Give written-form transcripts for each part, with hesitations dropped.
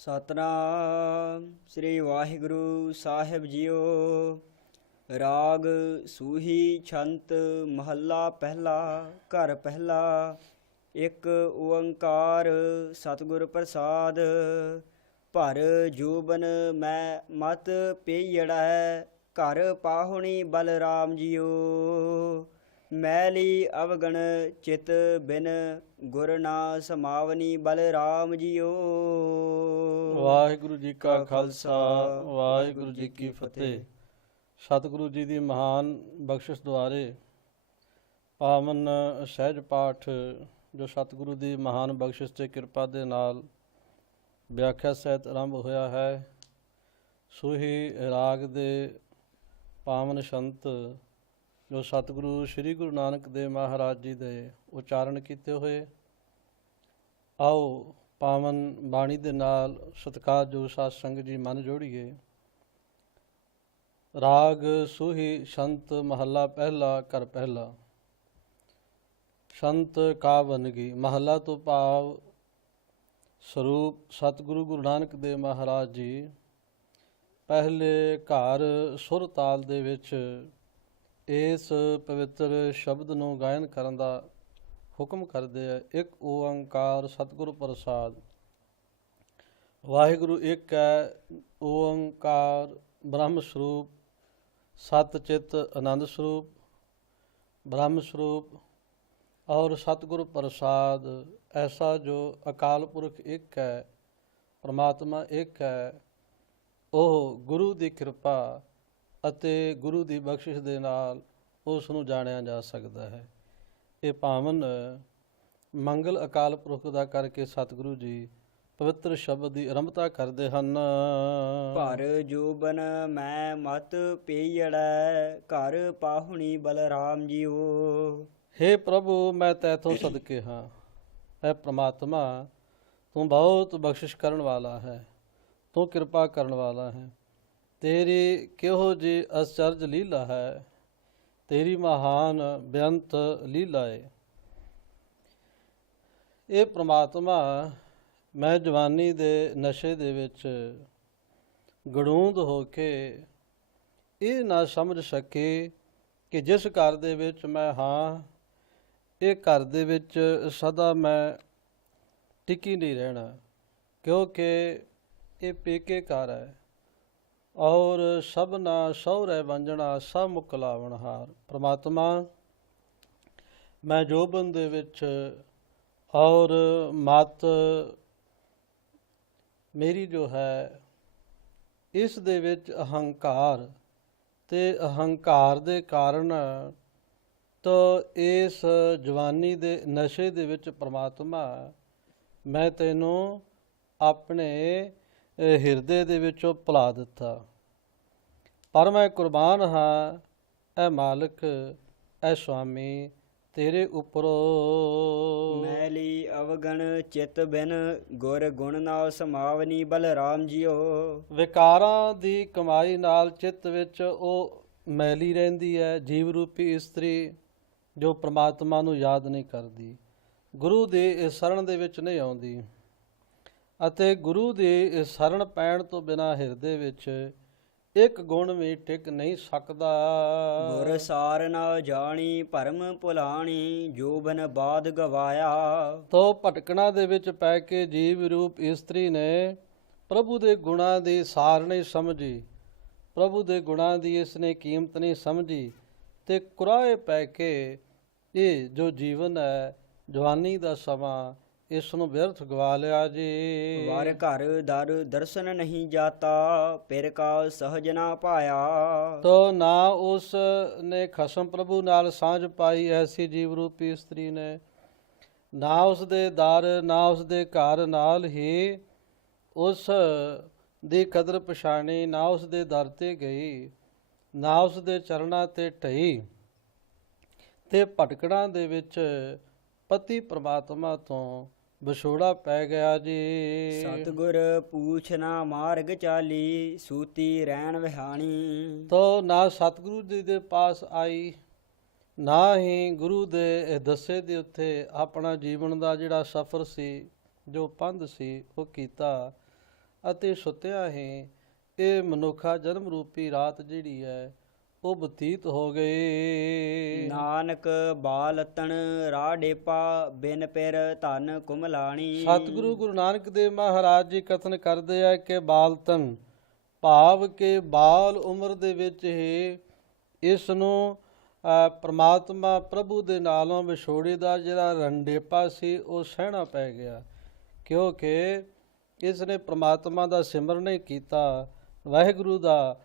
ਸਤਨਾਮ ਸ੍ਰੀ ਵਾਹਿਗੁਰੂ ਸਾਹਿਬ JIO. ਰਾਗ ਸੂਹੀ ਛੰਤ ਮਹੱਲਾ ਪਹਿਲਾ। ਘਰ ਪਹਿਲਾ। ਇੱਕ ਓੰਕਾਰ ਸਤਿਗੁਰ ਪ੍ਰਸਾਦ। ਭਰ ਜੋਬਨ ਮੈਂ ਮਤ ਪਈੜੈ, ਘਰ ਪਾਹੁਣੀ ਬਲਰਾਮ ਜੀਓ। ਮੈਲੀ ਅਵਗਣ ਚਿਤ ਬਿਨ, ਗੁਰ ਨਾ ਸਮਾਵਨੀ ਬਲਰਾਮ ਜੀਓ। ਵਾਹਿਗੁਰੂ ਜੀ ਕਾ ਖਾਲਸਾ, ਵਾਹਿਗੁਰੂ ਜੀ ਕੀ ਫਤਿਹ। ਸਤਿਗੁਰੂ ਜੀ ਦੀ ਮਹਾਨ ਬਖਸ਼ਿਸ਼ ਦੁਆਰੇ ਪਾਵਨ ਸਹਿਜ ਪਾਠ ਜੋ ਸਤਿਗੁਰੂ ਦੀ ਮਹਾਨ ਬਖਸ਼ਿਸ਼ ਤੇ ਕਿਰਪਾ ਦੇ ਨਾਲ ਵਿਆਖਿਆ ਸਹਿਤ ਆਰੰਭ ਹੋਇਆ ਹੈ। ਸੂਹੀ ਰਾਗ ਦੇ ਪਾਵਨ ਸੰਤ ਜੋ ਸਤਿਗੁਰੂ ਸ੍ਰੀ ਗੁਰੂ ਨਾਨਕ ਦੇਵ ਮਹਾਰਾਜ ਜੀ ਦੇ ਉਚਾਰਨ ਕੀਤੇ ਹੋਏ, ਆਓ ਪਾਵਨ ਬਾਣੀ ਦੇ ਨਾਲ ਸਤਿਕਾਰਯੋਗ ਸਾਧ ਸੰਗਤ ਜੀ ਮਨ ਜੋੜੀਏ। ਰਾਗ ਸੂਹੀ ਸੰਤ ਮਹੱਲਾ ਪਹਿਲਾ। ਘਰ ਪਹਿਲਾ। ਸੰਤ ਕਾ ਵੰਨਗੀ। ਮਹੱਲਾ ਤੋਂ ਭਾਵ ਸਰੂਪ ਸਤਿਗੁਰੂ ਗੁਰੂ ਨਾਨਕ ਦੇਵ ਮਹਾਰਾਜ ਜੀ ਪਹਿਲੇ ਘਰ ਸੁਰ ਤਾਲ ਦੇ ਵਿੱਚ ਇਸ ਪਵਿੱਤਰ ਸ਼ਬਦ ਨੂੰ ਗਾਇਨ ਕਰਨ ਦਾ ਹੁਕਮ ਕਰਦੇ ਹੈ। ਇੱਕ ਓੰਕਾਰ ਸਤਿਗੁਰ ਪ੍ਰਸਾਦ। ਵਾਹਿਗੁਰੂ ਇੱਕ ਹੈ, ਓੰਕਾਰ ਬ੍ਰਹਮ ਸਰੂਪ, ਸਤ ਚਿਤ ਆਨੰਦ ਸਰੂਪ, ਬ੍ਰਹਮ ਸਰੂਪ ਔਰ ਸਤਿਗੁਰ ਪ੍ਰਸਾਦ। ਐਸਾ ਜੋ ਅਕਾਲ ਪੁਰਖ ਇੱਕ ਹੈ, ਪਰਮਾਤਮਾ ਇੱਕ ਹੈ, ਉਹ ਗੁਰੂ ਦੀ ਕਿਰਪਾ ਅਤੇ ਗੁਰੂ ਦੀ ਬਖਸ਼ਿਸ਼ ਦੇ ਨਾਲ ਉਸ ਨੂੰ ਜਾਣਿਆ ਜਾ ਸਕਦਾ ਹੈ। ਇਹ ਪਾਵਨ ਮੰਗਲ ਅਕਾਲ ਪੁਰਖ ਦਾ ਕਰਕੇ ਸਤਿਗੁਰੂ ਜੀ ਪਵਿੱਤਰ ਸ਼ਬਦ ਦੀ ਆਰੰਭਤਾ ਕਰਦੇ ਹਨ। ਭਰ ਜੋਬਨ ਮੈਂ ਮਤ ਪਈੜੈ, ਘਰ ਪਾਹੁਣੀ ਬਲਰਾਮ ਜੀਓ। ਹੇ ਪ੍ਰਭੂ, ਮੈਂ ਤੈਥੋਂ ਸਦਕੇ ਹਾਂ। ਐ ਪ੍ਰਮਾਤਮਾ, ਤੂੰ ਬਹੁਤ ਬਖਸ਼ਿਸ਼ ਕਰਨ ਵਾਲਾ ਹੈ, ਤੂੰ ਕਿਰਪਾ ਕਰਨ ਵਾਲਾ ਹੈ। ਤੇਰੀ ਕਿਹੋ ਜਿਹੀ ਅਚਰਜ ਲੀਲਾ ਹੈ, ਤੇਰੀ ਮਹਾਨ ਬੇਅੰਤ ਲੀਲਾ ਏ। ਇਹ ਪ੍ਰਮਾਤਮਾ, ਮੈਂ ਜਵਾਨੀ ਦੇ ਨਸ਼ੇ ਦੇ ਵਿੱਚ ਗੜੂੰਦ ਹੋ ਕੇ ਇਹ ਨਾ ਸਮਝ ਸਕੇ ਕਿ ਜਿਸ ਘਰ ਦੇ ਵਿੱਚ ਮੈਂ ਹਾਂ, ਇਹ ਘਰ ਦੇ ਵਿੱਚ ਸਦਾ ਮੈਂ ਟਿਕੀ ਨਹੀਂ ਰਹਿਣਾ, ਕਿਉਂਕਿ ਇਹ ਪੇਕੇ ਘਰ ਹੈ ਔਰ ਸਭਨਾ ਸਹੁਰੇ ਵੰਜਣਾ ਸਭ ਮੁਕਲਾਵਣਹਾਰ। ਪ੍ਰਮਾਤਮਾ, ਮੈਂ ਜੋਬਨ ਦੇ ਵਿੱਚ ਔਰ ਮਤ ਮੇਰੀ ਜੋ ਹੈ ਇਸ ਦੇ ਵਿੱਚ ਅਹੰਕਾਰ, ਤੇ ਅਹੰਕਾਰ ਦੇ ਕਾਰਨ ਤਾਂ ਇਸ ਜਵਾਨੀ ਦੇ ਨਸ਼ੇ ਦੇ ਵਿੱਚ ਪ੍ਰਮਾਤਮਾ ਮੈਂ ਤੈਨੂੰ ਆਪਣੇ ਹਿਰਦੇ ਦੇ ਵਿੱਚੋਂ ਭੁਲਾ ਦਿੱਤਾ। ਪਰ ਮੈਂ ਕੁਰਬਾਨ ਹਾਂ, ਐ ਮਾਲਕ, ਐ ਸੁਆਮੀ, ਤੇਰੇ ਉੱਪਰੋਂ। ਮੈਲੀ ਅਵਗਣ ਚਿਤ ਬਿਨ, ਗੁਰ ਗੁਣ ਨਾ ਸਮਾਵਨੀ ਬਲਰਾਮ ਜੀਓ। ਵਿਕਾਰਾਂ ਦੀ ਕਮਾਈ ਨਾਲ ਚਿੱਤ ਵਿੱਚ ਉਹ ਮੈਲੀ ਰਹਿੰਦੀ ਹੈ। ਜੀਵ ਰੂਪੀ ਇਸਤਰੀ ਜੋ ਪ੍ਰਮਾਤਮਾ ਨੂੰ ਯਾਦ ਨਹੀਂ ਕਰਦੀ, ਗੁਰੂ ਦੇ ਸ਼ਰਨ ਦੇ ਵਿੱਚ ਨਹੀਂ ਆਉਂਦੀ, ਅਤੇ ਗੁਰੂ ਦੇ ਸ਼ਰਨ ਪੈਣ ਤੋਂ ਬਿਨਾਂ ਹਿਰਦੇ ਵਿੱਚ ਇੱਕ ਗੁਣ ਵੀ ਟਿਕ ਨਹੀਂ ਸਕਦਾ। ਗੁਰ ਸਾਰ ਨਾ ਜਾਣੀ, ਭਰਮ ਭੁਲਾਣੀ, ਜੋਬਨ ਬਾਦ ਗਵਾਇਆ। ਤੋ ਭਟਕਣਾ ਦੇ ਵਿੱਚ ਪੈ ਕੇ ਜੀਵ ਰੂਪ ਇਸਤਰੀ ਨੇ ਪ੍ਰਭੂ ਦੇ ਗੁਣਾਂ ਦੀ ਸਾਰ ਨਹੀਂ ਸਮਝੀ, ਪ੍ਰਭੂ ਦੇ ਗੁਣਾਂ ਦੀ ਇਸਨੇ ਕੀਮਤ ਨਹੀਂ ਸਮਝੀ, ਤੇ ਕੁਰਾਏ ਪੈ ਕੇ ਇਹ ਜੋ ਜੀਵਨ ਹੈ, ਜਵਾਨੀ ਦਾ ਸਮਾਂ, ਇਸ ਨੂੰ ਵਿਅਰਥ ਗਵਾ ਲਿਆ ਜੀ। ਵਰ ਘਰ ਦਰ ਦਰਸ਼ਨ ਨਹੀਂ ਜਾਤਾ, ਪਿਰ ਕਾ ਸਹਜ ਨਾ ਪਾਇਆ। ਤੋ ਨਾ ਉਸ ਨੇ ਖਸਮ ਪ੍ਰਭੂ ਨਾਲ ਸਾਂਝ ਪਾਈ, ਐਸੀ ਜੀਵ ਰੂਪੀ ਇਸਤਰੀ ਨੇ, ਨਾ ਉਸ ਦੇ ਦਰ ਨਾ ਉਸ ਦੇ ਘਰ ਨਾਲ ਹੀ ਉਸ ਦੀ ਕਦਰ ਪਛਾਣੀ, ਨਾ ਉਸ ਦੇ ਦਰ ਤੇ ਗਈ, ਨਾ ਉਸ ਦੇ ਚਰਨਾਂ ਤੇ ਢਈ, ਤੇ ਭਟਕਣਾ ਦੇ ਵਿੱਚ ਪਤੀ ਪ੍ਰਮਾਤਮਾ ਤੋਂ ਵਿਛੋੜਾ ਪੈ ਗਿਆ ਜੀ। ਸਤਿਗੁਰ ਪੂਛ ਨਾ ਮਾਰਗ ਚਾਲੀ, ਸੂਤੀ ਰਹਿਣ ਵਿਹਾਣੀ। ਤੋ ਨਾ ਸਤਿਗੁਰੂ ਜੀ ਦੇ ਪਾਸ ਆਈ, ਨਾ ਹੀ ਗੁਰੂ ਦੇ ਦੱਸੇ ਦੇ ਉੱਤੇ ਆਪਣਾ ਜੀਵਨ ਦਾ ਜਿਹੜਾ ਸਫ਼ਰ ਸੀ, ਜੋ ਪੰਧ ਸੀ, ਉਹ ਕੀਤਾ। ਅਤੇ ਸੁੱਤਿਆਂ ਹੀ ਇਹ ਮਨੁੱਖਾ ਜਨਮ ਰੂਪੀ ਰਾਤ ਜਿਹੜੀ ਹੈ ਉਹ ਬਤੀਤ ਹੋ ਗਈ। ਨਾਨਕ ਬਾਲਤਨ ਰਾਹ ਡੇਪਾ ਬਿਨ ਪਿਰ ਧਨ ਕੁਮਲਾਣੀ। ਸਤਿਗੁਰੂ ਗੁਰੂ ਨਾਨਕ ਦੇਵ ਮਹਾਰਾਜ ਜੀ ਕਥਨ ਕਰਦੇ ਆ ਕਿ ਬਾਲਤਨ ਭਾਵ ਕਿ ਬਾਲ ਉਮਰ ਦੇ ਵਿੱਚ ਹੀ ਇਸ ਨੂੰ ਪ੍ਰਮਾਤਮਾ ਪ੍ਰਭੂ ਦੇ ਨਾਲੋਂ ਵਿਛੋੜੇ ਦਾ ਜਿਹੜਾ ਰੰਡੇਪਾ ਸੀ ਉਹ ਸਹਿਣਾ ਪੈ ਗਿਆ, ਕਿਉਂਕਿ ਇਸ ਨੇ ਪ੍ਰਮਾਤਮਾ ਦਾ ਸਿਮਰਨ ਨਹੀਂ ਕੀਤਾ, ਵਾਹਿਗੁਰੂ ਦਾ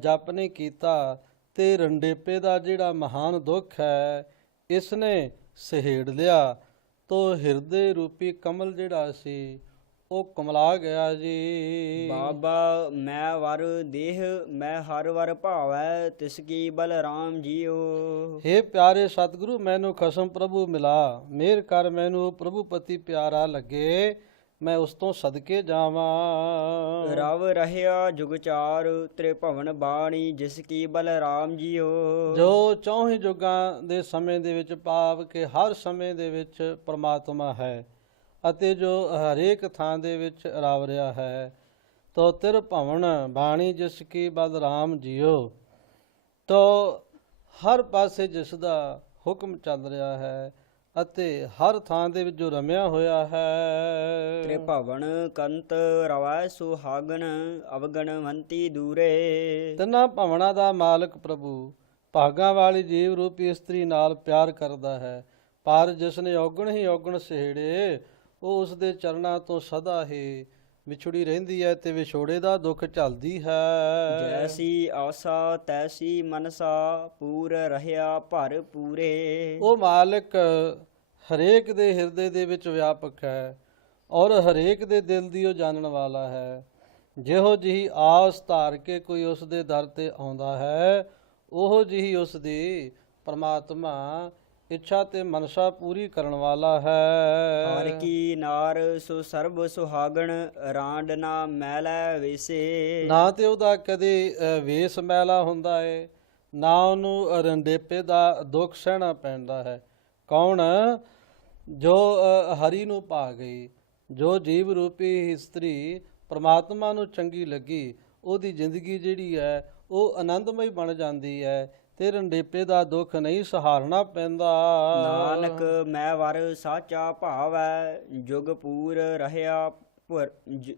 ਜਪ ਨਹੀਂ ਕੀਤਾ, ਤੇ ਰੰਡੇਪੇ ਦਾ ਜਿਹੜਾ ਮਹਾਨ ਦੁੱਖ ਹੈ ਇਸ ਨੇ ਸਹੇੜ ਲਿਆ। ਤੋ ਹਿਰਦੇ ਰੂਪੀ ਕਮਲ ਜਿਹੜਾ ਸੀ ਉਹ ਕਮਲਾ ਗਿਆ ਜੀ। ਬਾਬਾ ਮੈਂ ਵਰ ਦੇਹ ਮੈਂ ਹਰ ਵਰ ਭਾਵੈ ਤਿਸ ਕੀ ਬਲਰਾਮ ਜੀਓ। ਹੇ ਪਿਆਰੇ ਸਤਿਗੁਰੂ, ਮੈਨੂੰ ਖਸਮ ਪ੍ਰਭੂ ਮਿਲਾ, ਮਿਹਰ ਕਰ ਮੈਨੂੰ ਪ੍ਰਭੂ ਪਤੀ ਪਿਆਰਾ ਲੱਗੇ, ਮੈਂ ਉਸ ਤੋਂ ਸਦਕੇ ਜਾਵਾਂ। ਰਵ ਰਹਿਆ ਜੁਗਚਾਰ ਤ੍ਰਿਭਵਨ ਬਾਣੀ ਜਿਸ ਕੀ ਬਲਰਾਮ ਜੀਓ। ਜੋ ਚੌਹੀਂ ਯੁੱਗਾਂ ਦੇ ਸਮੇਂ ਦੇ ਵਿੱਚ ਭਾਵ ਕਿ ਹਰ ਸਮੇਂ ਦੇ ਵਿੱਚ ਪ੍ਰਮਾਤਮਾ ਹੈ ਅਤੇ ਜੋ ਹਰੇਕ ਥਾਂ ਦੇ ਵਿੱਚ ਰਵ ਰਿਹਾ ਹੈ। ਤੋ ਤ੍ਰਿਭਵਨ ਬਾਣੀ ਜਿਸ ਕੀ ਬਲਰਾਮ ਜੀਓ। ਤੋ ਹਰ ਪਾਸੇ ਜਿਸ ਦਾ ਹੁਕਮ ਚੱਲ ਰਿਹਾ ਹੈ ਅਤੇ ਹਰ ਥਾਂ ਦੇ ਵਿੱਚ ਜੋ ਰਮਿਆ ਹੋਇਆ ਹੈ। ਤ੍ਰਿਭਵਨ ਕੰਤ ਰਵੈ ਸੁਹਾਗਣ ਅਵਗਣਵੰਤੀ ਦੂਰੇ। ਤਿੰਨਾਂ ਭਵਨਾਂ ਦਾ ਮਾਲਕ ਪ੍ਰਭੂ ਭਾਗਾਂ ਵਾਲੀ ਜੀਵ ਰੂਪੀ ਇਸਤਰੀ ਨਾਲ ਪਿਆਰ ਕਰਦਾ ਹੈ, ਪਰ ਜਿਸ ਨੇ ਔਗਣ ਹੀ ਔਗਣ ਸਹੇੜੇ ਉਹ ਉਸ ਦੇ ਚਰਨਾਂ ਤੋਂ ਸਦਾ ਹੀ ਵਿਛੜੀ ਰਹਿੰਦੀ ਹੈ ਤੇ ਵਿਛੋੜੇ ਦਾ ਦੁੱਖ ਝੱਲਦੀ ਹੈ। ਜੈਸੀ ਆਸਾ ਤੈਸੀ ਮਨਸਾ ਪੂਰ ਰਹਿਆ ਭਰ ਪੂਰੇ। ਉਹ ਮਾਲਕ ਹਰੇਕ ਦੇ ਹਿਰਦੇ ਦੇ ਵਿੱਚ ਵਿਆਪਕ ਹੈ ਔਰ ਹਰੇਕ ਦੇ ਦਿਲ ਦੀ ਉਹ ਜਾਣਨ ਵਾਲਾ ਹੈ। ਜਿਹੋ ਜਿਹੀ ਆਸ ਧਾਰ ਕੇ ਕੋਈ ਉਸ ਦੇ ਦਰ ਤੇ ਆਉਂਦਾ ਹੈ ਉਹੋ ਜਿਹੀ ਉਸ ਦੀ ਪ੍ਰਮਾਤਮਾ ਇੱਛਾ ਤੇ ਮਨਸਾ ਪੂਰੀ ਕਰਨ ਵਾਲਾ ਹੈ। ਹਰ ਕੀ ਨਾਰ ਸੋ ਸਰਬ ਸੁਹਾਗਣ ਰਾਂਡ ਨਾ ਮੈਲੈ ਵੇਸੇ। ਨਾ ਤੇ ਉਹਦਾ ਕਦੇ ਵੇਸ ਮੈਲਾ ਹੁੰਦਾ ਹੈ, ਨਾ ਉਹਨੂੰ ਰੰਡੇਪੇ ਦਾ ਦੁੱਖ ਸਹਿਣਾ ਪੈਂਦਾ ਹੈ। ਕੌਣ? ਜੋ ਹਰੀ ਨੂੰ ਭਾ ਗਈ, ਜੋ ਜੀਵ ਰੂਪੀ ਇਸਤਰੀ ਪ੍ਰਮਾਤਮਾ ਨੂੰ ਚੰਗੀ ਲੱਗੀ, ਉਹਦੀ ਜ਼ਿੰਦਗੀ ਜਿਹੜੀ ਹੈ ਉਹ ਆਨੰਦਮਈ ਬਣ ਜਾਂਦੀ ਹੈ ਤੇ ਰੰਡੇਪੇ ਦਾ ਦੁੱਖ ਨਹੀਂ ਸਹਾਰਨਾ ਪੈਂਦਾ। ਨਾਨਕ ਮੈਂ ਵਰ ਸਾਚਾ ਭਾਵੈ ਜੁਗ ਪੂਰ ਰਹਿਆ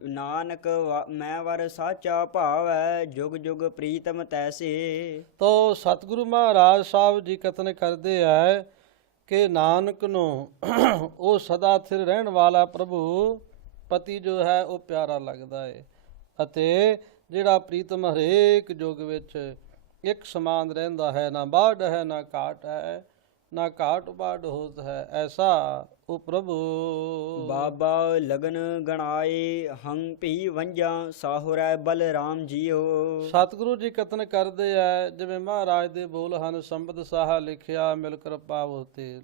ਨਾਨਕ ਮੈਂ ਵਰ ਸਾਚਾ ਭਾਵੈ ਜੁਗ ਜੁਗ ਪ੍ਰੀਤਮ ਤੈਸੇ। ਤੋ ਸਤਿਗੁਰੂ ਮਹਾਰਾਜ ਸਾਹਿਬ ਜੀ ਕਥਨ ਕਰਦੇ ਹੈ ਕਿ ਨਾਨਕ ਨੂੰ ਉਹ ਸਦਾ ਸਥਿਰ ਰਹਿਣ ਵਾਲਾ ਪ੍ਰਭੂ ਪਤੀ ਜੋ ਹੈ ਉਹ ਪਿਆਰਾ ਲੱਗਦਾ ਹੈ ਅਤੇ ਜਿਹੜਾ ਪ੍ਰੀਤਮ ਹਰੇਕ ਯੁੱਗ ਵਿੱਚ ਇੱਕ ਸਮਾਨ ਰਹਿੰਦਾ ਹੈ, ਨਾ ਬਾਢ ਹੈ ਨਾ ਘਾਟ ਹੈ, ਨਾ ਘਾਟ ਬਾਢ ਹੋਤ ਹੈ, ਐਸਾ ਉਹ ਪ੍ਰਭੂ। ਬਾਬਾ ਲਗਨ ਗਣਾਏ ਹੰ ਭੀ ਵੰਜਾਂ ਸਾਹੁਰੈ ਬਲਰਾਮ ਜੀਓ। ਸਤਿਗੁਰੂ ਜੀ ਕਥਨ ਕਰਦੇ ਹੈ ਜਿਵੇਂ ਮਹਾਰਾਜ ਦੇ ਬੋਲ ਹਨ, ਸੰਬਦ ਸਾਹਾ ਲਿਖਿਆ ਮਿਲ ਕਰ ਪਾਵੋ ਤੇਲ।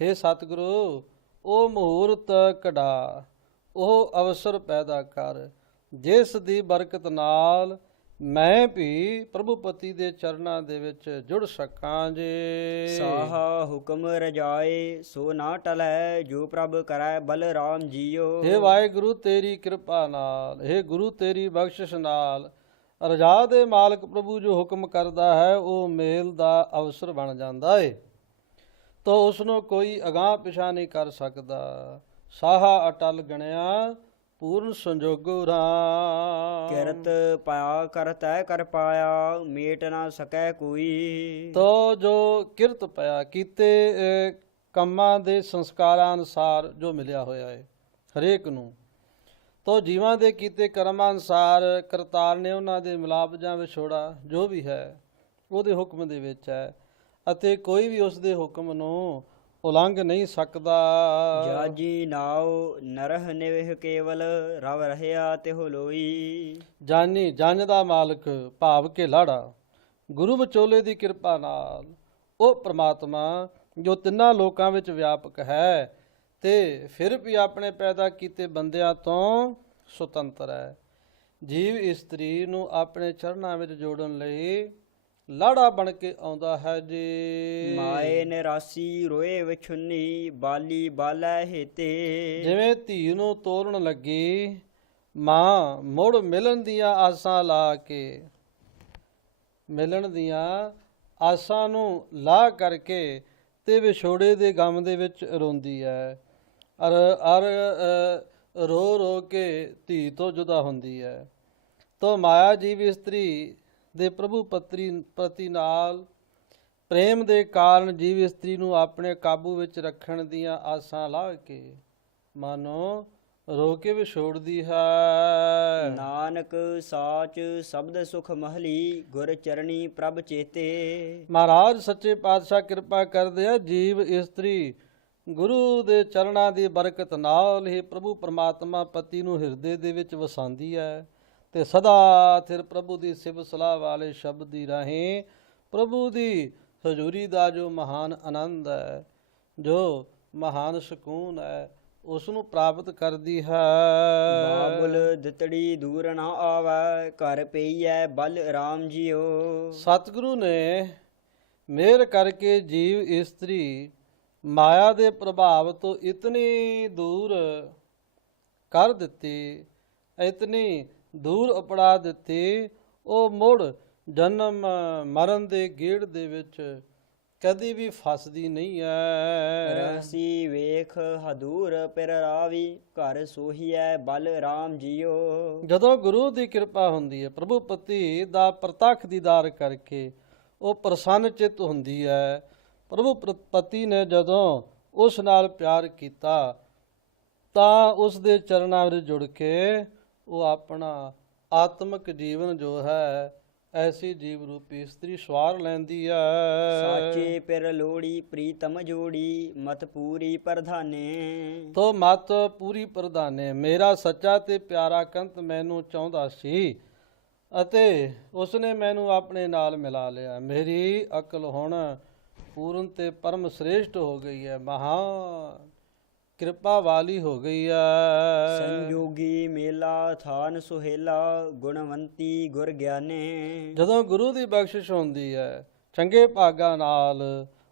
ਹੇ ਸਤਿਗੁਰੂ, ਉਹ ਮਹੂਰਤ ਕਢਾ, ਉਹ ਅਵਸਰ ਪੈਦਾ ਕਰ ਜਿਸ ਦੀ ਬਰਕਤ ਨਾਲ ਮੈਂ ਵੀ ਪ੍ਰਭੂ ਪਤੀ ਦੇ ਚਰਨਾਂ ਦੇ ਵਿੱਚ ਜੁੜ ਸਕਾਂ ਜੇ। ਸਾਹਾ ਹੁਕਮ ਰਜਾਏ ਸੋ ਨਾ ਟਲੈ ਜੋ ਪ੍ਰਭ ਕਰੈ ਬਲਰਾਮ ਜੀਓ। ਹੇ ਵਾਹਿਗੁਰੂ ਤੇਰੀ ਕਿਰਪਾ ਨਾਲ, ਹੇ ਗੁਰੂ ਤੇਰੀ ਬਖਸ਼ਿਸ਼ ਨਾਲ ਰਜਾ ਦੇ ਮਾਲਕ ਪ੍ਰਭੂ ਜੋ ਹੁਕਮ ਕਰਦਾ ਹੈ ਉਹ ਮੇਲ ਦਾ ਅਵਸਰ ਬਣ ਜਾਂਦਾ ਏ, ਤਾਂ ਉਸ ਨੂੰ ਕੋਈ ਅਗਾਂਹ ਪਿਛਾਂਹ ਨਹੀਂ ਕਰ ਸਕਦਾ। ਸਾਹਾ ਅਟਲ ਗਣਿਆ ਪੂਰਨ ਸੰਜੋਗੋ ਰਾਮ। ਕਿਰਤ ਪਾਇਆ ਕਰਤੈ ਕਰ ਪਾਇਆ ਮੇਟ ਨਾ ਸਕੈ ਕੋਈ। ਤੋ ਜੋ ਕਿਰਤ ਪਾਇਆ ਕੀਤੇ ਕੰਮਾਂ ਦੇ ਸੰਸਕਾਰਾਂ ਅਨੁਸਾਰ ਜੋ ਮਿਲਿਆ ਹੋਇਆ ਹੈ ਹਰੇਕ ਨੂੰ, ਤੋ ਜੀਵਾਂ ਦੇ ਕੀਤੇ ਕਰਮਾਂ ਅਨੁਸਾਰ ਕਰਤਾਰ ਨੇ ਉਹਨਾਂ ਦੇ ਮਿਲਾਪ ਜਾਂ ਵਿਛੋੜਾ ਜੋ ਵੀ ਹੈ ਉਹਦੇ ਹੁਕਮ ਦੇ ਵਿੱਚ ਹੈ ਅਤੇ ਕੋਈ ਵੀ ਉਸ ਦੇ ਹੁਕਮ ਨੂੰ ਉਲੰਘ ਨਹੀਂ ਸਕਦਾ। ਜਾਜੀ ਨਾਉ ਨਰਹ ਨਿਵਹ ਕੇਵਲ ਰਵ ਰਹਿਆ ਤਿਹੁ ਲੋਈ। ਜਾਨੀ ਜਨ ਦਾ ਮਾਲਕ ਭਾਵ ਕੇ ਲਾੜਾ ਗੁਰੂ ਵਿਚੋਲੇ ਦੀ ਕਿਰਪਾ ਨਾਲ ਉਹ ਪ੍ਰਮਾਤਮਾ ਜੋ ਤਿੰਨਾਂ ਲੋਕਾਂ ਵਿੱਚ ਵਿਆਪਕ ਹੈ ਤੇ ਫਿਰ ਵੀ ਆਪਣੇ ਪੈਦਾ ਕੀਤੇ ਬੰਦਿਆਂ ਤੋਂ ਸੁਤੰਤਰ ਹੈ। ਜੀਵ ਇਸਤਰੀ ਨੂੰ ਆਪਣੇ ਚਰਨਾਂ ਵਿੱਚ ਜੋੜਨ ਲਈ ਲਾੜਾ ਬਣ ਕੇ ਆਉਂਦਾ ਹੈ ਜੀ। ਮਾਏ ਨਿਰਾਸੀ ਰੋਏ ਵਿਛੁੰਨੀ ਬਾਲੀ ਬਾਲੈ ਹੇਤੇ। ਜਿਵੇਂ ਧੀ ਨੂੰ ਤੋਰਨ ਲੱਗੀ ਮਾਂ ਮੁੜ ਮਿਲਣ ਦੀਆਂ ਆਸਾਂ ਲਾ ਕੇ, ਮਿਲਣ ਦੀਆਂ ਆਸਾਂ ਨੂੰ ਲਾ ਕਰਕੇ ਤੇ ਵਿਛੋੜੇ ਦੇ ਗਮ ਦੇ ਵਿੱਚ ਰੋਂਦੀ ਹੈ। ਅਰ ਰੋ ਰੋ ਕੇ ਧੀ ਤੋਂ ਜੁਦਾ ਹੁੰਦੀ ਹੈ। ਤੋ ਮਾਇਆ ਜੀਵ ਇਸਤਰੀ ਦੇ ਪ੍ਰਭੂ ਪ੍ਰਤੀ ਨਾਲ ਪ੍ਰੇਮ ਦੇ ਕਾਰਨ ਜੀਵ ਇਸਤਰੀ ਨੂੰ ਆਪਣੇ ਕਾਬੂ ਵਿੱਚ ਰੱਖਣ ਦੀਆਂ ਆਸਾਂ ਲਾ ਕੇ ਮਾਨੋ ਰੋ ਕੇ ਵਿਛੋੜਦੀ ਹੈ। ਨਾਨਕ ਸਾਚ ਸ਼ਬਦ ਸੁਖ ਮਹਲੀ ਗੁਰ ਚਰਣੀ ਪ੍ਰਭ ਚੇਤੇ। ਮਹਾਰਾਜ ਸੱਚੇ ਪਾਤਸ਼ਾਹ ਕਿਰਪਾ ਕਰਦੇ ਆ, ਜੀਵ ਇਸਤਰੀ ਗੁਰੂ ਦੇ ਚਰਨਾਂ ਦੀ ਬਰਕਤ ਨਾਲ ਹੀ ਪ੍ਰਭੂ ਪਰਮਾਤਮਾ ਪਤੀ ਨੂੰ ਹਿਰਦੇ ਦੇ ਵਿੱਚ ਵਸਾਉਂਦੀ ਹੈ ਤੇ ਸਦਾ ਥਿਰ ਪ੍ਰਭੂ ਦੀ ਸਿਫਤ ਸਲਾਹ ਵਾਲੇ ਸ਼ਬਦ ਦੀ ਰਾਹੀਂ ਪ੍ਰਭੂ ਦੀ ਹਜ਼ੂਰੀ ਦਾ ਜੋ ਮਹਾਨ ਆਨੰਦ ਹੈ, ਜੋ ਮਹਾਨ ਸਕੂਨ ਹੈ, ਉਸ ਨੂੰ ਪ੍ਰਾਪਤ ਕਰਦੀ ਹੈ। ਬਾਬੁਲ ਦਿਤੜੀ ਦੂਰ ਨਾ ਆਵੈ ਘਰ ਪਈਐ ਬਲ ਰਾਮ ਜੀਓ। ਸਤਿਗੁਰੂ ਨੇ ਮਿਹਰ ਕਰਕੇ ਜੀਵ ਇਸਤਰੀ ਮਾਇਆ ਦੇ ਪ੍ਰਭਾਵ ਤੋਂ ਇਤਨੀ ਦੂਰ ਕਰ ਦਿੱਤੀ, ਇਤਨੀ ਦੂਰ ਉਪੜਾ ਦਿੱਤੀ, ਉਹ ਮੁੜ ਜਨਮ ਮਰਨ ਦੇ ਗੇੜ ਦੇ ਵਿੱਚ ਕਦੀ ਵੀ ਫਸਦੀ ਨਹੀਂ ਹੈ। ਰਸੀ ਵੇਖ ਹਦੂਰ ਪਿਰ ਰਾਵੀ ਘਰ ਸੋਹੀਐ ਬਲ ਰਾਮ ਜੀਓ। ਜਦੋਂ ਗੁਰੂ ਦੀ ਕਿਰਪਾ ਹੁੰਦੀ ਹੈ, ਪ੍ਰਭੂ ਪਤੀ ਦਾ ਪ੍ਰਤੱਖ ਦੀਦਾਰ ਕਰਕੇ ਉਹ ਪ੍ਰਸੰਨ ਚਿੱਤ ਹੁੰਦੀ ਹੈ। ਪ੍ਰਭੂ ਪਤੀ ਨੇ ਜਦੋਂ ਉਸ ਨਾਲ ਪਿਆਰ ਕੀਤਾ ਤਾਂ ਉਸ ਦੇ ਚਰਨਾਂ ਵਿੱਚ ਜੁੜ ਕੇ ਉਹ ਆਪਣਾ ਆਤਮਿਕ ਜੀਵਨ ਜੋ ਹੈ ਐਸੀ ਜੀਵ ਰੂਪੀ ਇਸਤਰੀ ਸਵਾਰ ਲੈਂਦੀ ਹੈ। ਸਾਚੇ ਪਿਰ ਲੋੜੀ ਪ੍ਰੀਤਮ ਜੋੜੀ ਮਤ ਪੂਰੀ ਪ੍ਰਧਾਨੇ। ਤੋ ਮਤ ਪੂਰੀ ਪ੍ਰਧਾਨੇ, ਮੇਰਾ ਸੱਚਾ ਤੇ ਪਿਆਰਾ ਕੰਤ ਮੈਨੂੰ ਚਾਹੁੰਦਾ ਸੀ ਅਤੇ ਉਸਨੇ ਮੈਨੂੰ ਆਪਣੇ ਨਾਲ ਮਿਲਾ ਲਿਆ। ਮੇਰੀ ਅਕਲ ਹੁਣ ਪੂਰਨ ਤੇ ਪਰਮ ਸ੍ਰੇਸ਼ਟ ਹੋ ਗਈ ਹੈ, ਮਹਾਨ ਕਿਰਪਾ ਵਾਲੀ ਹੋ ਗਈ ਹੈ। ਸੰਜੋਗੀ ਮੇਲਾ ਥਾਨ ਸੁਹੇਲਾ ਗੁਣਵੰਤੀ ਗੁਰ ਗਿਆਨੇ। ਜਦੋਂ ਗੁਰੂ ਦੀ ਬਖਸ਼ਿਸ਼ ਹੁੰਦੀ ਹੈ, ਚੰਗੇ ਭਾਗਾਂ ਨਾਲ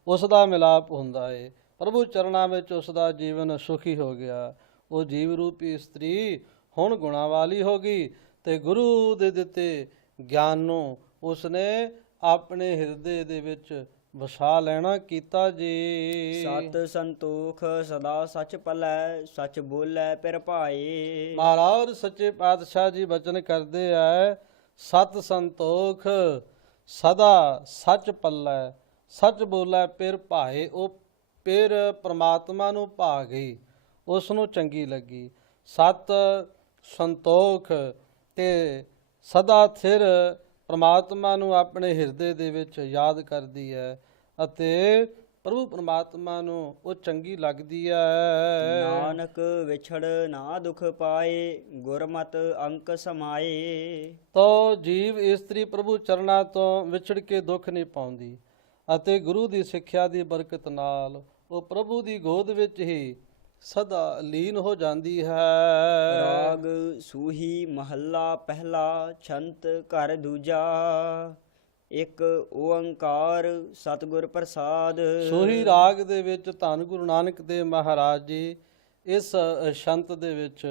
ਉਸ ਦਾ ਮਿਲਾਪ ਹੁੰਦਾ ਹੈ, ਪ੍ਰਭੂ ਚਰਨਾਂ ਵਿੱਚ ਉਸ ਦਾ ਜੀਵਨ ਸੁਖੀ ਹੋ ਗਿਆ। ਉਹ ਜੀਵ ਰੂਪੀ ਇਸਤਰੀ ਹੁਣ ਗੁਣਾਂ ਵਾਲੀ ਹੋ ਗਈ ਤੇ ਗੁਰੂ ਦੇ ਦਿੱਤੇ ਗਿਆਨ ਨੂੰ ਉਸਨੇ ਆਪਣੇ ਹਿਰਦੇ ਦੇ ਵਿੱਚ ਵਸਾ ਲੈਣਾ ਕੀਤਾ ਜੀ। ਸਤ ਸੰਤੋਖ ਸਦਾ ਸਚ ਪਲੈ ਸਚ ਬੋਲੇ ਪਿਰ ਭਾਏ। ਮਹਾਰਾਜ ਸੱਚੇ ਪਾਤਸ਼ਾਹ ਜੀ ਬਚਨ ਕਰਦੇ ਐ, ਸਤ ਸੰਤੋਖ ਸਦਾ ਸੱਚ ਪੱਲੈ ਸੱਚ ਬੋਲੇ ਪਿਰ ਭਾਏ। ਉਹ ਪਿਰ ਪ੍ਰਮਾਤਮਾ ਨੂੰ ਭਾ ਗਈ, ਉਸ ਨੂੰ ਚੰਗੀ ਲੱਗੀ। ਸਤ ਸੰਤੋਖ ਤੇ ਸਦਾ ਥਿਰ ਪ੍ਰਮਾਤਮਾ ਨੂੰ ਆਪਣੇ ਹਿਰਦੇ ਦੇ ਵਿੱਚ ਯਾਦ ਕਰਦੀ ਹੈ ਅਤੇ ਪ੍ਰਭੂ ਪਰਮਾਤਮਾ ਨੂੰ ਉਹ ਚੰਗੀ ਲੱਗਦੀ ਹੈ। ਨਾਨਕ ਵਿਛੜ ਨਾ ਦੁਖ ਪਾਏ ਗੁਰਮਤਿ ਅੰਕ ਸਮਾਏ। ਤੋ ਜੀਵ ਇਸਤਰੀ ਪ੍ਰਭੂ ਚਰਨਾਂ ਤੋਂ ਵਿਛੜ ਕੇ ਦੁੱਖ ਨਹੀਂ ਪਾਉਂਦੀ ਅਤੇ ਗੁਰੂ ਦੀ ਸਿੱਖਿਆ ਦੀ ਬਰਕਤ ਨਾਲ ਉਹ ਪ੍ਰਭੂ ਦੀ ਗੋਦ ਵਿੱਚ ਹੀ ਸਦਾ ਲੀਨ ਹੋ ਜਾਂਦੀ ਹੈ। ਰਾਗ ਸੂਹੀ ਮਹੱਲਾ ਪਹਿਲਾ ਛੰਤ ਘਰ ਦੂਜਾ ਇੱਕ ਓੰਕਾਰ ਸਤਿਗੁਰ ਪ੍ਰਸਾਦ। ਸੋਹੀ ਰਾਗ ਦੇ ਵਿੱਚ ਧੰਨ ਗੁਰੂ ਨਾਨਕ ਦੇਵ ਮਹਾਰਾਜ ਜੀ ਇਸ ਛੰਤ ਦੇ ਵਿੱਚ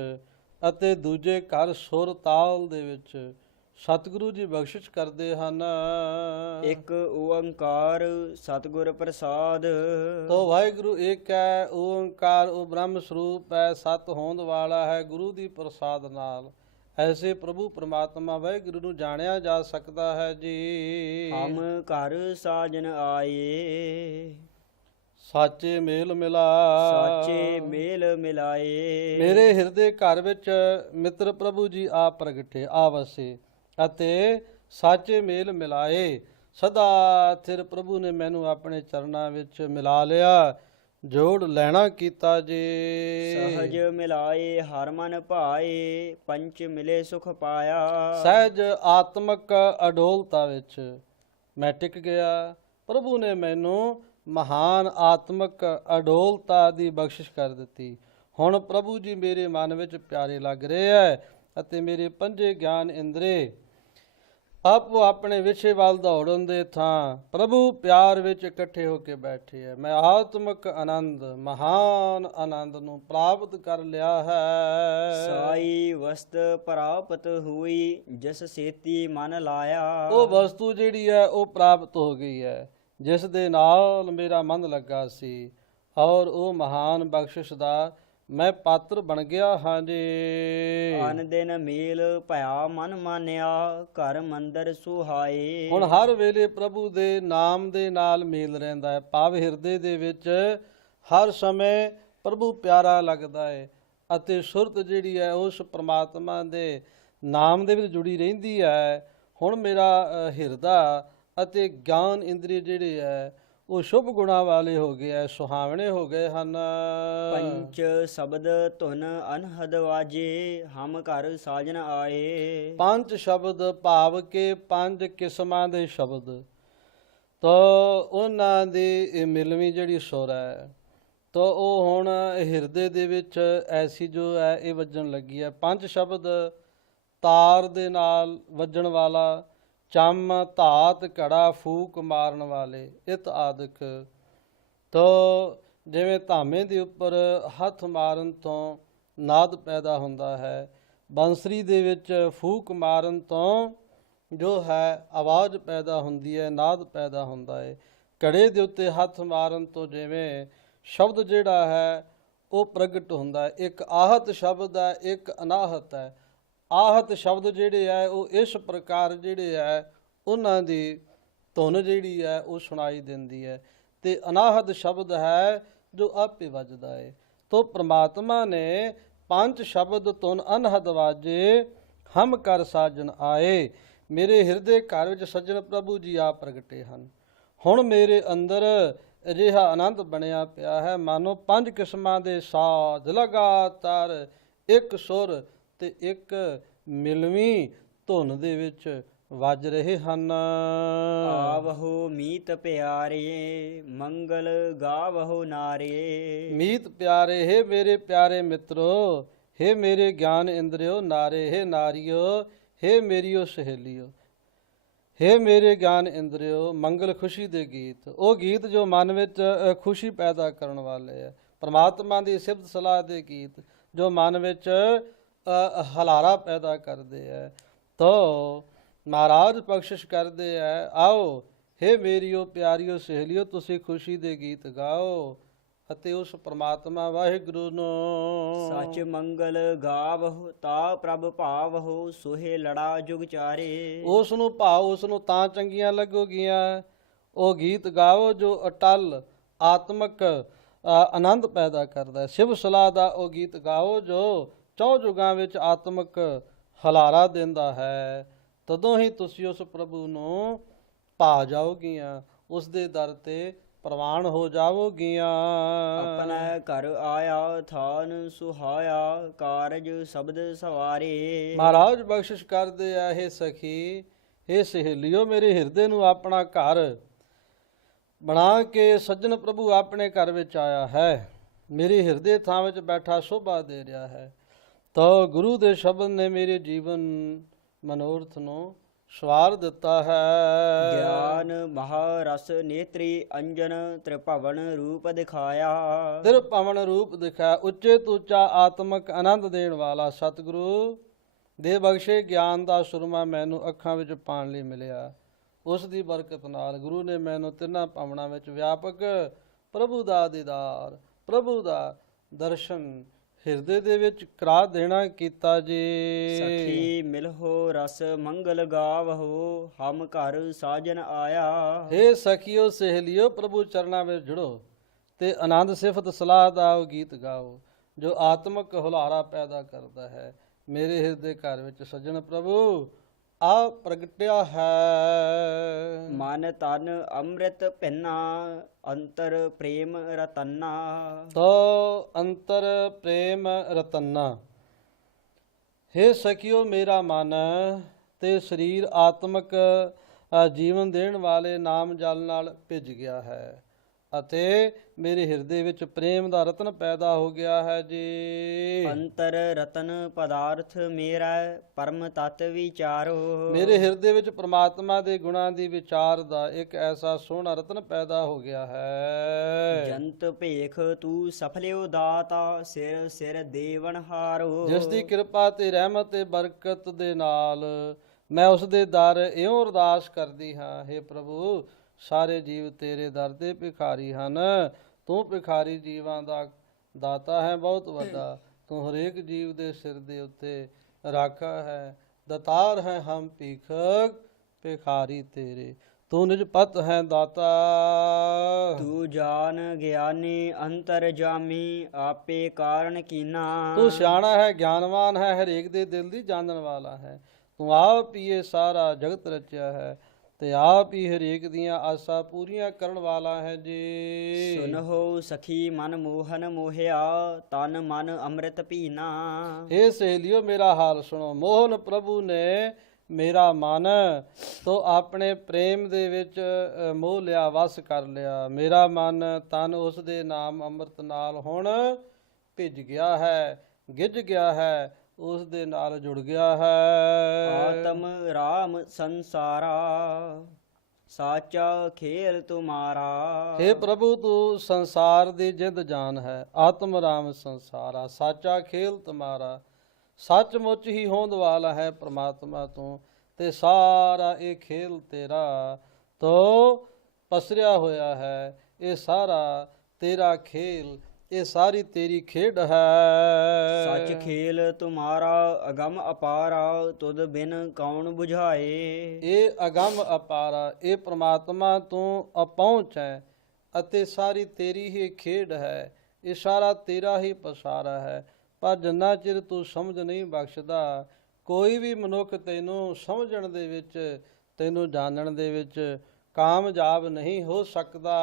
ਅਤੇ ਦੂਜੇ ਘਰ ਸੁਰ ਤਾਲ ਦੇ ਵਿੱਚ ਸਤਿਗੁਰੂ ਜੀ ਬਖਸ਼ਿਸ਼ ਕਰਦੇ ਹਨ। ਇੱਕ ਓੰਕਾਰ ਸਤਿਗੁਰ ਪ੍ਰਸਾਦ। ਤੋ ਵਾਹਿਗੁਰੂ ਏਕ ਹੈ ਓੰਕਾਰ, ਉਹ ਬ੍ਰਹਮ ਸਰੂਪ ਹੈ, ਸਤ ਹੋਂਦ ਵਾਲਾ ਹੈ। ਗੁਰੂ ਦੀ ਪ੍ਰਸਾਦ ਨਾਲ ਐਸੇ ਪ੍ਰਭੂ ਪਰਮਾਤਮਾ ਵਾਹਿਗੁਰੂ ਨੂੰ ਜਾਣਿਆ ਜਾ ਸਕਦਾ ਹੈ ਜੀ। ਹਮ ਘਰ ਸਾਜਨ ਆਏ ਸਾਚੇ ਮੇਲ ਮਿਲਾ, ਸਾਚੇ ਮੇਲ ਮਿਲਾਏ। ਮੇਰੇ ਹਿਰਦੇ ਘਰ ਵਿੱਚ ਮਿੱਤਰ ਪ੍ਰਭੂ ਜੀ ਆ ਪ੍ਰਗਟੇ ਆ ਵਸੇ ਅਤੇ ਸਾਚੇ ਮੇਲ ਮਿਲਾਏ। ਸਦਾ ਥਿਰ ਪ੍ਰਭੂ ਨੇ ਮੈਨੂੰ ਆਪਣੇ ਚਰਨਾਂ ਵਿੱਚ ਮਿਲਾ ਲਿਆ, ਜੋੜ ਲੈਣਾ ਕੀਤਾ ਜੀ। ਸਹਜ ਮਿਲਾਏ ਹਰ ਮਨ ਭਾਏ ਪੰਚ ਮਿਲੇ ਸੁਖ ਪਾਇਆ। ਸਹਿਜ ਆਤਮਕ ਅਡੋਲਤਾ ਵਿੱਚ ਮੈਂ ਟਿਕ ਗਿਆ। ਪ੍ਰਭੂ ਨੇ ਮੈਨੂੰ ਮਹਾਨ ਆਤਮਕ ਅਡੋਲਤਾ ਦੀ ਬਖਸ਼ਿਸ਼ ਕਰ ਦਿੱਤੀ। ਹੁਣ ਪ੍ਰਭੂ ਜੀ ਮੇਰੇ ਮਨ ਵਿੱਚ ਪਿਆਰੇ ਲੱਗ ਰਹੇ ਹੈ ਅਤੇ ਮੇਰੇ ਪੰਜੇ ਗਿਆਨ ਇੰਦਰੇ ਆਪੋ ਆਪਣੇ ਵਿਸ਼ੇ ਵੱਲ ਦੌੜਨ ਦੇ ਥਾਂ ਪ੍ਰਭੂ ਪਿਆਰ ਵਿੱਚ ਇਕੱਠੇ ਹੋ ਕੇ ਬੈਠੇ ਹੈ। ਮੈਂ ਆਤਮਿਕ ਆਨੰਦ, ਮਹਾਨ ਆਨੰਦ ਨੂੰ ਪ੍ਰਾਪਤ ਕਰ ਲਿਆ ਹੈ। ਸਾਈ ਵਸਤ ਪ੍ਰਾਪਤ ਹੋਈ, ਜਿਸ ਸੇਤੀ ਮਨ ਲਾਇਆ। ਉਹ ਵਸਤੂ ਜਿਹੜੀ ਹੈ ਉਹ ਪ੍ਰਾਪਤ ਹੋ ਗਈ ਹੈ ਜਿਸ ਦੇ ਨਾਲ ਮੇਰਾ ਮਨ ਲੱਗਾ ਸੀ, ਔਰ ਉਹ ਮਹਾਨ ਬਖਸ਼ਿਸ਼ ਦਾ ਮੈਂ ਪਾਤਰ ਬਣ ਗਿਆ ਹਾਂ ਜੀ। ਅਨ ਦਿਨ ਮੇਲ ਭਇਆ ਮਨ ਮਾਨਿਆ, ਘਰ ਮੰਦਰ ਸੁਹਾਏ। ਹੁਣ ਹਰ ਵੇਲੇ ਪ੍ਰਭੂ ਦੇ ਨਾਮ ਦੇ ਨਾਲ ਮੇਲ ਰਹਿੰਦਾ ਹੈ, ਭਾਵ ਹਿਰਦੇ ਦੇ ਵਿੱਚ ਹਰ ਸਮੇਂ ਪ੍ਰਭੂ ਪਿਆਰਾ ਲੱਗਦਾ ਹੈ ਅਤੇ ਸੁਰਤ ਜਿਹੜੀ ਹੈ ਉਸ ਪ੍ਰਮਾਤਮਾ ਦੇ ਨਾਮ ਦੇ ਵਿੱਚ ਜੁੜੀ ਰਹਿੰਦੀ ਹੈ। ਹੁਣ ਮੇਰਾ ਹਿਰਦਾ ਅਤੇ ਗਿਆਨ ਇੰਦਰੀ ਜਿਹੜੇ ਹੈ ਉਹ ਸ਼ੁਭ ਗੁਣਾਂ ਵਾਲੇ ਹੋ ਗਏ ਹੈ, ਸੁਹਾਵਣੇ ਹੋ ਗਏ ਹਨ। ਪੰਚ ਸ਼ਬਦ ਧੁਨ ਅਨਹਦ ਵਾਜੇ, ਹਮ ਘਰ ਸਾਜਨ ਆਏ। ਪੰਜ ਸ਼ਬਦ ਭਾਵ ਕੇ ਪੰਜ ਕਿਸਮਾਂ ਦੇ ਸ਼ਬਦ, ਤਾਂ ਉਹਨਾਂ ਦੀ ਇਹ ਮਿਲਵੀਂ ਜਿਹੜੀ ਸੁਰ ਹੈ ਤਾਂ ਉਹ ਹੁਣ ਹਿਰਦੇ ਦੇ ਵਿੱਚ ਐਸੀ ਜੋ ਹੈ ਇਹ ਵੱਜਣ ਲੱਗੀ ਹੈ। ਪੰਜ ਸ਼ਬਦ ਤਾਰ ਦੇ ਨਾਲ ਵੱਜਣ ਵਾਲਾ, ਚੰਮ, ਧਾਤ, ਘੜਾ, ਫੂਕ ਮਾਰਨ ਵਾਲੇ ਇਤ ਆਦਿਕ। ਤੋ ਜਿਵੇਂ ਧਾਮੇ ਦੇ ਉੱਪਰ ਹੱਥ ਮਾਰਨ ਤੋਂ ਨਾਦ ਪੈਦਾ ਹੁੰਦਾ ਹੈ, ਬੰਸਰੀ ਦੇ ਵਿੱਚ ਫੂਕ ਮਾਰਨ ਤੋਂ ਜੋ ਹੈ ਆਵਾਜ਼ ਪੈਦਾ ਹੁੰਦੀ ਹੈ, ਨਾਦ ਪੈਦਾ ਹੁੰਦਾ ਹੈ। ਘੜੇ ਦੇ ਉੱਤੇ ਹੱਥ ਮਾਰਨ ਤੋਂ ਜਿਵੇਂ ਸ਼ਬਦ ਜਿਹੜਾ ਹੈ ਉਹ ਪ੍ਰਗਟ ਹੁੰਦਾ ਹੈ। ਇੱਕ ਆਹਤ ਸ਼ਬਦ ਹੈ, ਇੱਕ ਅਨਾਹਤ ਹੈ। ਆਹਤ ਸ਼ਬਦ ਜਿਹੜੇ ਹੈ ਉਹ ਇਸ ਪ੍ਰਕਾਰ ਜਿਹੜੇ ਹੈ ਉਹਨਾਂ ਦੀ ਧੁਨ ਜਿਹੜੀ ਹੈ ਉਹ ਸੁਣਾਈ ਦਿੰਦੀ ਹੈ, ਤੇ ਅਨਾਹਤ ਸ਼ਬਦ ਹੈ ਜੋ ਆਪੇ ਵੱਜਦਾ ਹੈ। ਤੋ ਪ੍ਰਮਾਤਮਾ ਨੇ ਪੰਜ ਸ਼ਬਦ ਧੁਨ ਅਨਹਦ ਵਾਜੇ, ਹਮ ਕਰ ਸਾਜਨ ਆਏ। ਮੇਰੇ ਹਿਰਦੇ ਘਰ ਵਿੱਚ ਸੱਜਣ ਪ੍ਰਭੂ ਜੀ ਆ ਪ੍ਰਗਟੇ ਹਨ। ਹੁਣ ਮੇਰੇ ਅੰਦਰ ਅਜਿਹਾ ਆਨੰਦ ਬਣਿਆ ਪਿਆ ਹੈ ਮਾਨੋ ਪੰਜ ਕਿਸਮਾਂ ਦੇ ਸਾਜ਼ ਲਗਾਤਾਰ ਇੱਕ ਸੁਰ ਤੇ ਇੱਕ ਮਿਲਵੀਂ ਧੁਨ ਦੇ ਵਿੱਚ ਵੱਜ ਰਹੇ ਹਨ। ਆਵਹੋ ਮੀਤ ਪਿਆਰੇ, ਮੰਗਲ ਗਾਵਹੋ ਨਾਰੇ। ਮੀਤ ਪਿਆਰੇ, ਹੈ ਮੇਰੇ ਪਿਆਰੇ ਮਿੱਤਰੋ, ਹੈ ਮੇਰੇ ਗਿਆਨ ਇੰਦਰਿਓ ਨਾਰੇ, ਹੈ ਨਾਰੀਓ, ਹੈ ਮੇਰੀਓ ਸਹੇਲੀਓ, ਹੈ ਮੇਰੇ ਗਿਆਨ ਇੰਦਰਿਓ। ਮੰਗਲ ਖੁਸ਼ੀ ਦੇ ਗੀਤ, ਉਹ ਗੀਤ ਜੋ ਮਨ ਵਿੱਚ ਖੁਸ਼ੀ ਪੈਦਾ ਕਰਨ ਵਾਲੇ ਹੈ। ਪਰਮਾਤਮਾ ਦੀ ਸਿਫਤ ਸਲਾਹ ਦੇ ਗੀਤ ਜੋ ਮਨ ਵਿੱਚ ਹਲਾਰਾ ਪੈਦਾ ਕਰਦੇ ਹੈ। ਤੋ ਮਹਾਰਾਜ ਬਖਸ਼ਿਸ਼ ਕਰਦੇ ਹੈ, ਆਓ ਹੇ ਮੇਰੀਓ ਪਿਆਰੀਓ ਸਹੇਲੀਓ, ਤੁਸੀਂ ਖੁਸ਼ੀ ਦੇ ਗੀਤ ਗਾਓ ਅਤੇ ਉਸ ਪ੍ਰਮਾਤਮਾ ਵਾਹਿਗੁਰੂ ਨੂੰ ਸੱਚ ਮੰਗਲ ਗਾਵਹੁ, ਤਾ ਪ੍ਰਭ ਭਾਵਹੁ, ਸੋਹੇ ਲੜਾ ਜੁਗ ਚਾਰੇ। ਉਸ ਨੂੰ ਭਾਵ ਉਸ ਨੂੰ ਤਾਂ ਚੰਗੀਆਂ ਲੱਗੋਗੀਆਂ। ਉਹ ਗੀਤ ਗਾਓ ਜੋ ਅਟਲ ਆਤਮਿਕ ਆਨੰਦ ਪੈਦਾ ਕਰਦਾ ਹੈ। ਸ਼ਿਵ ਸਲਾਹ ਦਾ ਉਹ ਗੀਤ ਗਾਓ ਜੋ ਚੌ ਜੁਗਾਂ ਵਿੱਚ ਆਤਮਿਕ ਹਲਾਰਾ ਦਿੰਦਾ ਹੈ। ਤਦੋਂ ਹੀ ਤੁਸੀਂ ਉਸ ਪ੍ਰਭੂ ਨੂੰ ਪਾ ਜਾਓਗੀਆਂ, ਉਸ ਦੇ ਦਰ ਤੇ ਪ੍ਰਵਾਨ ਹੋ ਜਾਵੋਗੀਆਂ। ਆਪਣਾ ਘਰ ਆਇਆ, ਥਾਨ ਸੁਹਾਇਆ, ਕਾਰਜ ਸ਼ਬਦ ਸਵਾਰੇ। ਮਹਾਰਾਜ ਬਖਸ਼ਿਸ਼ ਕਰਦੇ ਆ, ਇਹ ਸਖੀ, ਇਹ ਸਹੇਲਿਓ, ਮੇਰੇ ਹਿਰਦੇ ਨੂੰ ਆਪਣਾ ਘਰ ਬਣਾ ਕੇ ਸੱਜਣ ਪ੍ਰਭੂ ਆਪਣੇ ਘਰ ਵਿੱਚ ਆਇਆ ਹੈ, ਮੇਰੇ ਹਿਰਦੇ ਥਾਂ ਵਿੱਚ ਬੈਠਾ ਸ਼ੋਭਾ ਦੇ ਰਿਹਾ ਹੈ। ਤਾਂ ਗੁਰੂ ਦੇ ਸ਼ਬਦ ਨੇ ਮੇਰੇ ਜੀਵਨ ਮਨੋਰਥ ਨੂੰ ਸਵਾਰ ਦਿੱਤਾ ਹੈ। ਗਿਆਨ ਮਹਾਰਸ ਨੇਤਰੀ ਅੰਜਨ, ਤ੍ਰਿਭਵਨ ਰੂਪ ਦਿਖਾਇਆ। ਤ੍ਰਿਭਵਨ ਰੂਪ ਦਿਖਾਇਆ, ਉੱਚੇ ਤੋਂ ਉੱਚਾ ਆਤਮਿਕ ਆਨੰਦ ਦੇਣ ਵਾਲਾ ਸਤਿਗੁਰੂ ਦੇ ਬਖਸ਼ੇ ਗਿਆਨ ਦਾ ਸੁਰਮਾ ਮੈਨੂੰ ਅੱਖਾਂ ਵਿੱਚ ਪਾਣ ਲਈ ਮਿਲਿਆ। ਉਸ ਦੀ ਬਰਕਤ ਨਾਲ ਗੁਰੂ ਨੇ ਮੈਨੂੰ ਤਿੰਨਾਂ ਭਵਨਾਂ ਵਿੱਚ ਵਿਆਪਕ ਪ੍ਰਭੂ ਦਾ ਦੀਦਾਰ, ਪ੍ਰਭੂ ਦਾ ਦਰਸ਼ਨ ਹਿਰਦੇ ਦੇ ਵਿੱਚ ਕਰਾ ਦੇਣਾ ਕੀਤਾ ਜੀ। ਸਖੀ ਮਿਲਹੋ ਰਸ ਮੰਗਲ ਗਾਵਹੋ, ਹਮ ਘਰ ਸਾਜਨ ਆਇਆ। ਹੇ ਸਖੀਓ ਸਹੇਲਿਓ, ਪ੍ਰਭੂ ਚਰਨਾਂ ਵਿੱਚ ਜੁੜੋ ਤੇ ਆਨੰਦ ਸਿਫਤ ਸਲਾਹ ਦਾ ਉਹ ਗੀਤ ਗਾਓ ਜੋ ਆਤਮਿਕ ਹੁਲਾਰਾ ਪੈਦਾ ਕਰਦਾ ਹੈ। ਮੇਰੇ ਹਿਰਦੇ ਘਰ ਵਿੱਚ ਸੱਜਣ ਪ੍ਰਭੂ ਆ ਪ੍ਰਗਟਿਆ ਹੈ। ਮਨ ਤਨ ਅੰਮ੍ਰਿਤ ਭਿੰਨਾ, ਅੰਤਰ ਪ੍ਰੇਮ ਰਤਨਾ। ਤੋ ਅੰਤਰ ਪ੍ਰੇਮ ਰਤਨਾ। ਹੇ ਸਖੀਓ, ਮੇਰਾ ਮਨ ਤੇ ਸਰੀਰ ਆਤਮਿਕ ਜੀਵਨ ਦੇਣ ਵਾਲੇ ਨਾਮ ਜਲ ਨਾਲ ਭਿੱਜ ਗਿਆ ਹੈ। ਅਤੇ ਮੇਰੇ ਹਿਰਦੇ ਵਿੱਚ ਪ੍ਰੇਮ ਦਾ ਰਤਨ ਪੈਦਾ ਹੋ ਗਿਆ ਹੈ ਜੀ। ਅੰਤਰ ਰਤਨ ਪਦਾਰਥ ਮੇਰਾ ਪਰਮ ਤਤ ਵਿਚਾਰੋ। ਮੇਰੇ ਹਿਰਦੇ ਵਿੱਚ ਪ੍ਰਮਾਤਮਾ ਦੇ ਗੁਣਾਂ ਦੀ ਵਿਚਾਰ ਦਾ ਇੱਕ ਐਸਾ ਸੋਹਣਾ ਰਤਨ ਪੈਦਾ ਹੋ ਗਿਆ ਹੈ। ਜੰਤ ਭੇਖ ਤੂੰ ਸਫਲਿਓ ਦਾਤਾ ਸਿਰ ਸਿਰ ਦੇਵਨ ਹਾਰੋ। ਜਿਸ ਦੀ ਕਿਰਪਾ ਤੇ ਰਹਿਮਤ ਤੇ ਬਰਕਤ ਦੇ ਨਾਲ ਮੈਂ ਉਸ ਦੇ ਦਰ ਇਉਂ ਅਰਦਾਸ ਕਰਦੀ ਹਾਂ, ਹੇ ਪ੍ਰਭੂ ਸਾਰੇ ਜੀਵ ਤੇਰੇ ਦਰ ਦੇ ਭਿਖਾਰੀ ਹਨ। ਤੂੰ ਭਿਖਾਰੀ ਜੀਵਾਂ ਦਾ ਦਾਤਾ ਹੈ ਬਹੁਤ ਵੱਡਾ। ਤੂੰ ਹਰੇਕ ਜੀਵ ਦੇ ਸਿਰ ਦੇ ਉੱਤੇ ਰਾਖਾ ਹੈ। ਦਾਤਾਰ ਹੈ ਹਮ ਭੀਖਕ ਭਿਖਾਰੀ ਤੇਰੇ। ਤੂੰ ਨਿਜ ਪਤ ਹੈ ਦਾਤਾ। ਤੂੰ ਜਾਨ ਗਿਆਨੀ ਅੰਤਰ ਜਾਮੀ ਆਪੇ ਕਾਰਨ ਕੀਨਾ। ਤੂੰ ਸਿਆਣਾ ਹੈ, ਗਿਆਨਵਾਨ ਹੈ, ਹਰੇਕ ਦੇ ਦਿਲ ਦੀ ਜਾਣਨ ਵਾਲਾ ਹੈ। ਤੂੰ ਆਪ ਹੀ ਇਹ ਸਾਰਾ ਜਗਤ ਰਚਿਆ ਹੈ ਤੇ ਆਪ ਹੀ ਹਰੇਕ ਦੀਆਂ ਆਸਾਂ ਪੂਰੀਆਂ ਕਰਨ ਵਾਲਾ ਹੈ ਜੀ। ਸੁਨਹੁ ਸਖੀ ਮਨ ਮੋਹਨ ਮੋਹਿਆ ਤਨ ਮਨ ਅੰਮ੍ਰਿਤ ਪੀਨਾ। ਇਹ ਸਹੇਲਿਓ ਮੇਰਾ ਹਾਲ ਸੁਣੋ। ਮੋਹਨ ਪ੍ਰਭੂ ਨੇ ਮੇਰਾ ਮਨ ਤੋਂ ਆਪਣੇ ਪ੍ਰੇਮ ਦੇ ਵਿੱਚ ਮੋਹ ਲਿਆ, ਵਸ ਕਰ ਲਿਆ। ਮੇਰਾ ਮਨ ਤਨ ਉਸ ਦੇ ਨਾਮ ਅੰਮ੍ਰਿਤ ਨਾਲ ਹੁਣ ਭਿੱਜ ਗਿਆ ਹੈ, ਗਿੱਜ ਗਿਆ ਹੈ, ਉਸ ਦੇ ਨਾਲ ਜੁੜ ਗਿਆ ਹੈ। ਆਤਮ ਰਾਮ ਸੰਸਾਰਾ ਸਾਚਾ ਖੇਲ ਤੁਮਾਰਾ। हे ਪ੍ਰਭੂ ਤੂੰ ਸੰਸਾਰ ਦੀ ਜਿੰਦ ਜਾਨ ਹੈ। ਆਤਮ ਰਾਮ ਸੰਸਾਰਾ ਸਾਚਾ ਖੇਲ ਤੁਮਾਰਾ। ਸੱਚਮੁੱਚ ਹੀ ਹੋਂਦ ਵਾਲਾ ਹੈ ਪ੍ਰਮਾਤਮਾ ਤੂੰ ਤੇ ਸਾਰਾ ਇਹ ਖੇਲ ਤੇਰਾ ਤੋਂ ਪਸਰਿਆ ਹੋਇਆ ਹੈ। ਇਹ ਸਾਰਾ ਤੇਰਾ ਖੇਲ, ਇਹ ਸਾਰੀ ਤੇਰੀ ਖੇਡ ਹੈ। ਸੱਚ ਖੇਲ ਤੁਮਾਰਾ ਅਗਮ ਅਪਾਰਾ ਤੁਧ ਬਿਨ ਕੌਣ 부ਝਾਏ। ਇਹ ਅਗੰਮ ਅਪਾਰਾ, ਇਹ ਪ੍ਰਮਾਤਮਾ ਤੂੰ ਅਪਹੁੰਚ ਹੈ ਅਤੇ ਸਾਰੀ ਤੇਰੀ ਹੀ ਖੇਡ ਹੈ। ਇਹ ਸਾਰਾ ਤੇਰਾ ਹੀ ਪਸਾਰਾ ਹੈ। ਪਰ ਜਿੰਨਾ ਚਿਰ ਤੂੰ ਸਮਝ ਨਹੀਂ ਬਖਸ਼ਦਾ, ਕੋਈ ਵੀ ਮਨੁੱਖ ਤੈਨੂੰ ਸਮਝਣ ਦੇ ਵਿੱਚ, ਤੈਨੂੰ ਜਾਣਨ ਦੇ ਵਿੱਚ ਕਾਮਯਾਬ ਨਹੀਂ ਹੋ ਸਕਦਾ।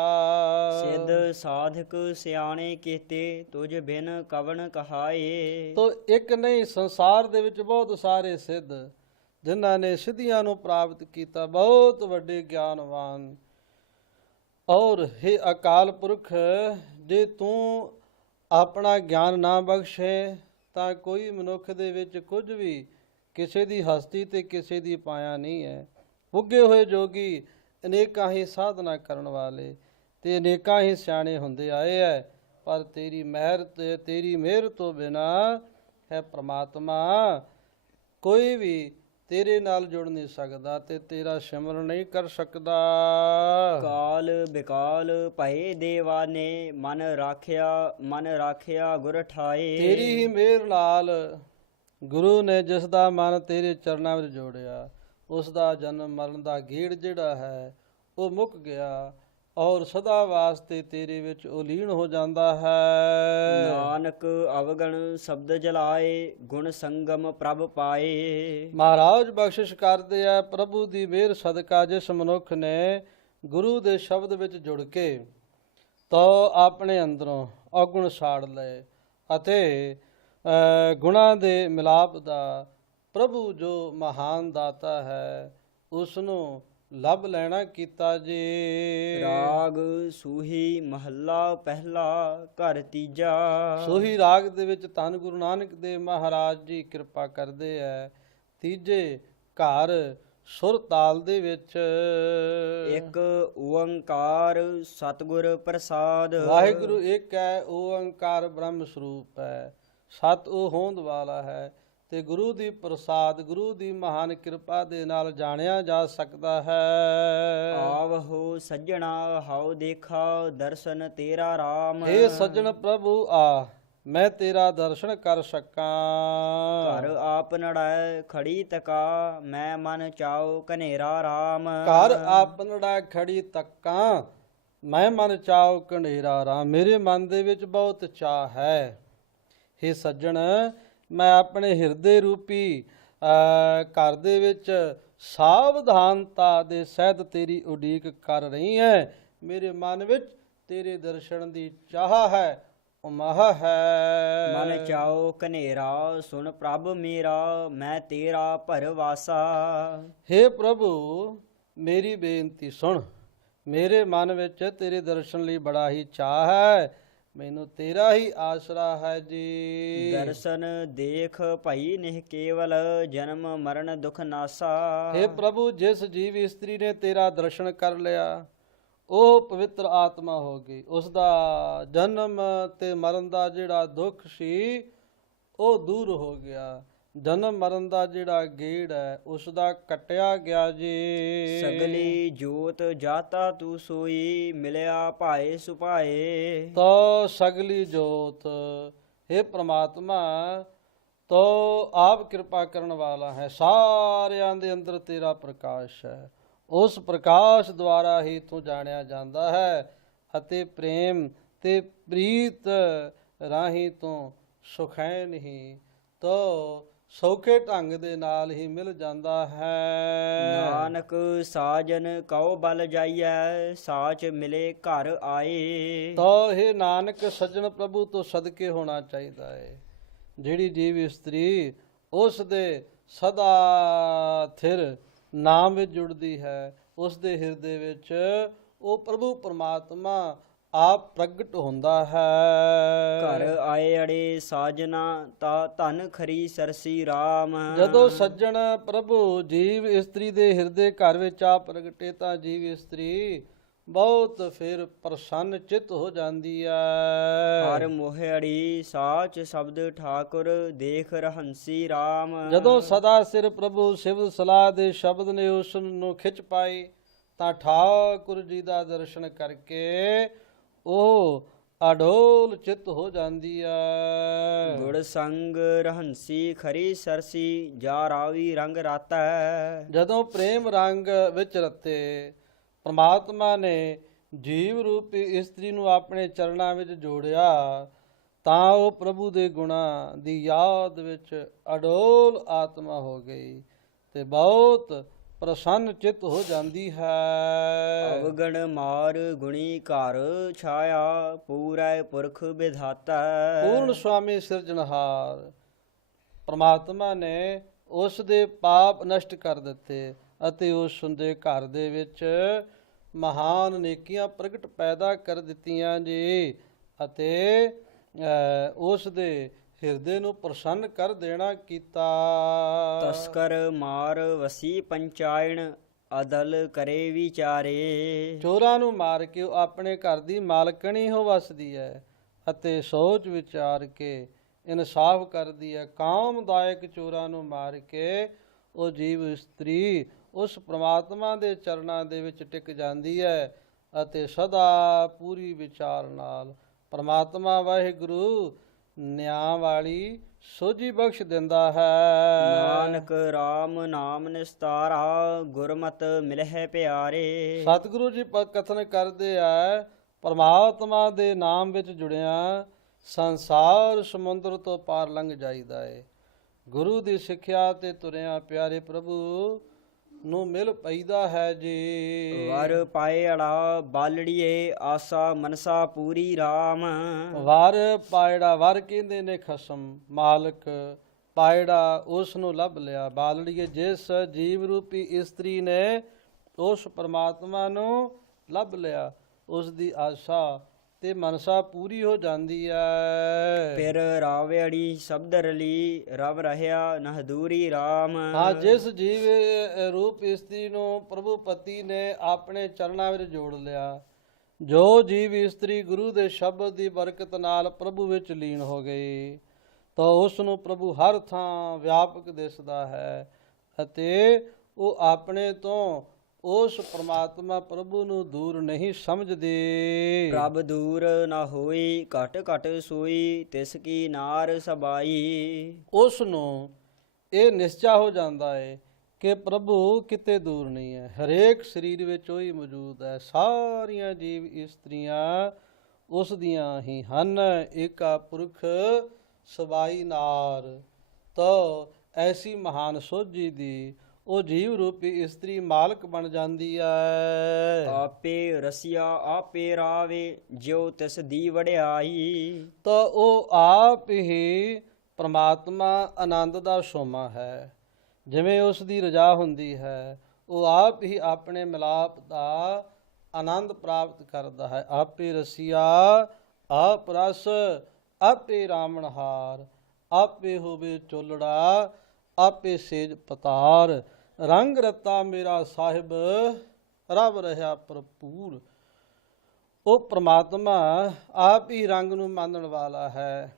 ਸਿੱਧ ਸਾਧਕ ਸਿਆਣੇ ਕੀਤੇ ਤੁਝ ਬਿਨ ਕਵਣ ਕਹਾਏ। ਤੋ ਇੱਕ ਨਹੀਂ, ਸੰਸਾਰ ਦੇ ਵਿੱਚ ਬਹੁਤ ਸਾਰੇ ਸਿੱਧ ਜਿਨ੍ਹਾਂ ਨੇ ਸਿੱਧੀਆਂ ਨੂੰ ਪ੍ਰਾਪਤ ਕੀਤਾ, ਬਹੁਤ ਵੱਡੇ ਗਿਆਨਵਾਨ। ਔਰ ਹੇ ਅਕਾਲ ਪੁਰਖ, ਜੇ ਤੂੰ ਆਪਣਾ ਗਿਆਨ ਨਾ ਬਖਸ਼ੇ ਤਾਂ ਕੋਈ ਮਨੁੱਖ ਦੇ ਵਿੱਚ ਕੁਝ ਵੀ, ਕਿਸੇ ਦੀ ਹਸਤੀ ਤੇ ਕਿਸੇ ਦੀ ਪਾਇਆ ਨਹੀਂ ਹੈ। ਉੱਗੇ ਹੋਏ ਜੋਗੀ ਅਨੇਕਾਂ ਹੀ ਸਾਧਨਾ ਕਰਨ ਵਾਲੇ ਤੇ ਅਨੇਕਾਂ ਹੀ ਸਿਆਣੇ ਹੁੰਦੇ ਆਏ ਹੈ, ਪਰ ਤੇਰੀ ਮਿਹਰ ਤੇ ਤੇਰੀ ਮਿਹਰ ਤੋਂ ਬਿਨਾ ਹੈ ਪ੍ਰਮਾਤਮਾ ਕੋਈ ਵੀ ਤੇਰੇ ਨਾਲ ਜੁੜ ਨਹੀਂ ਸਕਦਾ ਤੇ ਤੇਰਾ ਸਿਮਰਨ ਨਹੀਂ ਕਰ ਸਕਦਾ। ਕਾਲ ਬਿਕਾਲ ਭਏ ਦੇਵਾਨੇ ਮਨ ਰਾਖਿਆ ਗੁਰ ਠਾਏ। ਤੇਰੀ ਹੀ ਮਿਹਰ ਨਾਲ ਗੁਰੂ ਨੇ ਜਿਸ ਦਾ ਮਨ ਤੇਰੇ ਚਰਨਾਂ ਵਿੱਚ ਜੋੜਿਆ, ਉਸ ਦਾ ਜਨਮ ਮਰਨ ਦਾ ਗੇੜ ਜਿਹੜਾ ਹੈ ਉਹ ਮੁੱਕ ਗਿਆ ਔਰ ਸਦਾ ਵਾਸਤੇ ਤੇਰੇ ਵਿੱਚ ਉਹ ਲੀਨ ਹੋ ਜਾਂਦਾ ਹੈ। ਨਾਨਕ ਅਵਗਣ ਸ਼ਬਦ ਜਲਾਏ ਗੁਣ ਸੰਗਮ ਪ੍ਰਭ ਪਾਏ। ਮਹਾਰਾਜ ਬਖਸ਼ਿਸ਼ ਕਰਦੇ ਆ ਪ੍ਰਭੂ ਦੀ ਮਿਹਰ ਸਦਕਾ ਜਿਸ ਮਨੁੱਖ ਨੇ ਗੁਰੂ ਦੇ ਸ਼ਬਦ ਵਿੱਚ ਜੁੜ ਕੇ ਤਾਂ ਆਪਣੇ ਅੰਦਰੋਂ ਔਗੁਣ ਸਾੜ ਲਏ ਅਤੇ ਗੁਣਾਂ ਦੇ ਮਿਲਾਪ ਦਾ ਪ੍ਰਭੂ ਜੋ ਮਹਾਨ ਦਾਤਾ ਹੈ ਉਸ ਨੂੰ ਲੱਭ ਲੈਣਾ ਕੀਤਾ ਜੀ। ਰਾਗ ਸੂਹੀ ਮਹੱਲਾ ਪਹਿਲਾ ਘਰ ਤੀਜਾ। ਸੋਹੀ ਰਾਗ ਦੇ ਵਿੱਚ ਧੰਨ ਗੁਰੂ ਨਾਨਕ ਦੇਵ ਮਹਾਰਾਜ ਜੀ ਕਿਰਪਾ ਕਰਦੇ ਹੈ। ਤੀਜੇ ਘਰ ਸੁਰ ਤਾਲ ਦੇ ਵਿੱਚ ਇੱਕ ਓੰਕਾਰ ਸਤਿਗੁਰ ਪ੍ਰਸਾਦ। ਵਾਹਿਗੁਰੂ ਇੱਕ ਹੈ, ਓੰਕਾਰ ਬ੍ਰਹਮ ਸਰੂਪ ਹੈ, ਸਤ ਉਹ ਹੋਂਦ ਵਾਲਾ ਹੈ ਤੇ ਗੁਰੂ ਦੀ ਪ੍ਰਸਾਦ, ਗੁਰੂ ਦੀ ਮਹਾਨ ਕਿਰਪਾ ਦੇ ਨਾਲ ਜਾਣਿਆ ਜਾ ਸਕਦਾ ਹੈ। ਆਵਹੋ ਸੱਜਣਾ ਹਉ ਦੇਖਾ ਦਰਸ਼ਨ ਤੇਰਾ ਰਾਮ। ਹੇ ਸੱਜਣ ਪ੍ਰਭੂ ਆ, ਮੈਂ ਤੇਰਾ ਦਰਸ਼ਨ ਕਰ ਸਕਾਂ। ਘਰ ਆਪ ਨੜੈ ਖੜੀ ਤਕਾ ਮੈਂ ਮਨ ਚਾਉ ਕਨੇਰਾ ਰਾਮ। ਘਰ ਆਪਨੜਾ ਖੜੀ ਤੱਕਾਂ ਮੈਂ ਮਨ ਚਾਉ ਕਨੇਰਾ ਰਾਮ। ਮੇਰੇ ਮਨ ਦੇ ਵਿੱਚ ਬਹੁਤ ਚਾਹ ਹੈ। ਹੇ ਸੱਜਣ, ਮੈਂ ਆਪਣੇ ਹਿਰਦੇ ਰੂਪੀ ਘਰ ਦੇ ਵਿੱਚ ਸਾਵਧਾਨਤਾ ਦੇ ਸਹਿਤ ਤੇਰੀ ਉਡੀਕ ਕਰ ਰਹੀ ਹੈ। ਮੇਰੇ ਮਨ ਵਿੱਚ ਤੇਰੇ ਦਰਸ਼ਨ ਦੀ ਚਾਹ ਹੈ, ਉਮਹ ਹੈ। ਮਨ ਚਾਉ ਕਨੇਰਾ ਸੁਣ ਪ੍ਰਭ ਮੇਰਾ ਮੈਂ ਤੇਰਾ ਭਰਵਾਸਾ। ਹੇ ਪ੍ਰਭੂ, ਮੇਰੀ ਬੇਨਤੀ ਸੁਣ, ਮੇਰੇ ਮਨ ਵਿੱਚ ਤੇਰੇ ਦਰਸ਼ਨ ਲਈ ਬੜਾ ਹੀ ਚਾਅ ਹੈ, ਮੈਨੂੰ ਤੇਰਾ ਹੀ ਆਸਰਾ ਹੈ ਜੀ। ਦਰਸ਼ਨ ਦੇਖ ਭਈ ਨਿਹ ਕੇਵਲ ਜਨਮ ਮਰਨ ਦੁਖ ਨਾਸਾ। ਹੇ ਪ੍ਰਭੂ, ਜਿਸ ਜੀਵ ਇਸਤਰੀ ਨੇ ਤੇਰਾ ਦਰਸ਼ਨ ਕਰ ਲਿਆ ਉਹ ਪਵਿੱਤਰ ਆਤਮਾ ਹੋ ਗਈ। ਉਸ ਦਾ ਜਨਮ ਤੇ ਮਰਨ ਦਾ ਜਿਹੜਾ ਦੁੱਖ ਸੀ ਉਹ ਦੂਰ ਹੋ ਗਿਆ। ਜਨਮ ਮਰਨ ਦਾ ਜਿਹੜਾ ਗੇੜ ਹੈ ਉਸ ਦਾ ਕੱਟਿਆ ਗਿਆ ਜੀ। ਸਗਲੀ ਜੋਤ ਜਾਤਾ ਤੂੰ ਸੋਈ ਮਿਲਿਆ ਭਾਏ ਸੁਭਾਏ। ਤੋ ਸਗਲੀ ਜੋਤ, हे ਪ੍ਰਮਾਤਮਾ, ਤੋ ਆਪ ਕਿਰਪਾ ਕਰਨ ਵਾਲਾ ਹੈ, ਸਾਰਿਆਂ ਦੇ ਅੰਦਰ ਤੇਰਾ ਪ੍ਰਕਾਸ਼ ਹੈ। ਉਸ ਪ੍ਰਕਾਸ਼ ਦੁਆਰਾ ਹੀ ਤੂੰ ਜਾਣਿਆ ਜਾਂਦਾ ਹੈ ਅਤੇ ਪ੍ਰੇਮ ਤੇ ਪ੍ਰੀਤ ਰਾਹੀਂ ਤੂੰ ਸੁਖੈਨ ਹੀ ਤੋ ਸੌਖੇ ਢੰਗ ਦੇ ਨਾਲ ਹੀ ਮਿਲ ਜਾਂਦਾ ਹੈ। ਨਾਨਕ ਸਾਜਨ ਕਉ ਬਲ ਜਾਈਐ ਸਾਚ ਮਿਲੇ ਘਰ ਆਏ। ਤੋ हे ਨਾਨਕ, ਸੱਜਣ ਪ੍ਰਭੂ ਤੋਂ ਸਦਕੇ ਹੋਣਾ ਚਾਹੀਦਾ ਹੈ। ਜਿਹੜੀ ਜੀਵ ਇਸਤਰੀ ਉਸ ਦੇ ਸਦਾ ਥਿਰ ਨਾਮ ਵਿੱਚ ਜੁੜਦੀ ਹੈ, ਉਸ ਦੇ ਹਿਰਦੇ ਵਿੱਚ ਉਹ ਪ੍ਰਭੂ ਪਰਮਾਤਮਾ ਆਪ ਪ੍ਰਗਟ ਹੁੰਦਾ ਹੈ। ਘਰ ਆਏ ਅੜੇ ਸਾਜਨਾ ਤਾ ਧਨ ਖਰੀ ਸਰਸੀ ਰਾਮ। ਜਦੋਂ ਸੱਜਣ ਪ੍ਰਭੂ ਜੀਵ ਇਸਤਰੀ ਦੇ ਹਿਰਦੇ ਘਰ ਵਿੱਚ ਆ ਪ੍ਰਗਟੇ ਤਾਂ ਜੀਵ ਇਸਤਰੀ ਬਹੁਤ ਫਿਰ ਪ੍ਰਸੰਨ ਚਿਤ ਹੋ ਜਾਂਦੀ ਹੈ। ਹਰ ਮੋਹੜੀ ਸਾਚ ਸ਼ਬਦ ਠਾਕੁਰ ਦੇਖ ਰਹੰਸੀ ਰਾਮ। ਜਦੋਂ ਸਦਾ ਸਿਰ ਪ੍ਰਭੂ ਸਿਵ ਸਲਾਹ ਦੇ ਸ਼ਬਦ ਨੇ ਉਸ ਨੂੰ ਖਿੱਚ ਪਾਈ ਤਾਂ ਠਾਕੁਰ ਜੀ ਦਾ ਦਰਸ਼ਨ ਕਰਕੇ ਉਹ ਅਡੋਲ ਚਿਤ ਹੋ ਜਾਂਦੀ ਹੈ। ਗੁੜ ਸੰਗ ਰਹੰਸੀ ਖਰੀ ਸਰਸੀ ਜਾ ਰਾਵੀ ਰੰਗ ਰਾਤਾ। ਜਦੋਂ ਪ੍ਰੇਮ ਰੰਗ ਵਿੱਚ ਰਤੇ ਪ੍ਰਮਾਤਮਾ ਨੇ ਜੀਵ ਰੂਪੀ ਇਸਤਰੀ ਨੂੰ ਆਪਣੇ ਚਰਨਾਂ ਵਿੱਚ ਜੋੜਿਆ ਤਾਂ ਉਹ ਪ੍ਰਭੂ ਦੇ ਗੁਣਾਂ ਦੀ ਯਾਦ ਵਿੱਚ ਅਡੋਲ ਆਤਮਾ ਹੋ ਗਈ ਤੇ ਬਹੁਤ ਪ੍ਰਸੰਨ ਚਿਤ ਹੋ ਜਾਂਦੀ ਹੈ। ਅਵਗਣ ਮਾਰ ਗੁਣੀ ਘਰ ਛਾਇਆ ਪੂਰੈ ਪੁਰਖ ਵਿਧਾਤਾ। ਪੂਰਨ ਸੁਆਮੀ ਸਿਰਜਣਹਾਰ ਪ੍ਰਮਾਤਮਾ ਨੇ ਉਸ ਦੇ ਪਾਪ ਨਸ਼ਟ ਕਰ ਦਿੱਤੇ ਅਤੇ ਉਸ ਦੇ ਘਰ ਦੇ ਵਿੱਚ ਮਹਾਨ ਨੇਕੀਆਂ ਪ੍ਰਗਟ ਪੈਦਾ ਕਰ ਦਿੱਤੀਆਂ ਜੀ ਅਤੇ ਉਸ ਦੇ ਹਿਰਦੇ ਨੂੰ ਪ੍ਰਸੰਨ ਕਰ ਦੇਣਾ ਕੀਤਾ। ਤਸਕਰ ਮਾਰ ਵਸੀ ਪੰਚਾਇਣ ਅਦਲ ਕਰੇ ਵਿਚਾਰੇ। ਚੋਰਾਂ ਨੂੰ ਮਾਰ ਕੇ ਉਹ ਆਪਣੇ ਘਰ ਦੀ ਮਾਲਕਣੀ ਹੋ ਵਸਦੀ ਹੈ ਅਤੇ ਸੋਚ ਵਿਚਾਰ ਕੇ ਇਨਸਾਫ ਕਰਦੀ ਹੈ। ਕਾਮਦਾਇਕ ਚੋਰਾਂ ਨੂੰ ਮਾਰ ਕੇ ਉਹ ਜੀਵ ਇਸਤਰੀ ਉਸ ਪ੍ਰਮਾਤਮਾ ਦੇ ਚਰਨਾਂ ਦੇ ਵਿੱਚ ਟਿਕ ਜਾਂਦੀ ਹੈ ਅਤੇ ਸਦਾ ਪੂਰੀ ਵਿਚਾਰ ਨਾਲ ਪ੍ਰਮਾਤਮਾ ਵਾਹਿਗੁਰੂ ਨਿਆਂ ਵਾਲੀ ਸੋਝੀ ਬਖਸ਼ ਦਿੰਦਾ ਹੈ। ਨਾਨਕ RAM ਨਾਮ ਨਿਸਤਾਰਾ ਗੁਰਮਤਿ ਮਿਲਹਿ ਪਿਆਰੇ। ਸਤਿਗੁਰੂ ਜੀ ਕਥਨ ਕਰਦੇ ਆ ਪਰਮਾਤਮਾ ਦੇ ਨਾਮ ਵਿੱਚ ਜੁੜਿਆ ਸੰਸਾਰ ਸਮੁੰਦਰ ਤੋਂ ਪਾਰ ਲੰਘ ਜਾਈਦਾ ਏ। ਗੁਰੂ ਦੀ ਸਿੱਖਿਆ ਤੇ ਤੁਰਿਆ ਪਿਆਰੇ ਪ੍ਰਭੂ ਨੂੰ ਮਿਲ ਪਈਦਾ ਹੈ ਜੀ। ਵਰ ਪਾਏ ਅੜਾ ਬਾਲੜੀਏ ਆਸਾ ਮਨਸਾ ਪੂਰੀ RAM। ਵਰ ਪਾਇੜਾ, ਵਰ ਕਹਿੰਦੇ ਨੇ ਖਸਮ, ਮਾਲਕ ਪਾਇੜਾ ਉਸ ਨੂੰ ਲੱਭ ਲਿਆ। ਬਾਲੜੀਏ ਜਿਸ ਜੀਵ ਰੂਪੀ ਇਸਤਰੀ ਨੇ ਉਸ ਪਰਮਾਤਮਾ ਨੂੰ ਲੱਭ ਲਿਆ ਉਸ ਦੀ ਆਸਾ ਤੇ ਮਨਸਾ ਪੂਰੀ ਹੋ ਜਾਂਦੀ ਹੈ। ਫਿਰ ਰਾਵੜੀ ਸ਼ਬਦ ਰਲੀ ਰਵ ਰਹਿਆ ਨਹਦੂਰੀ RAM। ਹਾਂ, ਜਿਸ ਜੀਵ ਰੂਪ ਇਸਤਰੀ ਨੂੰ ਪ੍ਰਭੂ ਪਤੀ ਨੇ ਆਪਣੇ ਚਰਨਾਂ ਵਿੱਚ ਜੋੜ ਲਿਆ, ਜੋ ਜੀਵ ਇਸਤਰੀ ਗੁਰੂ ਦੇ ਸ਼ਬਦ ਦੀ ਬਰਕਤ ਨਾਲ ਪ੍ਰਭੂ ਵਿੱਚ ਲੀਨ ਹੋ ਗਈ ਤਾਂ ਉਸ ਨੂੰ ਪ੍ਰਭੂ ਹਰ ਥਾਂ ਵਿਆਪਕ ਦਿਸਦਾ ਹੈ ਅਤੇ ਉਹ ਆਪਣੇ ਤੋਂ ਉਸ ਪ੍ਰਮਾਤਮਾ ਪ੍ਰਭੂ ਨੂੰ ਦੂਰ ਨਹੀਂ ਸਮਝਦੇ। ਪ੍ਰਭ ਦੂਰ ਨਾ ਹੋਈ ਘਟ ਘਟ ਸੋਈ ਤਿਸ ਕੀ ਨਾਰ ਸਬਾਈ। ਉਸ ਨੂੰ ਇਹ ਨਿਸ਼ਚਾ ਹੋ ਜਾਂਦਾ ਹੈ ਕਿ ਪ੍ਰਭੂ ਕਿਤੇ ਦੂਰ ਨਹੀਂ ਹੈ, ਹਰੇਕ ਸਰੀਰ ਵਿੱਚ ਉਹ ਹੀ ਮੌਜੂਦ ਹੈ। ਸਾਰੀਆਂ ਜੀਵ ਇਸਤਰੀਆਂ ਉਸ ਦੀਆਂ ਹੀ ਹਨ। ਏਕਾ ਪੁਰਖ ਸਬਾਈ ਨਾਰ। ਤਾਂ ਐਸੀ ਮਹਾਨ ਸੋਝੀ ਦੀ ਉਹ ਜੀਵ ਰੂਪੀ ਇਸਤਰੀ ਮਾਲਕ ਬਣ ਜਾਂਦੀ ਹੈ। ਆਪੇ ਰਸਿਆ ਆਪੇ ਰਾਵੇ ਜਿਉ ਤਿਸ ਦੀ ਵਡਿਆਈ। ਤਾਂ ਉਹ ਆਪ ਹੀ ਪ੍ਰਮਾਤਮਾ ਆਨੰਦ ਦਾ ਸੋਮਾ ਹੈ। ਜਿਵੇਂ ਉਸ ਦੀ ਰਜਾ ਹੁੰਦੀ ਹੈ ਉਹ ਆਪ ਹੀ ਆਪਣੇ ਮਿਲਾਪ ਦਾ ਆਨੰਦ ਪ੍ਰਾਪਤ ਕਰਦਾ ਹੈ। ਆਪੇ ਰਸੀਆ ਆਪ ਰਸ, ਆਪੇ ਰਾਮਣਹਾਰ, ਆਪੇ ਹੋਵੇ ਚੋਲੜਾ, ਆਪੇ ਸੇਜ ਪਤਾਰ। ਰੰਗ ਰਤਾ ਮੇਰਾ ਸਾਹਿਬ, ਰਬ ਰਹਾ ਭਰਪੂਰ। ਉਹ ਪ੍ਰਮਾਤਮਾ ਆਪ ਹੀ ਰੰਗ ਨੂੰ ਮਾਨਣ ਵਾਲਾ ਹੈ,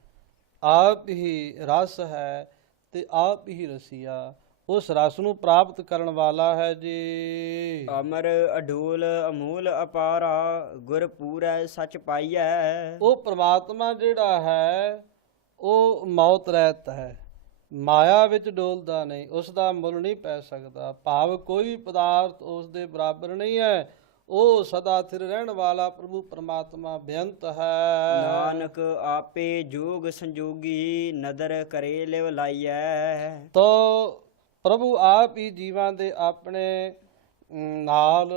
ਆਪ ਹੀ ਰਸ ਹੈ ਤੇ ਆਪ ਹੀ ਰਸੀਆ। ਉਸ ਰਸ ਨੂੰ ਪ੍ਰਾਪਤ ਕਰਨ ਵਾਲਾ ਹੈ ਜੀ। ਅਮਰ ਅਡੋਲ ਅਮੋਲ ਅਪਾਰਾ, ਗੁਰ ਪੂਰੈ ਸਚ ਪਾਈਐ। ਉਹ ਪ੍ਰਮਾਤਮਾ ਜਿਹੜਾ ਹੈ ਉਹ ਮੌਤ ਰਹਿਤ ਹੈ, ਮਾਇਆ ਵਿੱਚ ਡੋਲਦਾ ਨਹੀਂ, ਉਸ ਦਾ ਮੁੱਲ ਨਹੀਂ ਪੈ ਸਕਦਾ। ਭਾਵ ਕੋਈ ਪਦਾਰਥ ਉਸ ਦੇ ਬਰਾਬਰ ਨਹੀਂ ਹੈ। ਉਹ ਸਦਾ ਸਥਿਰ ਰਹਿਣ ਵਾਲਾ ਪ੍ਰਭੂ ਪਰਮਾਤਮਾ ਬੇਅੰਤ ਹੈ। ਨਾਨਕ ਆਪੇ ਜੋਗ ਸੰਜੋਗੀ, ਨਦਰ ਕਰੇ ਲਿਵ ਲਾਈਐ। ਤੋ ਪ੍ਰਭੂ ਆਪ ਹੀ ਜੀਵਾਂ ਦੇ ਆਪਣੇ ਨਾਲ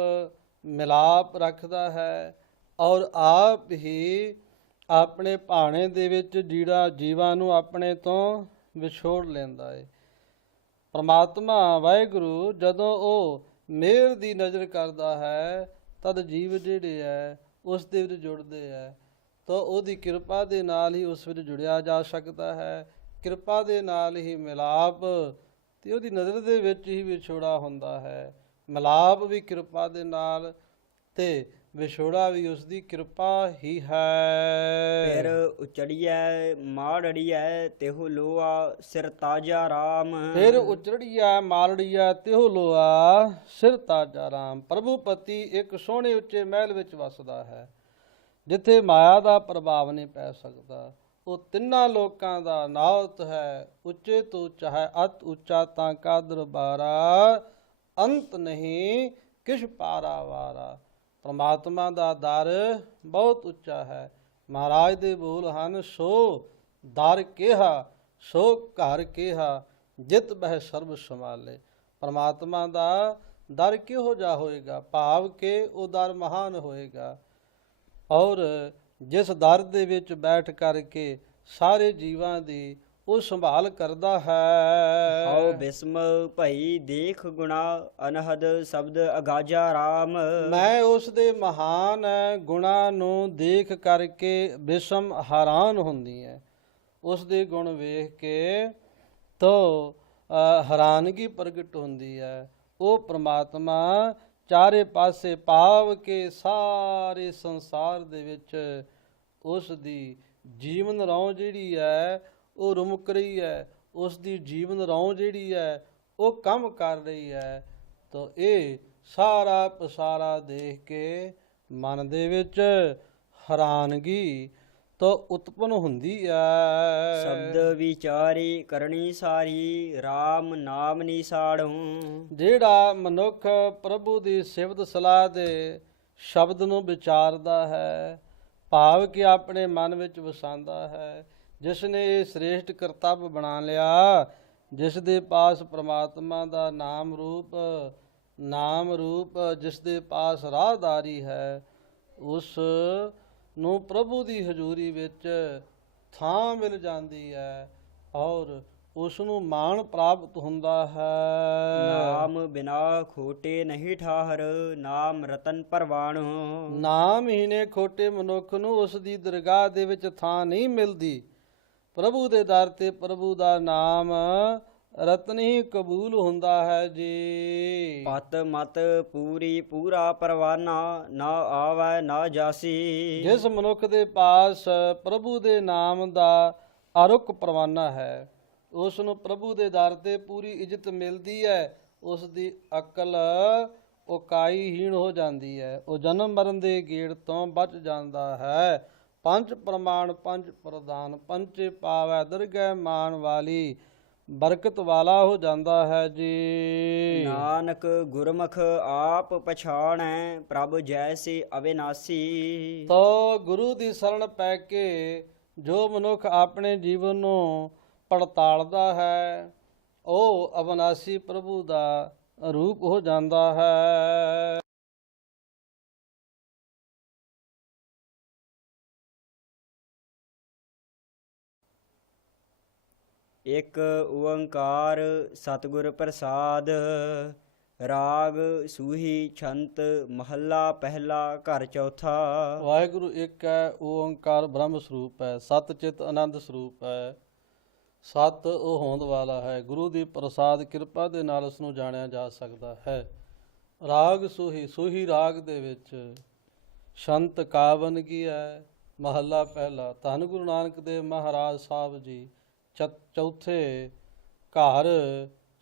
ਮਿਲਾਪ ਰੱਖਦਾ ਹੈ ਔਰ ਆਪ ਹੀ ਆਪਣੇ ਭਾਣੇ ਦੇ ਵਿੱਚ ਜੀਵਾਂ ਨੂੰ ਆਪਣੇ ਤੋਂ ਵਿਛੋੜ ਲੈਂਦਾ ਹੈ। ਪਰਮਾਤਮਾ ਵਾਹਿਗੁਰੂ ਜਦੋਂ ਉਹ ਮਿਹਰ ਦੀ ਨਜ਼ਰ ਕਰਦਾ ਹੈ ਤਦ ਜੀਵ ਜਿਹੜੇ ਹੈ ਉਸ ਦੇ ਵਿੱਚ ਜੁੜਦੇ ਹੈ, ਤਾਂ ਉਹਦੀ ਕਿਰਪਾ ਦੇ ਨਾਲ ਹੀ ਉਸ ਵਿੱਚ ਜੁੜਿਆ ਜਾ ਸਕਦਾ ਹੈ। ਕਿਰਪਾ ਦੇ ਨਾਲ ਹੀ ਮਿਲਾਪ ਤੇ ਉਹਦੀ ਨਜ਼ਰ ਦੇ ਵਿੱਚ ਹੀ ਵਿਛੋੜਾ ਹੁੰਦਾ ਹੈ। ਮਿਲਾਪ ਵੀ ਕਿਰਪਾ ਦੇ ਨਾਲ ਤੇ ਵਿਛੋੜਾ ਵੀ ਉਸ ਦੀ ਕਿਰਪਾ ਹੀ ਹੈ। ਫਿਰ ਉਚੜੀਐ ਮਾੜੜੀਐ, ਤਿਹੁ ਲੋਆ ਸਿਰ ਤਾਜਾ ਰਾਮ। ਫਿਰ ਉਚੜੀਆ ਮਾਲੜੀਆ ਤਿਹੁ ਲੋਆ ਸਿਰ ਤਾਜਾ ਰਾਮ। ਪ੍ਰਭੂ ਪਤੀ ਇੱਕ ਸੋਹਣੇ ਉੱਚੇ ਮਹਿਲ ਵਿੱਚ ਵਸਦਾ ਹੈ ਜਿੱਥੇ ਮਾਇਆ ਦਾ ਪ੍ਰਭਾਵ ਨਹੀਂ ਪੈ ਸਕਦਾ। ਉਹ ਤਿੰਨਾਂ ਲੋਕਾਂ ਦਾ ਨਾਉਤ ਹੈ, ਉੱਚੇ ਤੋਂ ਉੱਚਾ ਹੈ, ਅਤ ਉੱਚਾ ਤਾਂ ਕਾ ਦਰਬਾਰਾ, ਅੰਤ ਨਹੀਂ ਕਿਛ ਪਾਰਾਵਾਰਾ। ਪਰਮਾਤਮਾ ਦਾ ਦਰ ਬਹੁਤ ਉੱਚਾ ਹੈ। ਮਹਾਰਾਜ ਦੇ ਬੋਲ ਹਨ, ਸੋ ਦਰ ਕਿਹਾ ਸੋ ਘਰ ਕਿਹਾ, ਜਿਤ ਬਹਿ ਸਰਬ ਸੰਭਾਲੇ। ਪਰਮਾਤਮਾ ਦਾ ਦਰ ਕਿਹੋ ਜਿਹਾ ਹੋਏਗਾ? ਭਾਵ ਕਿ ਉਹ ਦਰ ਮਹਾਨ ਹੋਏਗਾ ਔਰ ਜਿਸ ਦਰ ਦੇ ਵਿੱਚ ਬੈਠ ਕਰਕੇ ਸਾਰੇ ਜੀਵਾਂ ਦੀ ਉਹ ਸੰਭਾਲ ਕਰਦਾ ਹੈ। ਹਉ ਬਿਸਮ ਭਈ ਦੇਖ ਗੁਣਾ, ਅਨਹਦ ਸ਼ਬਦ ਅਗਾਜਾ ਰਾਮ। ਮੈਂ ਉਸ ਦੇ ਮਹਾਨ ਗੁਣਾਂ ਨੂੰ ਦੇਖ ਕਰਕੇ ਬਿਸਮ ਹੈਰਾਨ ਹੁੰਦੀ ਹੈ। ਉਸ ਦੇ ਗੁਣ ਵੇਖ ਕੇ ਤੋ ਹੈਰਾਨਗੀ ਪ੍ਰਗਟ ਹੁੰਦੀ ਹੈ। ਉਹ ਪ੍ਰਮਾਤਮਾ ਚਾਰੇ ਪਾਸੇ ਭਾਵ ਕੇ ਸਾਰੇ ਸੰਸਾਰ ਦੇ ਵਿੱਚ ਉਸ ਦੀ ਜੀਵਨ ਰੌਂ ਜਿਹੜੀ ਹੈ ਉਹ ਰੁਮਕ ਰਹੀ ਹੈ, ਉਸ ਦੀ ਜੀਵਨ ਰੌਂ ਜਿਹੜੀ ਹੈ ਉਹ ਕੰਮ ਕਰ ਰਹੀ ਹੈ। ਤਾਂ ਇਹ ਸਾਰਾ ਪਸਾਰਾ ਦੇਖ ਕੇ ਮਨ ਦੇ ਵਿੱਚ ਹੈਰਾਨਗੀ ਤਾਂ ਉਤਪਨ ਹੁੰਦੀ ਹੈ। ਸ਼ਬਦ ਵਿਚਾਰੀ ਕਰਨੀ ਸਾਰੀ, ਰਾਮ ਨਾਮ ਨਿਸਾੜੂ। ਜਿਹੜਾ ਮਨੁੱਖ ਪ੍ਰਭੂ ਦੀ ਸਿਫਤ ਸਲਾਹ ਦੇ ਸ਼ਬਦ ਨੂੰ ਵਿਚਾਰਦਾ ਹੈ, ਭਾਵ ਕਿ ਆਪਣੇ ਮਨ ਵਿੱਚ ਵਸਾਉਂਦਾ ਹੈ, ਜਿਸ ਨੇ ਇਹ ਸ੍ਰੇਸ਼ਟ ਕਰਤੱਵ ਬਣਾ ਲਿਆ, ਜਿਸ ਦੇ ਪਾਸ ਪ੍ਰਮਾਤਮਾ ਦਾ ਨਾਮ ਰੂਪ ਜਿਸ ਦੇ ਪਾਸ ਰਾਹਦਾਰੀ ਹੈ, ਉਸ ਨੂੰ ਪ੍ਰਭੂ ਦੀ ਹਜ਼ੂਰੀ ਵਿੱਚ ਥਾਂ ਮਿਲ ਜਾਂਦੀ ਹੈ ਔਰ ਉਸ ਨੂੰ ਮਾਣ ਪ੍ਰਾਪਤ ਹੁੰਦਾ ਹੈ। ਨਾਮ ਬਿਨਾ ਖੋਟੇ ਨਹੀਂ ਠਾਹਰ, ਨਾਮ ਰਤਨ ਪਰਵਾਣੁ। ਨਾਮ ਹੀ ਨੇ ਖੋਟੇ ਮਨੁੱਖ ਨੂੰ ਉਸ ਦੀ ਦਰਗਾਹ ਦੇ ਵਿੱਚ ਥਾਂ ਨਹੀਂ ਮਿਲਦੀ। ਪ੍ਰਭੂ ਦੇ ਦਰ ਤੇ ਪ੍ਰਭੂ ਦਾ ਨਾਮ ਰਤਨ ਹੀ ਕਬੂਲ ਹੁੰਦਾ ਹੈ ਜੀ। ਪਤ ਮਤ ਪੂਰੀ ਪੂਰਾ ਪਰਵਾਨਾ, ਨਾ ਆਵੈ ਨਾ ਜਾਸੀ। ਜਿਸ ਮਨੁੱਖ ਦੇ ਪਾਸ ਪ੍ਰਭੂ ਦੇ ਨਾਮ ਦਾ ਅਰੁੱਕ ਪਰਵਾਨਾ ਹੈ, ਉਸ ਨੂੰ ਪ੍ਰਭੂ ਦੇ ਦਰ ਤੇ ਪੂਰੀ ਇੱਜ਼ਤ ਮਿਲਦੀ ਹੈ। ਉਸ ਦੀ ਅਕਲ ਉਕਾਈਹੀਣ ਹੋ ਜਾਂਦੀ ਹੈ, ਉਹ ਜਨਮ ਮਰਨ ਦੇ ਗੇੜ ਤੋਂ ਬਚ ਜਾਂਦਾ ਹੈ। ਪੰਜ ਪ੍ਰਮਾਣ ਪੰਜ ਪ੍ਰਦਾਨ, ਪੰਚੇ ਪਾਵੈ ਦਰਗਹਿ ਮਾਨ ਵਾਲੀ, ਬਰਕਤ ਵਾਲਾ ਹੋ ਜਾਂਦਾ ਹੈ ਜੀ। ਨਾਨਕ ਗੁਰਮੁਖ ਆਪ ਪਛਾਣੈ, ਪ੍ਰਭ ਜੈਸੇ ਅਵਿਨਾਸੀ। ਤੋ ਗੁਰੂ ਦੀ ਸ਼ਰਨ ਪੈ ਕੇ ਜੋ ਮਨੁੱਖ ਆਪਣੇ ਜੀਵਨ ਨੂੰ ਪੜਤਾਲਦਾ ਹੈ, ਉਹ ਅਵਿਨਾਸੀ ਪ੍ਰਭੂ ਦਾ ਰੂਪ ਹੋ ਜਾਂਦਾ ਹੈ। ਇੱਕ ਓੰਕਾਰ ਸਤਿਗੁਰ ਪ੍ਰਸਾਦ। ਰਾਗ ਸੂਹੀ ਛੰਤ ਮਹੱਲਾ ਪਹਿਲਾ ਘਰ ਚੌਥਾ। ਵਾਹਿਗੁਰੂ ਇੱਕ ਹੈ, ਓੰਕਾਰ ਬ੍ਰਹਮ ਸਰੂਪ ਹੈ, ਸਤ ਚਿਤ ਆਨੰਦ ਸਰੂਪ ਹੈ। ਸਤ ਉਹ ਹੋਂਦ ਵਾਲਾ ਹੈ। ਗੁਰੂ ਦੀ ਪ੍ਰਸਾਦ ਕਿਰਪਾ ਦੇ ਨਾਲ ਉਸ ਨੂੰ ਜਾਣਿਆ ਜਾ ਸਕਦਾ ਹੈ। ਰਾਗ ਸੂਹੀ, ਸੂਹੀ ਰਾਗ ਦੇ ਵਿੱਚ ਛੰਤ ਕਾਵਨਗੀ ਹੈ। ਮਹੱਲਾ ਪਹਿਲਾ। ਧੰਨ ਗੁਰੂ ਨਾਨਕ ਦੇਵ ਮਹਾਰਾਜ ਸਾਹਿਬ ਜੀ ਚੌਥੇ ਘਰ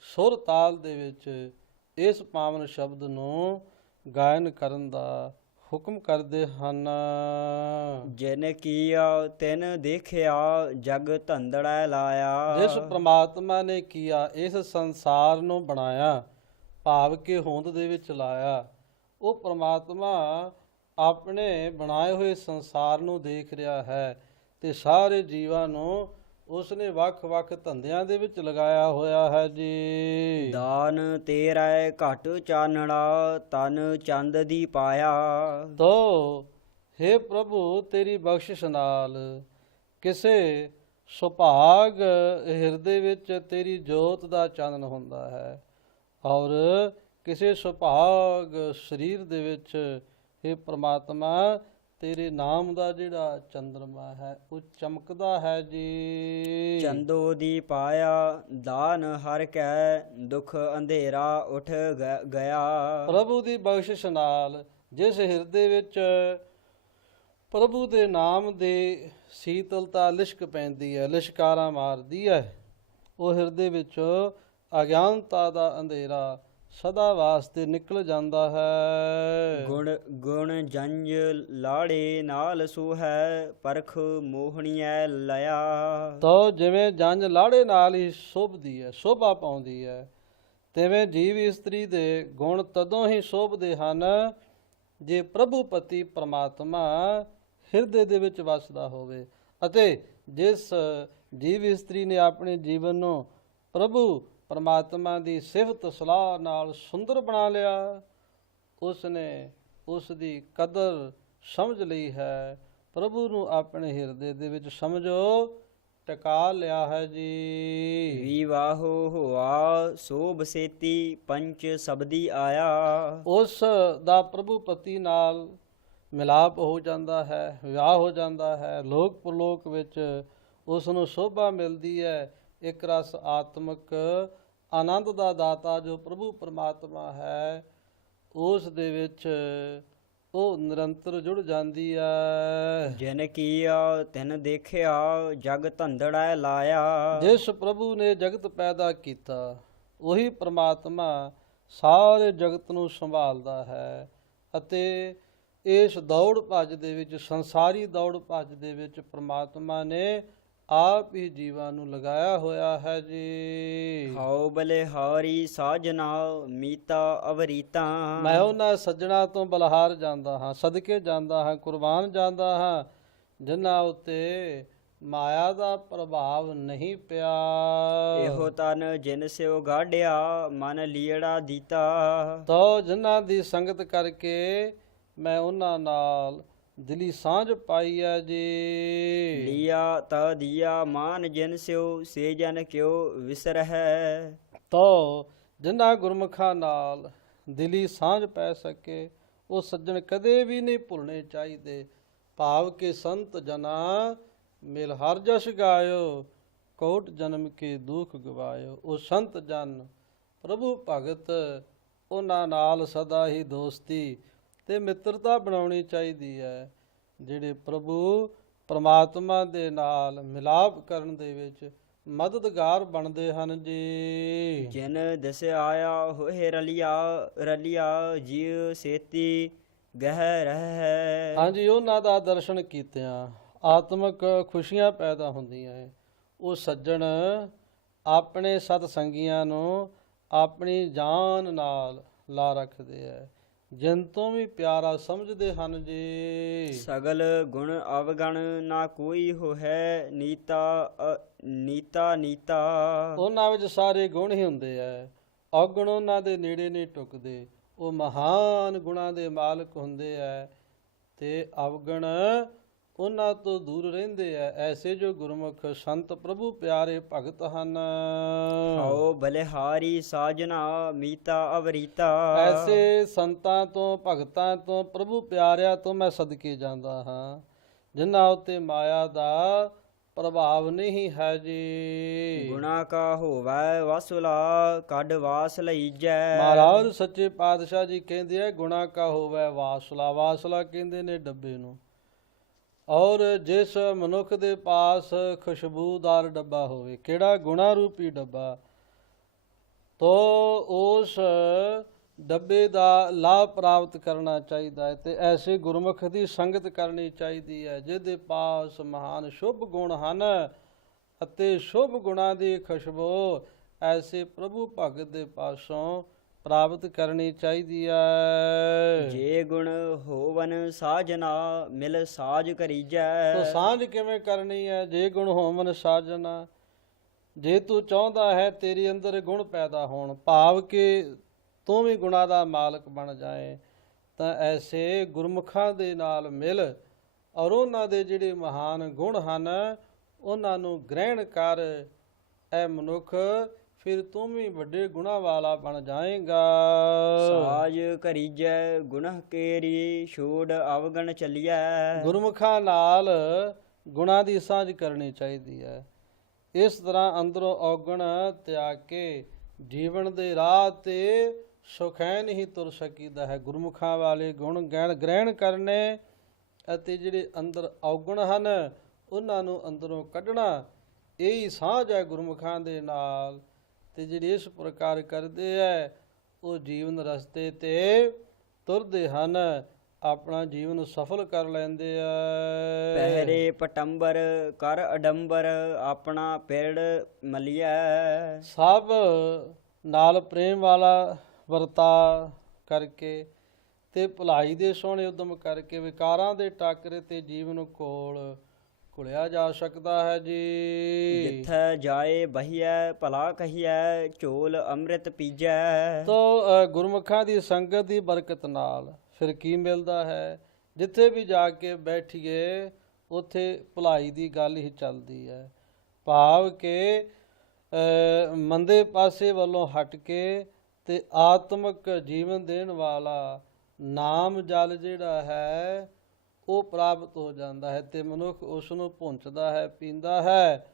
ਸੁਰ ਤਾਲ ਦੇ ਵਿੱਚ ਇਸ ਪਾਵਨ ਸ਼ਬਦ ਨੂੰ ਗਾਇਨ ਕਰਨ ਦਾ ਹੁਕਮ ਕਰਦੇ ਹਨ। ਜਿਨ ਕੀਆ ਤਿਨ ਦੇਖਿਆ ਜਗ ਧੰਦੜੈ ਲਾਇਆ। ਜਿਸ ਪ੍ਰਮਾਤਮਾ ਨੇ ਕੀਆ, ਇਸ ਸੰਸਾਰ ਨੂੰ ਬਣਾਇਆ, ਭਾਵ ਕਿ ਹੋਂਦ ਦੇ ਵਿੱਚ ਲਾਇਆ, ਉਹ ਪ੍ਰਮਾਤਮਾ ਆਪਣੇ ਬਣਾਏ ਹੋਏ ਸੰਸਾਰ ਨੂੰ ਦੇਖ ਰਿਹਾ ਹੈ ਤੇ ਸਾਰੇ ਜੀਵਾਂ ਨੂੰ ਉਸਨੇ ਵੱਖ-ਵੱਖ ਧੰਦਿਆਂ ਦੇ ਵਿੱਚ ਲਗਾਇਆ ਹੋਇਆ ਹੈ ਜੀ। ਦਾਨ ਤੇਰਾ ਘਟ ਚਾਨਣਾ ਤਨ ਚੰਦ ਦੀ ਪਾਇਆ। ਤੋ ਹੇ ਪ੍ਰਭੂ, ਤੇਰੀ ਬਖਸ਼ਿਸ਼ ਨਾਲ ਕਿਸੇ ਸੁਭਾਗ ਹਿਰਦੇ ਵਿੱਚ ਤੇਰੀ ਜੋਤ ਦਾ ਚਾਨਣ ਹੁੰਦਾ ਹੈ ਔਰ ਕਿਸੇ ਸੁਭਾਗ ਸਰੀਰ ਦੇ ਵਿੱਚ ਹੇ ਪ੍ਰਮਾਤਮਾ ਤੇਰੇ ਨਾਮ ਦਾ ਜਿਹੜਾ ਚੰਦਰਮਾ ਹੈ ਉਹ ਚਮਕਦਾ ਹੈ ਜੀ। ਚੰਦੋ ਦੀ ਪਾਇਆ ਦਾਨ ਹਰ ਕੈ ਦੁਖ ਅੰਧੇਰਾ ਉਠ ਗਿਆ। ਪ੍ਰਭੂ ਦੀ ਬਖਸ਼ਿਸ਼ ਨਾਲ ਜਿਸ ਹਿਰਦੇ ਵਿੱਚ ਪ੍ਰਭੂ ਦੇ ਨਾਮ ਦੇ ਸੀਤਲਤਾ ਲਿਸ਼ਕ ਪੈਂਦੀ ਹੈ, ਲਿਸ਼ਕਾਰਾਂ ਮਾਰਦੀ ਹੈ, ਉਹ ਹਿਰਦੇ ਵਿੱਚ ਅਗਿਆਨਤਾ ਦਾ ਅੰਧੇਰਾ ਸਦਾ ਵਾਸਤੇ ਨਿਕਲ ਜਾਂਦਾ ਹੈ। ਗੁਣ ਜੰਜ ਲਾੜੇ ਨਾਲ ਸੁਹੈ ਪਰਖ ਮੋਹਣੀਐ ਲਿਆ। ਤੋ ਜਿਵੇਂ ਜੰਜ ਲਾੜੇ ਨਾਲ ਹੀ ਸ਼ੋਭਦੀ ਹੈ, ਸ਼ੋਭਾ ਪਾਉਂਦੀ ਹੈ, ਤਿਵੇਂ ਜੀਵ ਇਸਤਰੀ ਦੇ ਗੁਣ ਤਦੋਂ ਹੀ ਸ਼ੋਭਦੇ ਹਨ ਜੇ ਪ੍ਰਭੂ ਪਤੀ ਪ੍ਰਮਾਤਮਾ ਹਿਰਦੇ ਦੇ ਵਿੱਚ ਵਸਦਾ ਹੋਵੇ। ਅਤੇ ਜਿਸ ਜੀਵ ਇਸਤਰੀ ਨੇ ਆਪਣੇ ਜੀਵਨ ਨੂੰ ਪ੍ਰਭੂ ਪਰਮਾਤਮਾ ਦੀ ਸਿਫਤ ਸਲਾਹ ਨਾਲ ਸੁੰਦਰ ਬਣਾ ਲਿਆ, ਉਸ ਨੇ ਉਸ ਦੀ ਕਦਰ ਸਮਝ ਲਈ ਹੈ, ਪ੍ਰਭੂ ਨੂੰ ਆਪਣੇ ਹਿਰਦੇ ਦੇ ਵਿੱਚ ਸਮਝੋ ਟਿਕਾ ਲਿਆ ਹੈ ਜੀ। ਵਿਵਾਹੋ ਹੋਆ ਸੋ ਬਸੇਤੀ ਪੰਚ ਸਬਦੀ ਆਇਆ। ਉਸ ਦਾ ਪ੍ਰਭੂ ਪਤੀ ਨਾਲ ਮਿਲਾਪ ਹੋ ਜਾਂਦਾ ਹੈ, ਵਿਆਹ ਹੋ ਜਾਂਦਾ ਹੈ, ਲੋਕ ਪਰਲੋਕ ਵਿੱਚ ਉਸ ਨੂੰ ਸ਼ੋਭਾ ਮਿਲਦੀ ਹੈ। ਇੱਕ ਰਸ ਆਤਮਿਕ ਆਨੰਦ ਦਾ ਦਾਤਾ ਜੋ ਪ੍ਰਭੂ ਪਰਮਾਤਮਾ ਹੈ, ਉਸ ਦੇ ਵਿੱਚ ਉਹ ਨਿਰੰਤਰ ਜੁੜ ਜਾਂਦੀ ਹੈ। ਜਿਨ ਕੀਆ ਤਿਨ ਦੇਖਿਆ ਜਗ ਧੰਦੜੈ ਲਾਇਆ। ਜਿਸ ਪ੍ਰਭੂ ਨੇ ਜਗਤ ਪੈਦਾ ਕੀਤਾ, ਉਹੀ ਪ੍ਰਮਾਤਮਾ ਸਾਰੇ ਜਗਤ ਨੂੰ ਸੰਭਾਲਦਾ ਹੈ ਅਤੇ ਇਸ ਦੌੜ ਭੱਜ ਦੇ ਵਿੱਚ, ਸੰਸਾਰੀ ਦੌੜ ਭੱਜ ਦੇ ਵਿੱਚ ਪ੍ਰਮਾਤਮਾ ਨੇ ਆਪ ਹੀ ਜੀਵਾਂ ਨੂੰ ਲਗਾਇਆ ਹੋਇਆ ਹੈ ਜੀ। ਹਾਉ ਬਲਿਹਾਰੀ ਸਾਜਨਾ ਮੀਤਾ ਅਵਰੀਤਾ। ਮੈਂ ਉਹਨਾਂ ਸੱਜਣਾ ਤੋਂ ਬਲਹਾਰ ਜਾਂਦਾ ਹਾਂ, ਸਦਕੇ ਜਾਂਦਾ ਹਾਂ, ਕੁਰਬਾਨ ਜਾਂਦਾ ਹਾਂ ਜਿਨ੍ਹਾਂ ਉੱਤੇ ਮਾਇਆ ਦਾ ਪ੍ਰਭਾਵ ਨਹੀਂ ਪਿਆ। ਇਹੋ ਤਨ ਜਿਨ ਸਿਓ ਗਾੜਿਆ ਮਨ ਲੀੜਾ ਦੀਤਾ। ਤੋ ਜਿਨ੍ਹਾਂ ਦੀ ਸੰਗਤ ਕਰਕੇ ਮੈਂ ਉਹਨਾਂ ਨਾਲ ਦਿਲੀ ਸਾਂਝ ਪਾਈ ਹੈ ਜੀ। ਲੀਆ ਤਾ ਦੀਆ ਮਾਨ ਜਿਨ ਸਿਓ ਸੇ ਜਨ ਕਿਉ ਵਿਸਰਹਿ। ਤੋ ਜਿਨ੍ਹਾਂ ਗੁਰਮੁਖਾਂ ਨਾਲ ਦਿਲੀ ਸਾਂਝ ਪੈ ਸਕੇ ਉਹ ਸੱਜਣ ਕਦੇ ਵੀ ਨਹੀਂ ਭੁੱਲਣੇ ਚਾਹੀਦੇ। ਭਾਵ ਕਿ ਸੰਤ ਜਨਾ ਮਿਲ ਹਰ ਜਸ ਗਾਇਓ ਕੋਟ ਜਨਮ ਕੇ ਦੁਖ ਗਵਾਇਓ। ਉਹ ਸੰਤ ਜਨ ਪ੍ਰਭੂ ਭਗਤ, ਉਹਨਾਂ ਨਾਲ ਸਦਾ ਹੀ ਦੋਸਤੀ ਤੇ ਮਿੱਤਰਤਾ ਬਣਾਉਣੀ ਚਾਹੀਦੀ ਹੈ, ਜਿਹੜੇ ਪ੍ਰਭੂ ਪਰਮਾਤਮਾ ਦੇ ਨਾਲ ਮਿਲਾਪ ਕਰਨ ਦੇ ਵਿੱਚ ਮਦਦਗਾਰ ਬਣਦੇ ਹਨ ਜੀ। ਜਿਨ ਦਿਸ ਆਇਆ ਹੋਏ ਰਲਿਆ ਜੀਵ ਸੇਤੀ ਗਹਿ ਰਹਿ। ਹਾਂਜੀ, ਉਹਨਾਂ ਦਾ ਦਰਸ਼ਨ ਕੀਤਿਆਂ ਆਤਮਿਕ ਖੁਸ਼ੀਆਂ ਪੈਦਾ ਹੁੰਦੀਆਂ ਹੈ। ਉਹ ਸੱਜਣ ਆਪਣੇ ਸਤ ਸੰਗੀਆਂ ਨੂੰ ਆਪਣੀ ਜਾਨ ਨਾਲ ਲਾ ਰੱਖਦੇ ਹੈ, ਜਿਨ ਤੋਂ ਵੀ ਪਿਆਰਾ ਸਮਝਦੇ ਹਨ ਜੀ। ਸਗਲ ਗੁਣ ਅਵਗਣ ਨਾ ਕੋਈ ਹੋਇ ਨੀਤਾ। ਉਹਨਾਂ ਵਿੱਚ ਸਾਰੇ ਗੁਣ ਹੀ ਹੁੰਦੇ ਹੈ, ਔਗਣ ਉਹਨਾਂ ਦੇ ਨੇੜੇ ਨਹੀਂ ਟੁਕਦੇ। ਉਹ ਮਹਾਨ ਗੁਣਾਂ ਦੇ ਮਾਲਕ ਹੁੰਦੇ ਹੈ ਤੇ ਅਵਗਣ ਉਹਨਾਂ ਤੋਂ ਦੂਰ ਰਹਿੰਦੇ ਆ। ਐਸੇ ਜੋ ਗੁਰਮੁਖ ਸੰਤ ਪ੍ਰਭੂ ਪਿਆਰੇ ਭਗਤ ਹਨ। ਹਉ ਬਲਿਹਾਰੀ ਸਾਜਨਾ ਮੀਤਾ ਅਵਰੀਤਾ। ਐਸੇ ਸੰਤਾਂ ਤੋਂ ਭਗਤਾਂ ਤੋਂ ਪ੍ਰਭੂ ਪਿਆਰਿਆਂ ਤੋਂ ਮੈਂ ਸਦਕੇ ਜਾਂਦਾ ਹਾਂ ਜਿਨ੍ਹਾਂ ਉੱਤੇ ਮਾਇਆ ਦਾ ਪ੍ਰਭਾਵ ਨਹੀਂ ਹੈ ਜੀ। ਗੁਣਾ ਕਾ ਹੋਵੈ ਵਾਸੁਲਾ ਕੱਢ ਵਾਸ ਲਈਜੈ। ਮਹਾਰਾਜ ਸੱਚੇ ਪਾਤਸ਼ਾਹ ਜੀ ਕਹਿੰਦੇ ਆ ਗੁਣਾ ਕਾ ਹੋਵੇ ਵਾਸਲਾ। ਵਾਸਲਾ ਕਹਿੰਦੇ ਨੇ ਡੱਬੇ ਨੂੰ। ਔਰ ਜਿਸ ਮਨੁੱਖ ਦੇ ਪਾਸ ਖੁਸ਼ਬੂਦਾਰ ਡੱਬਾ ਹੋਵੇ, ਕਿਹੜਾ ਗੁਣਾ ਰੂਪੀ ਡੱਬਾ, ਤੋ ਉਸ ਡੱਬੇ ਦਾ ਲਾਭ ਪ੍ਰਾਪਤ ਕਰਨਾ ਚਾਹੀਦਾ ਹੈ ਤੇ ਐਸੇ ਗੁਰਮੁਖ ਦੀ ਸੰਗਤ ਕਰਨੀ ਚਾਹੀਦੀ ਹੈ ਜਿਹਦੇ ਪਾਸ ਮਹਾਨ ਸ਼ੁਭ ਗੁਣ ਹਨ ਅਤੇ ਸ਼ੁਭ ਗੁਣਾਂ ਦੀ ਖੁਸ਼ਬੂ ਐਸੇ ਪ੍ਰਭੂ ਭਗਤ ਦੇ ਪਾਸੋਂ ਪ੍ਰਾਪਤ ਕਰਨੀ ਚਾਹੀਦੀ ਹੈ। ਜੇ ਗੁਣ ਹੋਵਨ ਸਾਜਨਾ ਮਿਲ ਸਾਜ ਕਰੀਜੈ। ਤੋ ਸਾਂਝ ਕਿਵੇਂ ਕਰਨੀ ਹੈ? ਜੇ ਗੁਣ ਹੋਵਨ ਸਾਜਨਾ, ਜੇ ਤੂੰ ਚਾਹੁੰਦਾ ਹੈ ਤੇਰੇ ਅੰਦਰ ਗੁਣ ਪੈਦਾ ਹੋਣ, ਭਾਵ ਕਿ ਤੂੰ ਵੀ ਗੁਣਾਂ ਦਾ ਮਾਲਕ ਬਣ ਜਾਏ, ਤਾਂ ਐਸੇ ਗੁਰਮੁਖਾਂ ਦੇ ਨਾਲ ਮਿਲ ਔਰ ਉਹਨਾਂ ਦੇ ਜਿਹੜੇ ਮਹਾਨ ਗੁਣ ਹਨ ਉਹਨਾਂ ਨੂੰ ਗ੍ਰਹਿਣ ਕਰ। ਐ ਮਨੁੱਖ, ਫਿਰ ਤੂੰ ਵੀ ਵੱਡੇ ਗੁਣਾਂ ਵਾਲਾ ਬਣ ਜਾਏਗਾ। ਸਾਜ ਕਰੀਜੈ ਗੁਣਹ ਕੇਰੀ ਛੋੜ ਅਵਗਣ ਚੱਲੀਐ। ਗੁਰਮੁਖਾਂ ਨਾਲ ਗੁਣਾਂ ਦੀ ਸਾਂਝ ਕਰਨੀ ਚਾਹੀਦੀ ਹੈ। ਇਸ ਤਰ੍ਹਾਂ ਅੰਦਰੋਂ ਔਗਣ ਤਿਆਗ ਕੇ ਜੀਵਨ ਦੇ ਰਾਹ ਤੇ ਸੁਖੈਨ ਹੀ ਤੁਰ ਸਕੀਦਾ ਹੈ। ਗੁਰਮੁਖਾਂ ਵਾਲੇ ਗੁਣ ਗ੍ਰਹਿਣ ਕਰਨੇ ਅਤੇ ਜਿਹੜੇ ਅੰਦਰ ਔਗਣ ਹਨ ਉਹਨਾਂ ਨੂੰ ਅੰਦਰੋਂ ਕੱਢਣਾ, ਇਹੀ ਸਾਂਝ ਹੈ ਗੁਰਮੁਖਾਂ ਦੇ ਨਾਲ। ਤੇ ਜਿਹੜੇ ਇਸ ਪ੍ਰਕਾਰ ਕਰਦੇ ਹੈ ਉਹ ਜੀਵਨ ਰਸਤੇ ਤੇ ਤੁਰਦੇ ਹਨ, ਆਪਣਾ ਜੀਵਨ ਸਫਲ ਕਰ ਲੈਂਦੇ ਆ। ਪਹਿਰੇ ਪਟੰਬਰ ਕਰ ਅਡੰਬਰ ਆਪਣਾ ਪਿਰੜ ਮਲੀਐ। ਸਭ ਨਾਲ ਪ੍ਰੇਮ ਵਾਲਾ ਵਰਤਾ ਕਰਕੇ ਤੇ ਭਲਾਈ ਦੇ ਸੋਹਣੇ ਉਦਮ ਕਰਕੇ ਵਿਕਾਰਾਂ ਦੇ ਟਾਕਰੇ ਤੇ ਜੀਵਨ ਕੋਲ ਘੁਲਿਆ ਜਾ ਸਕਦਾ ਹੈ ਜੀ। ਜਿੱਥੈ ਜਾਏ ਬਹੀਐ ਭਲਾ ਕਹੀਐ ਝੋਲ ਅੰਮ੍ਰਿਤ ਪੀਜੈ। ਤੋ ਗੁਰਮੁਖਾਂ ਦੀ ਸੰਗਤ ਦੀ ਬਰਕਤ ਨਾਲ ਫਿਰ ਕੀ ਮਿਲਦਾ ਹੈ? ਜਿੱਥੇ ਵੀ ਜਾ ਕੇ ਬੈਠੀਏ ਉੱਥੇ ਭਲਾਈ ਦੀ ਗੱਲ ਹੀ ਚੱਲਦੀ ਹੈ। ਭਾਵ ਕਿ ਮੰਦੇ ਪਾਸੇ ਵੱਲੋਂ ਹਟ ਕੇ ਤੇ ਆਤਮਿਕ ਜੀਵਨ ਦੇਣ ਵਾਲਾ ਨਾਮ ਜਲ ਜਿਹੜਾ ਹੈ ਉਹ ਪ੍ਰਾਪਤ ਹੋ ਜਾਂਦਾ ਹੈ ਤੇ ਮਨੁੱਖ ਉਸ ਨੂੰ ਪੁੰਚਦਾ ਹੈ, ਪੀਂਦਾ ਹੈ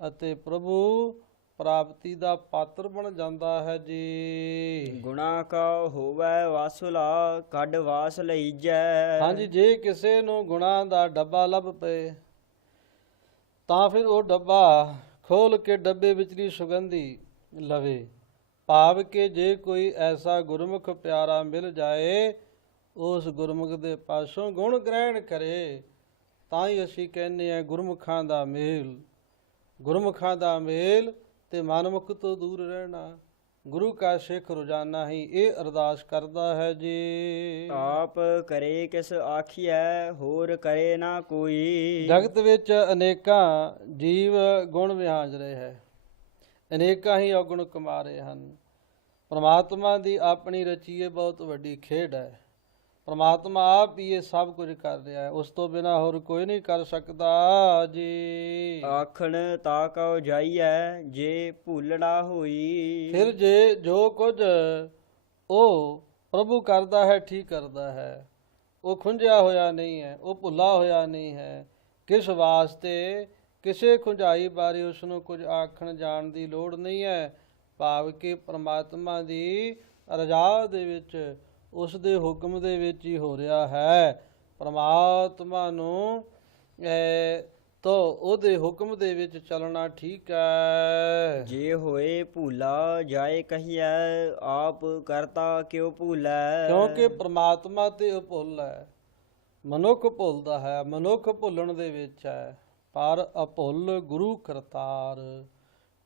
ਅਤੇ ਪ੍ਰਭੂ ਪ੍ਰਾਪਤੀ ਦਾ ਪਾਤਰ ਬਣ ਜਾਂਦਾ ਹੈ ਜੀ। ਗੁਣਾ ਕਾ ਹੋਵੈ ਵਾਸੁਲਾ ਕੱਢ ਵਾਸ ਲਈਜੈ। ਹਾਂਜੀ, ਜੇ ਕਿਸੇ ਨੂੰ ਗੁਣਾਂ ਦਾ ਡੱਬਾ ਲੱਭ ਪਏ ਤਾਂ ਫਿਰ ਉਹ ਡੱਬਾ ਖੋਲ ਕੇ ਡੱਬੇ ਵਿਚਲੀ ਸੁਗੰਧੀ ਲਵੇ। ਭਾਵ ਕਿ ਜੇ ਕੋਈ ਐਸਾ ਗੁਰਮੁਖ ਪਿਆਰਾ ਮਿਲ ਜਾਏ, ਉਸ ਗੁਰਮੁਖ ਦੇ ਪਾਸੋਂ ਗੁਣ ਗ੍ਰਹਿਣ ਕਰੇ, ਤਾਂ ਹੀ ਅਸੀਂ ਕਹਿੰਦੇ ਹਾਂ ਗੁਰਮੁਖਾਂ ਦਾ ਮੇਲ। ਗੁਰਮੁਖਾਂ ਦਾ ਮੇਲ ਤੇ ਮਨਮੁਖ ਤੋਂ ਦੂਰ ਰਹਿਣਾ। ਗੁਰੂ ਕਾ ਸਿੱਖ ਰੋਜ਼ਾਨਾ ਹੀ ਇਹ ਅਰਦਾਸ ਕਰਦਾ ਹੈ ਜੀ। ਆਪ ਕਰੇ ਕਿਸ ਆਖੀਐ ਹੋਰ ਕਰੇ ਨਾ ਕੋਈ। ਜਗਤ ਵਿੱਚ ਅਨੇਕਾਂ ਜੀਵ ਗੁਣ ਵਿਹਾਜ ਰਹੇ ਹੈ, ਅਨੇਕਾਂ ਹੀ ਔਗੁਣ ਕਮਾ ਰਹੇ ਹਨ। ਪ੍ਰਮਾਤਮਾ ਦੀ ਆਪਣੀ ਰਚੀਏ ਬਹੁਤ ਵੱਡੀ ਖੇਡ ਹੈ। ਪ੍ਰਮਾਤਮਾ ਆਪ ਹੀ ਇਹ ਸਭ ਕੁਝ ਕਰ ਰਿਹਾ ਹੈ, ਉਸ ਤੋਂ ਬਿਨਾਂ ਹੋਰ ਕੋਈ ਨਹੀਂ ਕਰ ਸਕਦਾ ਜੀ। ਆਖਣ ਤਾ ਕਉ ਜਾਈਐ ਜੇ ਭੁੱਲੜਾ ਹੋਈ। ਫਿਰ ਜੇ ਜੋ ਕੁਝ ਉਹ ਪ੍ਰਭੂ ਕਰਦਾ ਹੈ ਠੀਕ ਕਰਦਾ ਹੈ, ਉਹ ਖੁੰਝਿਆ ਹੋਇਆ ਨਹੀਂ ਹੈ, ਉਹ ਭੁੱਲਾ ਹੋਇਆ ਨਹੀਂ ਹੈ। ਕਿਸ ਵਾਸਤੇ? ਕਿਸੇ ਖੁੰਝਾਈ ਬਾਰੇ ਉਸ ਨੂੰ ਕੁਝ ਆਖਣ ਜਾਣ ਦੀ ਲੋੜ ਨਹੀਂ ਹੈ। ਭਾਵ ਕਿ ਪ੍ਰਮਾਤਮਾ ਦੀ ਰਜ਼ਾ ਦੇ ਵਿੱਚ, ਉਸ ਦੇ ਹੁਕਮ ਦੇ ਵਿੱਚ ਹੀ ਹੋ ਰਿਹਾ ਹੈ। ਪ੍ਰਮਾਤਮਾ ਨੂੰ ਤੋ ਉਹਦੇ ਹੁਕਮ ਦੇ ਵਿੱਚ ਚੱਲਣਾ ਠੀਕ ਹੈ। ਜੇ ਹੋਏ ਭੂਲਾ ਜਾਏ ਕਹੀਐ ਆਪ ਕਰਤਾ ਕਿਉ ਭੂਲੈ। ਕਿਉਂਕਿ ਪ੍ਰਮਾਤਮਾ ਤੇ ਅਭੁੱਲ ਹੈ, ਮਨੁੱਖ ਭੁੱਲਦਾ ਹੈ, ਮਨੁੱਖ ਭੁੱਲਣ ਦੇ ਵਿੱਚ ਹੈ। ਪਰ ਅਭੁੱਲ ਗੁਰੂ ਕਰਤਾਰ,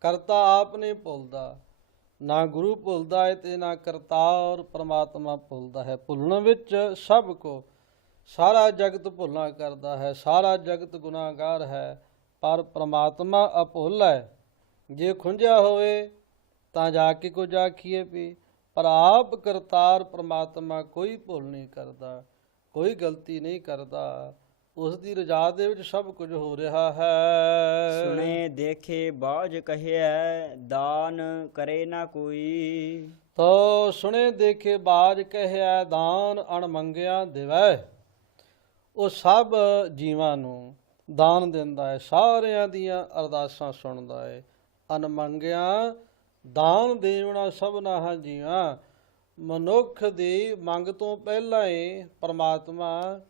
ਕਰਤਾ ਆਪ ਨਹੀਂ ਭੁੱਲਦਾ। ਨਾ ਗੁਰੂ ਭੁੱਲਦਾ ਹੈ ਤੇ ਨਾ ਕਰਤਾਰ ਪ੍ਰਮਾਤਮਾ ਭੁੱਲਦਾ ਹੈ। ਭੁੱਲਣ ਵਿੱਚ ਸਭ ਕੋ, ਸਾਰਾ ਜਗਤ ਭੁੱਲਾਂ ਕਰਦਾ ਹੈ, ਸਾਰਾ ਜਗਤ ਗੁਨਾਹਗਾਰ ਹੈ, ਪਰ ਪ੍ਰਮਾਤਮਾ ਅਭੁੱਲ ਹੈ। ਜੇ ਖੁੰਝਿਆ ਹੋਵੇ ਤਾਂ ਜਾ ਕੇ ਕੁਝ ਆਖੀਏ ਵੀ, ਪਰ ਆਪ ਕਰਤਾਰ ਪ੍ਰਮਾਤਮਾ ਕੋਈ ਭੁੱਲ ਨਹੀਂ ਕਰਦਾ, ਕੋਈ ਗਲਤੀ ਨਹੀਂ ਕਰਦਾ। ਉਸ ਦੀ ਰਜ਼ਾ ਦੇ ਵਿੱਚ ਸਭ ਕੁਝ ਹੋ ਰਿਹਾ ਹੈ। ਸੁਣੇ ਦੇਖੇ ਬਾਝ ਕਹਿਆ ਦਾਨ ਕਰੇ ਨਾ ਕੋਈ। ਤੋ ਸੁਣੇ ਦੇਖੇ ਬਾਜ ਕਹਿਆ ਦਾਨ ਅਣਮੰਗਿਆ ਦੇਵੈ। ਉਹ ਸਭ ਜੀਵਾਂ ਨੂੰ ਦਾਨ ਦਿੰਦਾ ਹੈ, ਸਾਰਿਆਂ ਦੀਆਂ ਅਰਦਾਸਾਂ ਸੁਣਦਾ ਹੈ। ਅਣਮੰਗਿਆ ਦਾਨ ਦੇਵਣਾ ਸਭਨਾ ਜੀਵਾਂ। ਮਨੁੱਖ ਦੀ ਮੰਗ ਤੋਂ ਪਹਿਲਾਂ ਹੀ ਪ੍ਰਮਾਤਮਾ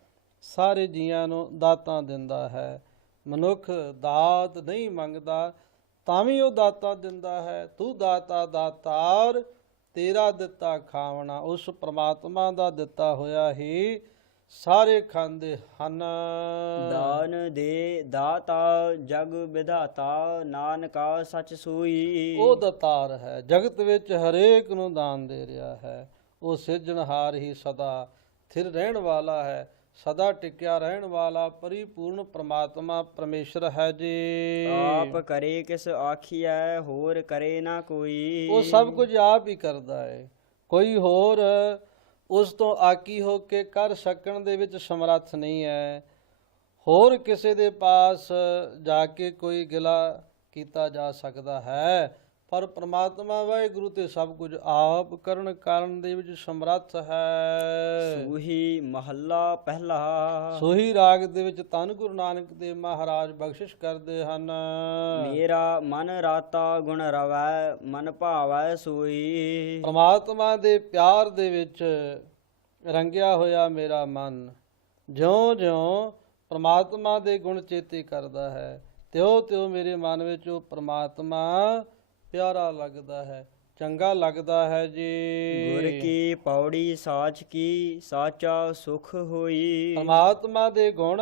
ਸਾਰੇ ਜੀਆਂ ਨੂੰ ਦਾਤਾਂ ਦਿੰਦਾ ਹੈ। ਮਨੁੱਖ ਦਾਤ ਨਹੀਂ ਮੰਗਦਾ ਤਾਂ ਵੀ ਉਹ ਦਾਤਾਂ ਦਿੰਦਾ ਹੈ। ਤੂੰ ਦਾਤਾ ਦਾਤਾਰ ਤੇਰਾ ਦਿੱਤਾ ਖਾਵਣਾ। ਉਸ ਪ੍ਰਮਾਤਮਾ ਦਾ ਦਿੱਤਾ ਹੋਇਆ ਹੀ ਸਾਰੇ ਖਾਂਦੇ ਹਨ। ਦਾਨ ਦੇ ਦਾਤਾ ਜਗ ਵਿਧਾਤਾ ਨਾਨਕਾ ਸਚ ਸੋਈ। ਉਹ ਦਾਤਾਰ ਹੈ, ਜਗਤ ਵਿੱਚ ਹਰੇਕ ਨੂੰ ਦਾਨ ਦੇ ਰਿਹਾ ਹੈ। ਉਹ ਸਿਰਜਣਹਾਰ ਹੀ ਸਦਾ ਥਿਰ ਰਹਿਣ ਵਾਲਾ ਹੈ, ਸਦਾ ਟਿਕਿਆ ਰਹਿਣ ਵਾਲਾ ਪਰਿਪੂਰਨ ਪ੍ਰਮਾਤਮਾ ਪਰਮੇਸ਼ਰ ਹੈ ਜੀ। ਆਪ ਕਰੇ ਕਿਸ ਆਖੀਐ ਹੋਰ ਕਰੇ ਨਾ ਕੋਈ। ਉਹ ਸਭ ਕੁਝ ਆਪ ਹੀ ਕਰਦਾ ਹੈ, ਕੋਈ ਹੋਰ ਉਸ ਤੋਂ ਆਕੀ ਹੋ ਕੇ ਕਰ ਸਕਣ ਦੇ ਵਿੱਚ ਸਮਰੱਥ ਨਹੀਂ ਹੈ। ਹੋਰ ਕਿਸੇ ਦੇ ਪਾਸ ਜਾ ਕੇ ਕੋਈ ਗਿਲਾ ਕੀਤਾ ਜਾ ਸਕਦਾ ਹੈ, ਪਰ ਪ੍ਰਮਾਤਮਾ ਵਾਹਿਗੁਰੂ ਤੇ ਸਭ ਕੁਝ ਆਪ ਕਰਨ ਕਾਰਨ ਦੇ ਵਿੱਚ ਸਮਰੱਥ ਹੈ। ਸੂਹੀ ਮਹੱਲਾ ਪਹਿਲਾ। ਸੋਹੀ ਰਾਗ ਦੇ ਵਿੱਚ ਧੰਨ ਗੁਰੂ ਨਾਨਕ ਦੇਵ ਮਹਾਰਾਜ ਬਖਸ਼ਿਸ਼ ਕਰਦੇ ਹਨ। ਮੇਰਾ ਮਨ ਰਾਤਾ ਗੁਣ ਰਵੈ ਮਨ ਭਾਵੈ ਸੋਈ। ਪ੍ਰਮਾਤਮਾ ਦੇ ਪਿਆਰ ਦੇ ਵਿੱਚ ਰੰਗਿਆ ਹੋਇਆ ਮੇਰਾ ਮਨ ਜਿਉਂ-ਜਿਉਂ ਪ੍ਰਮਾਤਮਾ ਦੇ ਗੁਣ ਚੇਤੇ ਕਰਦਾ ਹੈ, ਤਿਉਂ-ਤਿਉਂ ਮੇਰੇ ਮਨ ਵਿੱਚ ਉਹ ਪ੍ਰਮਾਤਮਾ ਪਿਆਰਾ ਲੱਗਦਾ ਹੈ, ਚੰਗਾ ਲੱਗਦਾ ਹੈ ਜੀ। ਗੁਰ ਕੀ ਪੌੜੀ ਸਾਚ ਕੀ ਸਾਚਾ ਸੁਖ ਹੋਈ। ਪ੍ਰਮਾਤਮਾ ਦੇ ਗੁਣ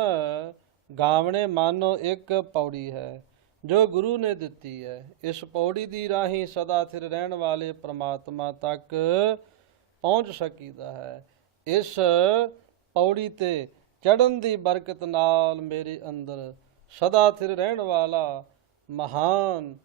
ਗਾਵਣੇ ਮਾਨੋ ਇੱਕ ਪੌੜੀ ਹੈ ਜੋ ਗੁਰੂ ਨੇ ਦਿੱਤੀ ਹੈ। ਇਸ ਪੌੜੀ ਦੀ ਰਾਹੀਂ ਸਦਾ ਸਥਿਰ ਰਹਿਣ ਵਾਲੇ ਪ੍ਰਮਾਤਮਾ ਤੱਕ ਪਹੁੰਚ ਸਕੀਦਾ ਹੈ। ਇਸ ਪੌੜੀ ਤੇ ਚੜ੍ਹਨ ਦੀ ਬਰਕਤ ਨਾਲ ਮੇਰੇ ਅੰਦਰ ਸਦਾ ਸਥਿਰ ਰਹਿਣ ਵਾਲਾ ਮਹਾਨ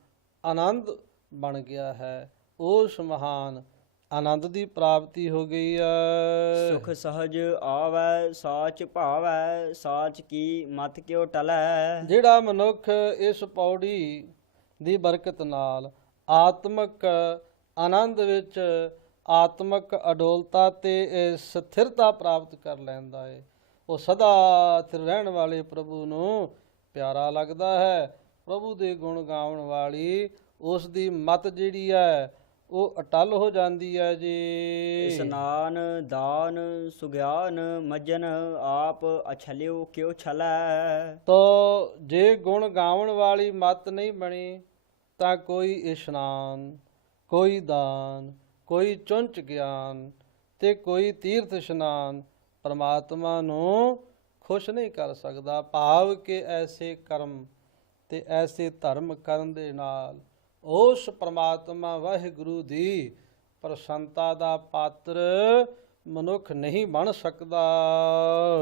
ਆਨੰਦ ਬਣ ਗਿਆ ਹੈ। ਉਸ ਮਹਾਨ ਆਨੰਦ ਦੀ ਪ੍ਰਾਪਤੀ ਹੋ ਗਈ ਹੈ। ਸੁਖ ਸਹਜ ਆਵੈ ਸਾਚ ਭਾਵੈ ਸਾਚ ਕੀ ਮਤ ਕਿਉ ਟਲੈ। ਜਿਹੜਾ ਮਨੁੱਖ ਇਸ ਪੌੜੀ ਦੀ ਬਰਕਤ ਨਾਲ ਆਤਮਿਕ ਆਨੰਦ ਵਿੱਚ ਆਤਮਿਕ ਅਡੋਲਤਾ ਤੇ ਸਥਿਰਤਾ ਪ੍ਰਾਪਤ ਕਰ ਲੈਂਦਾ ਹੈ, ਉਹ ਸਦਾ ਸਥਿਰ ਰਹਿਣ ਵਾਲੇ ਪ੍ਰਭੂ ਨੂੰ ਪਿਆਰਾ ਲੱਗਦਾ ਹੈ। ਪ੍ਰਭੂ ਦੇ ਗੁਣ ਗਾਉਣ ਵਾਲੀ ਉਸ ਦੀ ਮਤ ਜਿਹੜੀ ਹੈ ਉਹ ਅਟਲ ਹੋ ਜਾਂਦੀ ਹੈ ਜੀ। ਇਸਨਾਨ ਦਾਨ ਸੁਗਿਆਨ ਮਜਨ ਆਪ ਅਛਲਿਓ ਕਿਉ ਛਲੈ। ਤੋ ਜੇ ਗੁਣ ਗਾਉਣ ਵਾਲੀ ਮਤ ਨਹੀਂ ਬਣੀ ਤਾਂ ਕੋਈ ਇਸ਼ਨਾਨ, ਕੋਈ ਦਾਨ, ਕੋਈ ਚੁੰਚ ਗਿਆਨ ਤੇ ਕੋਈ ਤੀਰਥ ਇਸ਼ਨਾਨ ਪਰਮਾਤਮਾ ਨੂੰ ਖੁਸ਼ ਨਹੀਂ ਕਰ ਸਕਦਾ। ਭਾਵ ਕਿ ਐਸੇ ਕਰਮ ਤੇ ਐਸੇ ਧਰਮ ਕਰਨ ਦੇ ਨਾਲ ਉਸ ਪ੍ਰਮਾਤਮਾ ਵਾਹਿਗੁਰੂ ਦੀ ਪ੍ਰਸੰਨਤਾ ਦਾ ਪਾਤਰ ਮਨੁੱਖ ਨਹੀਂ ਬਣ ਸਕਦਾ।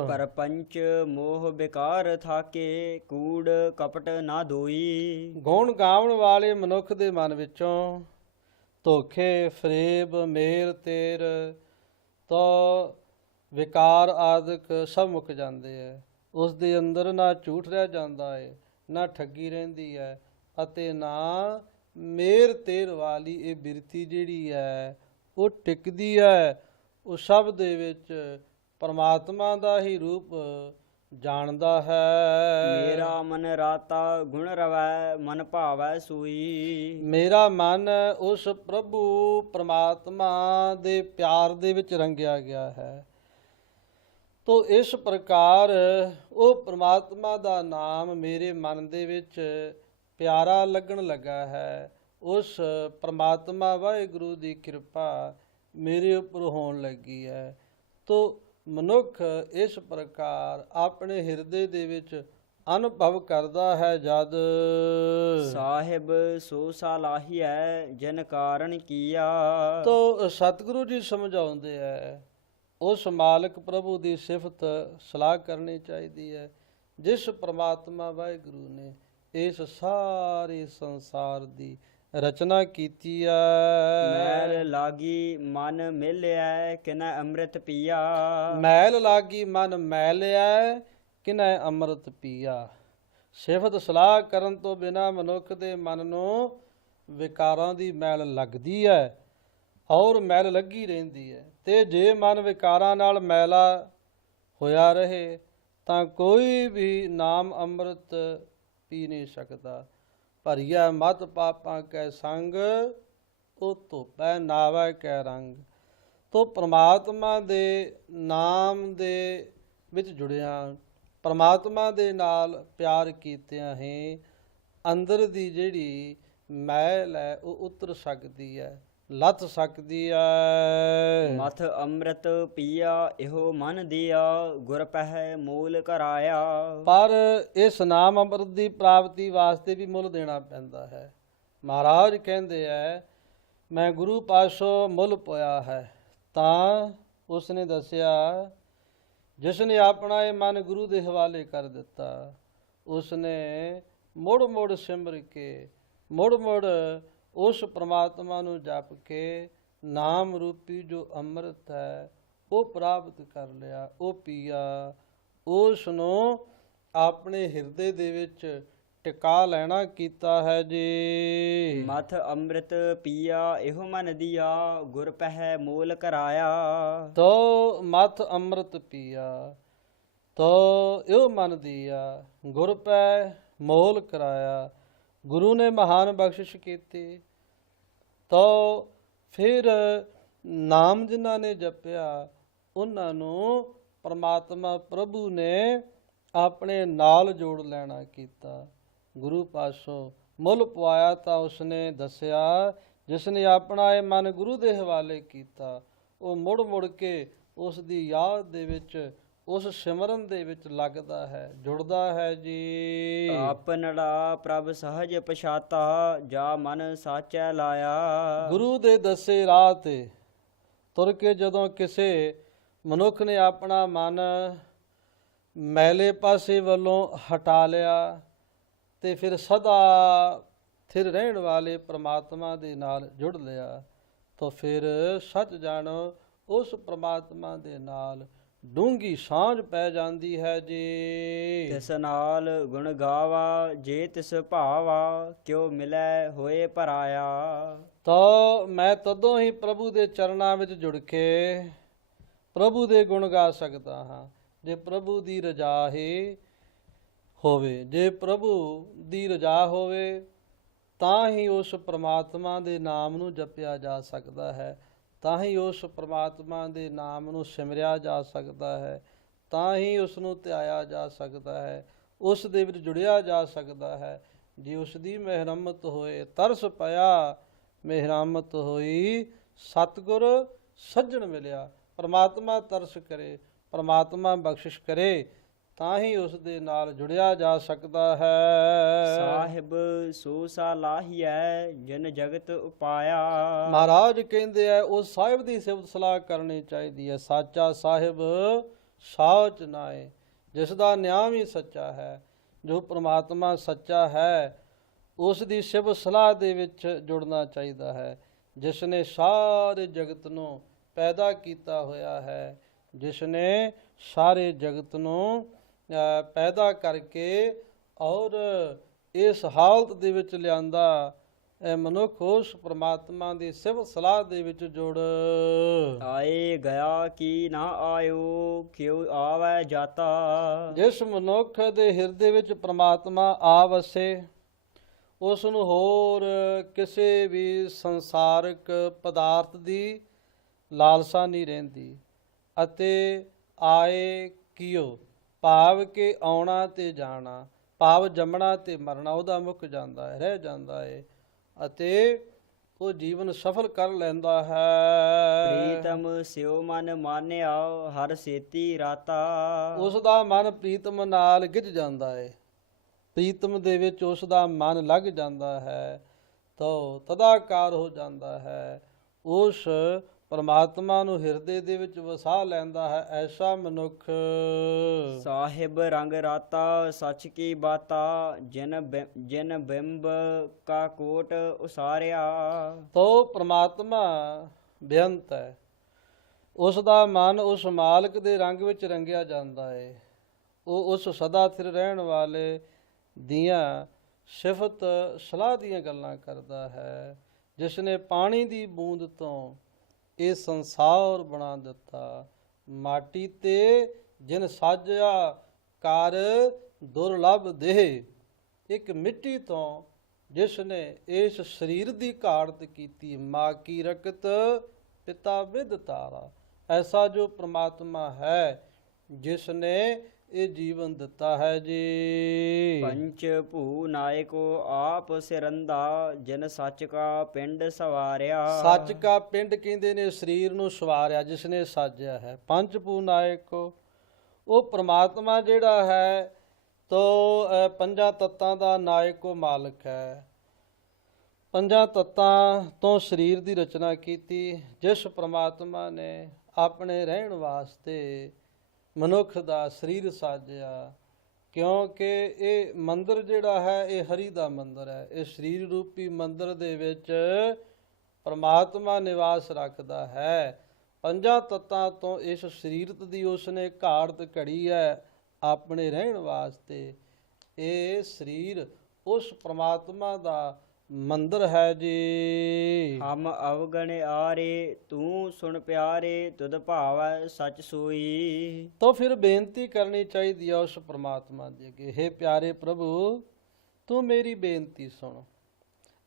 ਪਰਪੰਚ ਮੋਹ ਬਿਕਾਰ ਥਾਕੇ ਕੂੜ ਕਪਟ ਨਾ ਦੋਈ। ਗੁਣ ਗਾਉਣ ਵਾਲੇ ਮਨੁੱਖ ਦੇ ਮਨ ਵਿੱਚੋਂ ਧੋਖੇ ਫਰੇਬ ਮੇਰ ਤੇਰ ਤੋਂ ਵਿਕਾਰ ਆਦਿਕ ਸਭ ਮੁੱਕ ਜਾਂਦੇ ਹੈ। ਉਸ ਦੇ ਅੰਦਰ ਨਾ ਝੂਠ ਰਹਿ ਜਾਂਦਾ ਹੈ, ਨਾ ਠੱਗੀ ਰਹਿੰਦੀ ਹੈ ਅਤੇ ਨਾ ਮੇਰ ਤੇਰ ਵਾਲੀ ਇਹ ਬਿਰਤੀ ਜਿਹੜੀ ਹੈ ਉਹ ਟਿਕਦੀ ਹੈ। ਉਹ ਸਭ ਦੇ ਵਿੱਚ ਪਰਮਾਤਮਾ ਦਾ ਹੀ ਰੂਪ ਜਾਣਦਾ ਹੈ। ਮੇਰਾ ਮਨ ਰਾਤਾ ਗੁਣ ਰਵੈ ਮਨ ਭਾਵੈ ਸੂਈ। ਮੇਰਾ ਮਨ ਉਸ ਪ੍ਰਭੂ ਪਰਮਾਤਮਾ ਦੇ ਪਿਆਰ ਦੇ ਵਿੱਚ ਰੰਗਿਆ ਗਿਆ ਹੈ। ਤੋ ਇਸ ਪ੍ਰਕਾਰ ਉਹ ਪ੍ਰਮਾਤਮਾ ਦਾ ਨਾਮ ਮੇਰੇ ਮਨ ਦੇ ਵਿੱਚ ਪਿਆਰਾ ਲੱਗਣ ਲੱਗਾ ਹੈ। ਉਸ ਪ੍ਰਮਾਤਮਾ ਵਾਹਿਗੁਰੂ ਦੀ ਕਿਰਪਾ ਮੇਰੇ ਉੱਪਰ ਹੋਣ ਲੱਗੀ ਹੈ। ਤੋ ਮਨੁੱਖ ਇਸ ਪ੍ਰਕਾਰ ਆਪਣੇ ਹਿਰਦੇ ਦੇ ਵਿੱਚ ਅਨੁਭਵ ਕਰਦਾ ਹੈ ਜਦ ਸਾਹਿਬ ਸੋ ਸਾਲਾਹੀਐ ਜਿਨ ਕਾਰਨ ਕੀਆ। ਤੋ ਸਤਿਗੁਰੂ ਜੀ ਸਮਝਾਉਂਦੇ ਹੈ ਉਸ ਮਾਲਕ ਪ੍ਰਭੂ ਦੀ ਸਿਫਤ ਸਲਾਹ ਕਰਨੀ ਚਾਹੀਦੀ ਹੈ ਜਿਸ ਪ੍ਰਮਾਤਮਾ ਵਾਹਿਗੁਰੂ ਨੇ ਇਸ ਸਾਰੇ ਸੰਸਾਰ ਦੀ ਰਚਨਾ ਕੀਤੀ ਹੈ। ਮੈਲ ਲਾਗੀ ਮਨ ਮਿਲਿਆ ਕਿਨੈ ਅੰਮ੍ਰਿਤ ਪੀਆ। ਮੈਲ ਲਾਗੀ ਮਨ ਮੈਲਿਆ ਕਿਨੈ ਅੰਮ੍ਰਿਤ ਪੀਆ। ਸਿਫਤ ਸਲਾਹ ਕਰਨ ਤੋਂ ਬਿਨਾ ਮਨੁੱਖ ਦੇ ਮਨ ਨੂੰ ਵਿਕਾਰਾਂ ਦੀ ਮੈਲ ਲੱਗਦੀ ਹੈ ਔਰ ਮੈਲ ਲੱਗੀ ਰਹਿੰਦੀ ਹੈ। ਤੇ ਜੇ ਮਨ ਵਿਕਾਰਾਂ ਨਾਲ ਮੈਲਾ ਹੋਇਆ ਰਹੇ ਤਾਂ ਕੋਈ ਵੀ ਨਾਮ ਅੰਮ੍ਰਿਤ ਪੀ ਨਹੀਂ ਸਕਦਾ। ਭਰੀਆ ਮਤ ਪਾਪਾਂ ਕੈ ਸੰਗ, ਉਹ ਧੋਪੈ ਨਾਵੈ ਕੈ ਰੰਗ। ਤੋ ਪ੍ਰਮਾਤਮਾ ਦੇ ਨਾਮ ਦੇ ਵਿੱਚ ਜੁੜਿਆ, ਪ੍ਰਮਾਤਮਾ ਦੇ ਨਾਲ ਪਿਆਰ ਕੀਤਿਆਂ ਹੀ ਅੰਦਰ ਦੀ ਜਿਹੜੀ ਮੈਲ ਹੈ ਉਹ ਉਤਰ ਸਕਦੀ ਹੈ, ਲੱਥ ਸਕਦੀ ਹੈ। ਮਥ ਅੰਮ੍ਰਿਤ ਪੀਆ ਇਹੋ ਮਨ ਦੀਆ, ਗੁਰ ਪਹਿ ਮੂਲ ਕਰਾਇਆ। ਪਰ ਇਸ ਨਾਮ ਅੰਮ੍ਰਿਤ ਦੀ ਪ੍ਰਾਪਤੀ ਵਾਸਤੇ ਵੀ ਮੁੱਲ ਦੇਣਾ ਪੈਂਦਾ ਹੈ। ਮਹਾਰਾਜ ਕਹਿੰਦੇ ਹੈ ਮੈਂ ਗੁਰੂ ਪਾਸੋਂ ਮੁੱਲ ਪਾਇਆ ਹੈ। ਤਾਂ ਉਸਨੇ ਦੱਸਿਆ ਜਿਸ ਨੇ ਆਪਣਾ ਇਹ ਮਨ ਗੁਰੂ ਦੇ ਹਵਾਲੇ ਕਰ ਦਿੱਤਾ, ਉਸਨੇ ਮੁੜ ਮੁੜ ਸਿਮਰ ਕੇ, ਮੁੜ ਮੁੜ ਉਸ ਪ੍ਰਮਾਤਮਾ ਨੂੰ ਜਪ ਕੇ ਨਾਮ ਰੂਪੀ ਜੋ ਅੰਮ੍ਰਿਤ ਹੈ ਉਹ ਪ੍ਰਾਪਤ ਕਰ ਲਿਆ, ਉਹ ਪੀਆ। ਉਸ ਨੂੰ ਆਪਣੇ ਹਿਰਦੇ ਦੇ ਵਿੱਚ ਟਿਕਾ ਲੈਣਾ ਕੀਤਾ ਹੈ ਜੀ। ਮਥ ਅੰਮ੍ਰਿਤ ਪੀਆ ਇਹੋ ਮਨ ਦੀਆ, ਗੁਰ ਪਹਿ ਮੂਲ ਕਰਾਇਆ। ਤੋ ਮਥ ਅੰਮ੍ਰਿਤ ਪੀਆ, ਤੋ ਇਹੋ ਮਨ ਦੀਆ, ਗੁਰ ਪੈ ਮੋਲ ਕਰਾਇਆ। ਗੁਰੂ ਨੇ ਮਹਾਨ ਬਖਸ਼ਿਸ਼ ਕੀਤੀ। ਤੋ ਫਿਰ ਨਾਮ ਜਿਨ੍ਹਾਂ ਨੇ ਜਪਿਆ ਉਹਨਾਂ ਨੂੰ ਪਰਮਾਤਮਾ ਪ੍ਰਭੂ ਨੇ ਆਪਣੇ ਨਾਲ ਜੋੜ ਲੈਣਾ ਕੀਤਾ। ਗੁਰੂ ਪਾਸੋਂ ਮੁੱਲ ਪਵਾਇਆ ਤਾਂ ਉਸਨੇ ਦੱਸਿਆ ਜਿਸ ਨੇ ਆਪਣਾ ਇਹ ਮਨ ਗੁਰੂ ਦੇ ਹਵਾਲੇ ਕੀਤਾ ਉਹ ਮੁੜ ਮੁੜ ਕੇ ਉਸ ਦੀ ਯਾਦ ਦੇ ਵਿੱਚ, ਉਸ ਸਿਮਰਨ ਦੇ ਵਿੱਚ ਲੱਗਦਾ ਹੈ, ਜੁੜਦਾ ਹੈ ਜੀ। ਆਪਨੜਾ ਪ੍ਰਭ ਸਹਜ ਪਛਾਤਾ, ਜਾ ਮਨ ਸਾਚੈ ਲਾਇਆ। ਗੁਰੂ ਦੇ ਦੱਸੇ ਰਾਹ ਤੇ ਤੁਰ ਕੇ ਜਦੋਂ ਕਿਸੇ ਮਨੁੱਖ ਨੇ ਆਪਣਾ ਮਨ ਮੈਲੇ ਪਾਸੇ ਵੱਲੋਂ ਹਟਾ ਲਿਆ ਤੇ ਫਿਰ ਸਦਾ ਸਥਿਰ ਰਹਿਣ ਵਾਲੇ ਪ੍ਰਮਾਤਮਾ ਦੇ ਨਾਲ ਜੁੜ ਲਿਆ ਤਾਂ ਫਿਰ ਸੱਚ ਜਾਣੋ ਉਸ ਪ੍ਰਮਾਤਮਾ ਦੇ ਨਾਲ ਡੂੰਘੀ ਸਾਂਝ ਪੈ ਜਾਂਦੀ ਹੈ ਜੀ। ਤਿਸ ਨਾਲ ਗੁਣ ਗਾਵਾ, ਜੇ ਤਿਸ ਭਾਵਾ, ਕਿਉ ਮਿਲੈ ਹੋਏ ਪਰਾਇਆ। ਤਾਂ ਮੈਂ ਤਦੋਂ ਹੀ ਪ੍ਰਭੂ ਦੇ ਚਰਨਾਂ ਵਿੱਚ ਜੁੜ ਕੇ ਪ੍ਰਭੂ ਦੇ ਗੁਣ ਗਾ ਸਕਦਾ ਹਾਂ ਜੇ ਪ੍ਰਭੂ ਦੀ ਰਜ਼ਾ ਹੀ ਹੋਵੇ। ਜੇ ਪ੍ਰਭੂ ਦੀ ਰਜ਼ਾ ਹੋਵੇ ਤਾਂ ਹੀ ਉਸ ਪ੍ਰਮਾਤਮਾ ਦੇ ਨਾਮ ਨੂੰ ਜਪਿਆ ਜਾ ਸਕਦਾ ਹੈ, ਤਾਂ ਹੀ ਉਸ ਪ੍ਰਮਾਤਮਾ ਦੇ ਨਾਮ ਨੂੰ ਸਿਮਰਿਆ ਜਾ ਸਕਦਾ ਹੈ, ਤਾਂ ਹੀ ਉਸ ਨੂੰ ਧਿਆਇਆ ਜਾ ਸਕਦਾ ਹੈ, ਉਸ ਦੇ ਵਿੱਚ ਜੁੜਿਆ ਜਾ ਸਕਦਾ ਹੈ। ਜੇ ਉਸ ਦੀ ਮਿਹਰਮਤ ਹੋਏ, ਤਰਸ ਪਿਆ, ਮਿਹਰਮਤ ਹੋਈ, ਸਤਿਗੁਰ ਸੱਜਣ ਮਿਲਿਆ, ਪ੍ਰਮਾਤਮਾ ਤਰਸ ਕਰੇ, ਪ੍ਰਮਾਤਮਾ ਬਖਸ਼ਿਸ਼ ਕਰੇ ਤਾਂ ਹੀ ਉਸ ਦੇ ਨਾਲ ਜੁੜਿਆ ਜਾ ਸਕਦਾ ਹੈ। ਸਾਹਿਬ ਸੋ ਸਾ ਲਾਹੀਐ, ਜਿਨ ਜਗਤ ਉਪਾਇਆ। ਮਹਾਰਾਜ ਕਹਿੰਦੇ ਆ ਉਸ ਸਾਹਿਬ ਦੀ ਸਿਫਤ ਸਲਾਹ ਕਰਨੀ ਚਾਹੀਦੀ ਹੈ। ਸਾਚਾ ਸਾਹਿਬ ਸਾਚ ਨਾਏ, ਜਿਸ ਦਾ ਨਿਆਮ ਹੀ ਸੱਚਾ ਹੈ, ਜੋ ਪ੍ਰਮਾਤਮਾ ਸੱਚਾ ਹੈ ਉਸ ਦੀ ਸਿਫਤ ਸਲਾਹ ਦੇ ਵਿੱਚ ਜੁੜਨਾ ਚਾਹੀਦਾ ਹੈ। ਜਿਸ ਨੇ ਸਾਰੇ ਜਗਤ ਨੂੰ ਪੈਦਾ ਕੀਤਾ ਹੋਇਆ ਹੈ, ਜਿਸ ਨੇ ਸਾਰੇ ਜਗਤ ਨੂੰ ਪੈਦਾ ਕਰਕੇ ਔਰ ਇਸ ਹਾਲਤ ਦੇ ਵਿੱਚ ਲਿਆਂਦਾ, ਇਹ ਮਨੁੱਖ ਉਸ ਪ੍ਰਮਾਤਮਾ ਦੀ ਸਿਫਤ ਸਲਾਹ ਦੇ ਵਿੱਚ ਜੁੜ। ਆਏ ਗਿਆ ਕੀ ਨਾ ਆਇਓ, ਕਿਉ ਆਵੈ ਜਾਤਾ। ਜਿਸ ਮਨੁੱਖ ਦੇ ਹਿਰਦੇ ਵਿੱਚ ਪ੍ਰਮਾਤਮਾ ਆ ਵਸੇ ਉਸ ਨੂੰ ਹੋਰ ਕਿਸੇ ਵੀ ਸੰਸਾਰਿਕ ਪਦਾਰਥ ਦੀ ਲਾਲਸਾ ਨਹੀਂ ਰਹਿੰਦੀ। ਅਤੇ ਆਏ ਕਿਉ ਭਾਵ ਕਿ ਆਉਣਾ ਤੇ ਜਾਣਾ, ਭਾਵ ਜੰਮਣਾ ਤੇ ਮਰਨਾ ਉਹਦਾ ਮੁੱਕ ਜਾਂਦਾ ਹੈ, ਰਹਿ ਜਾਂਦਾ ਹੈ ਅਤੇ ਉਹ ਜੀਵਨ ਸਫਲ ਕਰ ਲੈਂਦਾ ਹੈ। ਪ੍ਰੀਤਮ ਸਿਉ ਮਨ ਮਾਨਿਆ, ਹਰ ਸੇਤੀ ਰਾਤਾ। ਉਸ ਦਾ ਮਨ ਪ੍ਰੀਤਮ ਨਾਲ ਗਿੱਝ ਜਾਂਦਾ ਹੈ, ਪ੍ਰੀਤਮ ਦੇ ਵਿੱਚ ਉਸ ਦਾ ਮਨ ਲੱਗ ਜਾਂਦਾ ਹੈ ਤਾਂ ਤਦਾਕਾਰ ਹੋ ਜਾਂਦਾ ਹੈ। ਉਸ ਪਰਮਾਤਮਾ ਨੂੰ ਹਿਰਦੇ ਦੇ ਵਿੱਚ ਵਸਾ ਲੈਂਦਾ ਹੈ ਐਸਾ ਮਨੁੱਖ। ਸਾਹਿਬ ਰੰਗ ਰਾਤਾ, ਸੱਚ ਕੀ ਬਾਤਾ, ਜਿਨ ਬਿੰਬ ਕਾ ਕੋਟ ਉਸਾਰਿਆ। ਤੋ ਪ੍ਰਮਾਤਮਾ ਬੇਅੰਤ ਹੈ, ਉਸ ਦਾ ਮਨ ਉਸ ਮਾਲਕ ਦੇ ਰੰਗ ਵਿੱਚ ਰੰਗਿਆ ਜਾਂਦਾ ਹੈ। ਉਹ ਉਸ ਸਦਾ ਸਥਿਰ ਰਹਿਣ ਵਾਲੇ ਦੀਆਂ ਸਿਫਤ ਸਲਾਹ ਦੀਆਂ ਗੱਲਾਂ ਕਰਦਾ ਹੈ, ਜਿਸ ਨੇ ਪਾਣੀ ਦੀ ਬੂੰਦ ਤੋਂ ਇਹ ਸੰਸਾਰ ਬਣਾ ਦਿੱਤਾ, ਮਾਟੀ ਤੇ ਜਿਨ ਸਾਜਿਆ ਕਰ ਦੁਰਲਭ ਦੇਹ, ਇੱਕ ਮਿੱਟੀ ਤੋਂ ਜਿਸ ਨੇ ਇਸ ਸਰੀਰ ਦੀ ਘਾੜਤ ਕੀਤੀ, ਮਾਂ ਕੀ ਰਕਤ ਪਿਤਾ ਵਿਦ ਤਾਰਾ, ਐਸਾ ਜੋ ਪ੍ਰਮਾਤਮਾ ਹੈ ਜਿਸ ਨੇ ਇਹ ਜੀਵਨ ਦਿੱਤਾ ਹੈ ਜੀ। ਪੰਚ ਭੂ ਨਾਇਕੋ ਆਪ ਸਿਰੰਦਾ, ਜਿਨ ਸੱਚ ਕਾ ਪਿੰਡ ਸਵਾਰਿਆ। ਸੱਚ ਕਾ ਪਿੰਡ ਕਹਿੰਦੇ ਨੇ ਸਰੀਰ ਨੂੰ ਸਵਾਰਿਆ, ਜਿਸ ਨੇ ਸਾਜਿਆ ਹੈ। ਪੰਚ ਭੂ ਨਾਇਕ ਉਹ ਪ੍ਰਮਾਤਮਾ ਜਿਹੜਾ ਹੈ ਤੋ ਪੰਜਾਂ ਤੱਤਾਂ ਦਾ ਨਾਇਕ ਉਹ ਮਾਲਕ ਹੈ। ਪੰਜਾਂ ਤੱਤਾਂ ਤੋਂ ਸਰੀਰ ਦੀ ਰਚਨਾ ਕੀਤੀ, ਜਿਸ ਪ੍ਰਮਾਤਮਾ ਨੇ ਆਪਣੇ ਰਹਿਣ ਵਾਸਤੇ ਮਨੁੱਖ ਦਾ ਸਰੀਰ ਸਾਜਿਆ, ਕਿਉਂਕਿ ਇਹ ਮੰਦਰ ਜਿਹੜਾ ਹੈ ਇਹ ਹਰੀ ਦਾ ਮੰਦਰ ਹੈ। ਇਹ ਸਰੀਰ ਰੂਪੀ ਮੰਦਰ ਦੇ ਵਿੱਚ ਪ੍ਰਮਾਤਮਾ ਨਿਵਾਸ ਰੱਖਦਾ ਹੈ। ਪੰਜਾਂ ਤੱਤਾਂ ਤੋਂ ਇਸ ਸਰੀਰਤ ਦੀ ਉਸਨੇ ਘਾੜਤ ਘੜੀ ਹੈ ਆਪਣੇ ਰਹਿਣ ਵਾਸਤੇ। ਇਹ ਸਰੀਰ ਉਸ ਪ੍ਰਮਾਤਮਾ ਦਾ ਮੰਦਰ ਹੈ ਜੀ। ਹਮ ਅਵਗਣ ਆਰੇ, ਤੂੰ ਸੁਣ ਪਿਆਰੇ, ਤੁਧ ਭਾਵੈ ਸਚ ਸੋਈ। ਤਾਂ ਫਿਰ ਬੇਨਤੀ ਕਰਨੀ ਚਾਹੀਦੀ ਹੈ ਉਸ ਪ੍ਰਮਾਤਮਾ ਦੇ ਅੱਗੇ, ਹੇ ਪਿਆਰੇ ਪ੍ਰਭੂ ਤੂੰ ਮੇਰੀ ਬੇਨਤੀ ਸੁਣ।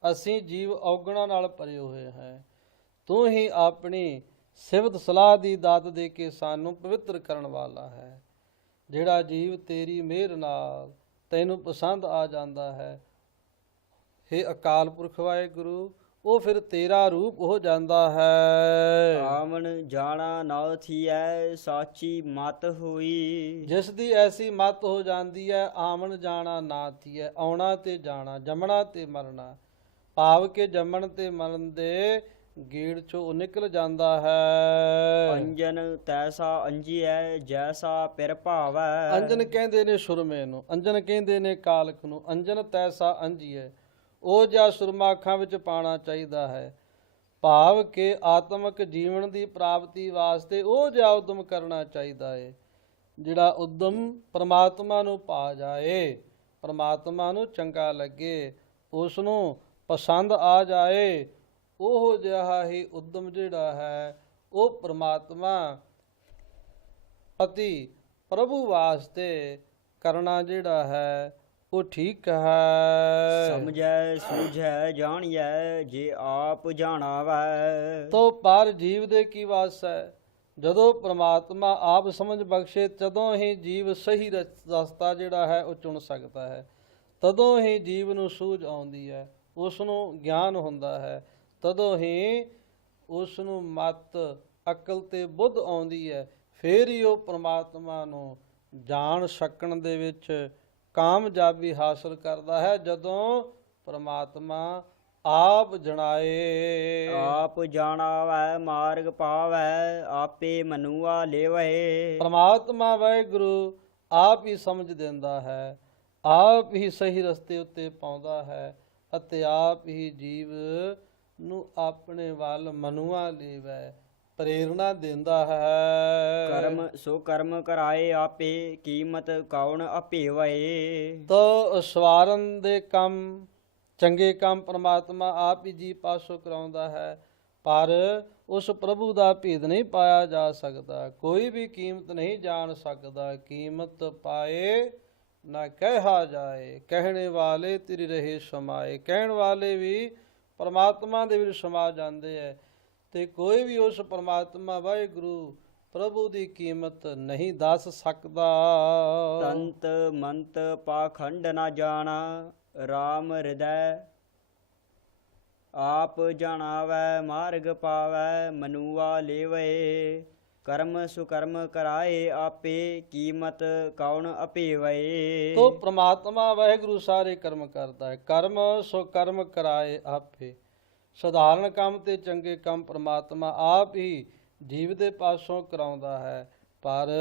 ਅਸੀਂ ਜੀਵ ਔਗਣਾਂ ਨਾਲ ਭਰੇ ਹੋਏ ਹੈ, ਤੂੰ ਹੀ ਆਪਣੀ ਸਿਫਤ ਸਲਾਹ ਦੀ ਦਾਤ ਦੇ ਕੇ ਸਾਨੂੰ ਪਵਿੱਤਰ ਕਰਨ ਵਾਲਾ ਹੈ। ਜਿਹੜਾ ਜੀਵ ਤੇਰੀ ਮਿਹਰ ਨਾਲ ਤੈਨੂੰ ਪਸੰਦ ਆ ਜਾਂਦਾ ਹੈ, ਹੇ ਅਕਾਲ ਪੁਰਖ ਵਾਹਿਗੁਰੂ, ਉਹ ਫਿਰ ਤੇਰਾ ਰੂਪ ਹੋ ਜਾਂਦਾ ਹੈ। ਆਵਣ ਜਾਣਾ ਨਾ ਥੀਐ, ਸਾਚੀ ਮਤ ਹੋਈ। ਜਿਸ ਦੀ ਐਸੀ ਮਤ ਹੋ ਜਾਂਦੀ ਹੈ, ਆਵਣ ਜਾਣਾ ਨਾ ਥੀਐ, ਆਉਣਾ ਤੇ ਜਾਣਾ, ਜੰਮਣਾ ਤੇ ਮਰਨਾ, ਭਾਵ ਕਿ ਜੰਮਣ ਤੇ ਮਰਨ ਦੇ ਗੇੜ ਚੋਂ ਨਿਕਲ ਜਾਂਦਾ ਹੈ। ਅੰਜਨ ਤੈਸਾ ਅੰਜੀਐ, ਜੈਸਾ ਪਿਰ ਭਾਵੈ। ਅੰਜਨ ਕਹਿੰਦੇ ਨੇ ਸੁਰਮੇ ਨੂੰ, ਅੰਜਨ ਕਹਿੰਦੇ ਨੇ ਕਾਲਖ ਨੂੰ। ਅੰਜਨ ਤੈਸਾ ਅੰਜੀਐ, ਉਹ ਜਿਹਾ ਸੁਰਮਾ ਅੱਖਾਂ ਵਿੱਚ ਪਾਉਣਾ ਚਾਹੀਦਾ ਹੈ, ਭਾਵ ਕਿ ਆਤਮਿਕ ਜੀਵਨ ਦੀ ਪ੍ਰਾਪਤੀ ਵਾਸਤੇ ਉਹ ਜਿਹਾ ਉਦਮ ਕਰਨਾ ਚਾਹੀਦਾ ਹੈ ਜਿਹੜਾ ਉਦਮ ਪ੍ਰਮਾਤਮਾ ਨੂੰ ਪਾ ਜਾਏ, ਪ੍ਰਮਾਤਮਾ ਨੂੰ ਚੰਗਾ ਲੱਗੇ, ਉਸ ਨੂੰ ਪਸੰਦ ਆ ਜਾਏ। ਉਹ ਜਿਹਾ ਹੀ ਉਦਮ ਜਿਹੜਾ ਹੈ ਉਹ ਪ੍ਰਮਾਤਮਾ ਪਤੀ ਪ੍ਰਭੂ ਵਾਸਤੇ ਕਰਨਾ ਜਿਹੜਾ ਹੈ ਉਹ ਠੀਕ ਹੈ। ਸਮਝੈ ਸੂਝੈ ਜਾਣੀਐ, ਜੇ ਆਪ ਜਾਣਾਵੈ। ਤੋ ਪਰ ਜੀਵ ਦੇ ਕੀ ਵਾਸ ਹੈ, ਜਦੋਂ ਪ੍ਰਮਾਤਮਾ ਆਪ ਸਮਝ ਬਖਸ਼ੇ ਤਦੋਂ ਹੀ ਜੀਵ ਸਹੀ ਰਸਤਾ ਜਿਹੜਾ ਹੈ ਉਹ ਚੁਣ ਸਕਦਾ ਹੈ। ਤਦੋਂ ਹੀ ਜੀਵ ਨੂੰ ਸੂਝ ਆਉਂਦੀ ਹੈ, ਉਸ ਨੂੰ ਗਿਆਨ ਹੁੰਦਾ ਹੈ, ਤਦੋਂ ਹੀ ਉਸ ਨੂੰ ਮਤ ਅਕਲ ਤੇ ਬੁੱਧ ਆਉਂਦੀ ਹੈ। ਫੇਰ ਹੀ ਉਹ ਪ੍ਰਮਾਤਮਾ ਨੂੰ ਜਾਣ ਸਕਣ ਦੇ ਵਿੱਚ ਕਾਮਯਾਬੀ ਹਾਸਲ ਕਰਦਾ ਹੈ, ਜਦੋਂ ਪ੍ਰਮਾਤਮਾ ਆਪ ਜਣਾਏ। ਆਪ ਜਾਣਾਵੈ ਮਾਰਗ ਪਾਵੈ, ਆਪੇ ਮਨੁਆ ਲੇਵੈ। ਪ੍ਰਮਾਤਮਾ ਵਾਹਿਗੁਰੂ ਆਪ ਹੀ ਸਮਝ ਦਿੰਦਾ ਹੈ, ਆਪ ਹੀ ਸਹੀ ਰਸਤੇ ਉੱਤੇ ਪਾਉਂਦਾ ਹੈ ਅਤੇ ਆਪ ਹੀ ਜੀਵ ਨੂੰ ਆਪਣੇ ਵੱਲ ਮਨੁਆ ਲੇਵੈ, ਪ੍ਰੇਰਣਾ ਦਿੰਦਾ ਹੈ। ਕਰਮ ਸੋ ਕਰਮ ਕਰਾਏ ਆਪੇ, ਕੀਮਤ ਕੌਣ ਅਭੇਵੈ। ਤੋ ਸਵਾਰਨ ਦੇ ਕੰਮ, ਚੰਗੇ ਕੰਮ ਪ੍ਰਮਾਤਮਾ ਆਪ ਹੀ ਜੀ ਪਾਸੋਂ ਕਰਾਉਂਦਾ ਹੈ, ਪਰ ਉਸ ਪ੍ਰਭੂ ਦਾ ਭੇਦ ਨਹੀਂ ਪਾਇਆ ਜਾ ਸਕਦਾ। ਕੋਈ ਵੀ ਕੀਮਤ ਨਹੀਂ ਜਾਣ ਸਕਦਾ, ਕੀਮਤ ਪਾਏ ਨਾ ਕਹਿਆ ਜਾਏ, ਕਹਿਣੇ ਵਾਲੇ ਤੇਰੀ ਰਹੇ ਸਮਾਏ। ਕਹਿਣ ਵਾਲੇ ਵੀ ਪਰਮਾਤਮਾ ਦੇ ਵਿੱਚ ਸਮਾ ਜਾਂਦੇ ਹੈ, ਤੇ ਕੋਈ ਵੀ ਉਸ ਪਰਮਾਤਮਾ ਵਾਹਿਗੁਰੂ ਪ੍ਰਭੂ ਦੀ ਕੀਮਤ ਨਹੀਂ ਦੱਸ ਸਕਦਾ। ਤੰਤ ਮੰਤ ਪਾਖੰਡ ਨਾ ਜਾਣਾ, ਰਾਮ ਹਿਰਦੈ ਆਪ ਜਾਣਾਵੈ ਮਾਰਗ ਪਾਵੈ, ਮਨੁਆ ਲੇਵੈ। ਕਰਮ ਸੁਕਰਮ ਕਰਾਏ ਆਪੇ, ਕੀਮਤ ਕੌਣ ਅਭੇਵੈ। ਤੋ ਪ੍ਰਮਾਤਮਾ ਵਾਹਿਗੁਰੂ ਸਾਰੇ ਕਰਮ ਕਰਦਾ ਹੈ, ਕਰਮ ਸੋ ਕਰਮ ਕਰਾਏ ਆਪੇ। ਸਧਾਰਨ ਕੰਮ ਤੇ ਚੰਗੇ ਕੰਮ ਪ੍ਰਮਾਤਮਾ ਆਪ ਹੀ ਜੀਵ ਦੇ ਪਾਸੋਂ ਕਰਾਉਂਦਾ ਹੈ, ਪਰ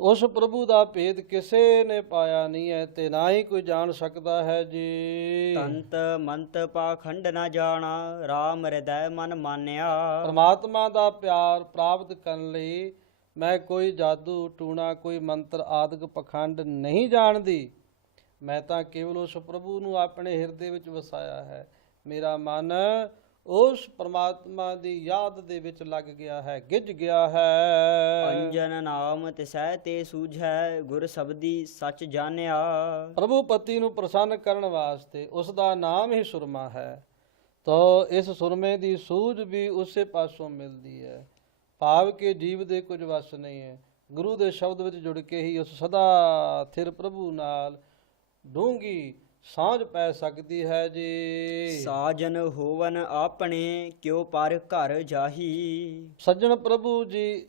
ਉਸ ਪ੍ਰਭੂ ਦਾ ਭੇਦ ਕਿਸੇ ਨੇ ਪਾਇਆ ਨਹੀਂ ਹੈ ਤੇ ਨਾ ਹੀ ਕੋਈ ਜਾਣ ਸਕਦਾ ਹੈ ਜੀ। ਤੰਤ ਮੰਤ ਪਾਖੰਡ ਨਾ ਜਾਣਾ, ਰਾਮ ਹਿਰਦੈ ਮਨ ਮਾਨਿਆ। ਪਰਮਾਤਮਾ ਦਾ ਪਿਆਰ ਪ੍ਰਾਪਤ ਕਰਨ ਲਈ ਮੈਂ ਕੋਈ ਜਾਦੂ ਟੂਣਾ ਕੋਈ ਮੰਤਰ ਆਦਿਕ ਪਖੰਡ ਨਹੀਂ ਜਾਣਦੀ। ਮੈਂ ਤਾਂ ਕੇਵਲ ਉਸ ਪ੍ਰਭੂ ਨੂੰ ਆਪਣੇ ਹਿਰਦੇ ਵਿੱਚ ਵਸਾਇਆ ਹੈ। ਮੇਰਾ ਮਨ ਉਸ ਪ੍ਰਮਾਤਮਾ ਦੀ ਯਾਦ ਦੇ ਵਿੱਚ ਲੱਗ ਗਿਆ ਹੈ, ਗਿੱਝ ਗਿਆ ਹੈ। ਅੰਜਨ ਨਾਮ ਤਿਸੈ ਤੇ ਸੂਝੈ, ਗੁਰ ਸਬਦੀ ਸੱਚ ਜਾਣਿਆ। ਪ੍ਰਭੂ ਪਤੀ ਨੂੰ ਪ੍ਰਸੰਨ ਕਰਨ ਵਾਸਤੇ ਉਸ ਦਾ ਨਾਮ ਹੀ ਸੁਰਮਾ ਹੈ। ਤੋ ਇਸ ਸੁਰਮੇ ਦੀ ਸੂਝ ਵੀ ਉਸੇ ਪਾਸੋਂ ਮਿਲਦੀ ਹੈ। ਭਾਵ ਕਿ ਜੀਵ ਦੇ ਕੁਝ ਵਸ ਨਹੀਂ ਹੈ। ਗੁਰੂ ਦੇ ਸ਼ਬਦ ਵਿੱਚ ਜੁੜ ਕੇ ਹੀ ਉਸ ਸਦਾ ਥਿਰ ਪ੍ਰਭੂ ਨਾਲ ਡੂੰਗੀ ਸਾਂਝ ਪੈ ਸਕਦੀ ਹੈ ਜੀ। ਸਾਜਨ ਹੋਵਨ ਆਪਣੇ, ਕਿਉ ਪਰ ਘਰ ਜਾਹੀ। ਸੱਜਣ ਪ੍ਰਭੂ ਜੀ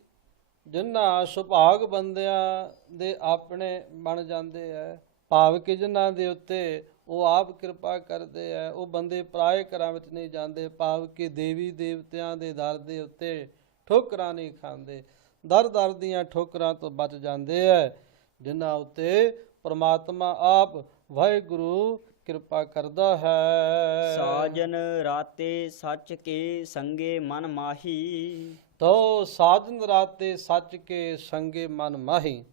ਜਿਨ੍ਹਾਂ ਸੁਭਾਗ ਬੰਦਿਆਂ ਦੇ ਆਪਣੇ ਬਣ ਜਾਂਦੇ ਹੈ, ਭਾਵ ਕਿ ਜਿਨ੍ਹਾਂ ਦੇ ਉੱਤੇ ਉਹ ਆਪ ਕਿਰਪਾ ਕਰਦੇ ਹੈ, ਉਹ ਬੰਦੇ ਪਰਾਏ ਘਰਾਂ ਵਿੱਚ ਨਹੀਂ ਜਾਂਦੇ। ਭਾਵ ਕਿ ਦੇਵੀ ਦੇਵਤਿਆਂ ਦੇ ਦਰ ਦੇ ਉੱਤੇ ਠੋਕਰਾਂ ਨਹੀਂ ਖਾਂਦੇ, ਦਰ ਦਰ ਦੀਆਂ ਠੋਕਰਾਂ ਤੋਂ ਬਚ ਜਾਂਦੇ ਹੈ, ਜਿਨ੍ਹਾਂ ਉੱਤੇ ਪ੍ਰਮਾਤਮਾ ਆਪ ਵਾਹਿਗੁਰੂ ਕਿਰਪਾ ਕਰਦਾ ਹੈ। ਸਾਜਨ ਰਾਤੇ ਸੱਚ ਕੇ ਸੰਗੇ ਮਨ ਮਾਹੀ। ਤੋ ਸਾਜਨ ਰਾਤੇ ਸੱਚ ਕੇ ਸੰਗੇ ਮਨ ਮਾਹੀ।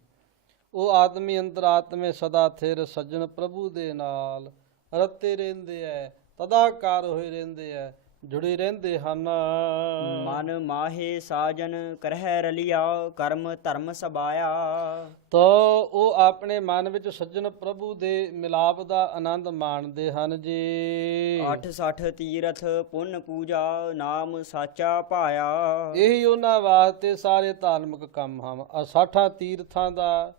ਉਹ ਆਦਮੀ ਅੰਦਰ ਆਤਮੇ ਸਦਾ ਥਿਰ ਸੱਜਣ ਪ੍ਰਭੂ ਦੇ ਨਾਲ ਰਤੇ ਰਹਿੰਦੇ ਐ, ਤਦਾਕਾਰ ਹੋਏ ਰਹਿੰਦੇ ਐ, ਜੁੜੇ ਰਹਿੰਦੇ ਹਨ। ਮਨ ਮਾਹੇ ਸਾਜਨ ਕਰਹਿ ਰਲਿਆ, ਕਰਮ ਧਰਮ ਸਬਾਇਆ। ਤੋ ਉਹ ਆਪਣੇ ਮਨ ਵਿੱਚ ਸੱਜਣ ਪ੍ਰਭੂ ਦੇ ਮਿਲਾਪ ਦਾ ਆਨੰਦ ਮਾਣਦੇ ਹਨ ਜੀ। 68 ਤੀਰਥ ਪੁੰਨ ਪੂਜਾ, ਨਾਮ ਸਾਚਾ ਪਾਇਆ। ਇਹੀ ਉਹਨਾਂ ਵਾਸਤੇ ਸਾਰੇ ਧਾਰਮਿਕ ਕੰਮ ਹਨ। 68 ਤੀਰਥਾਂ ਦਾ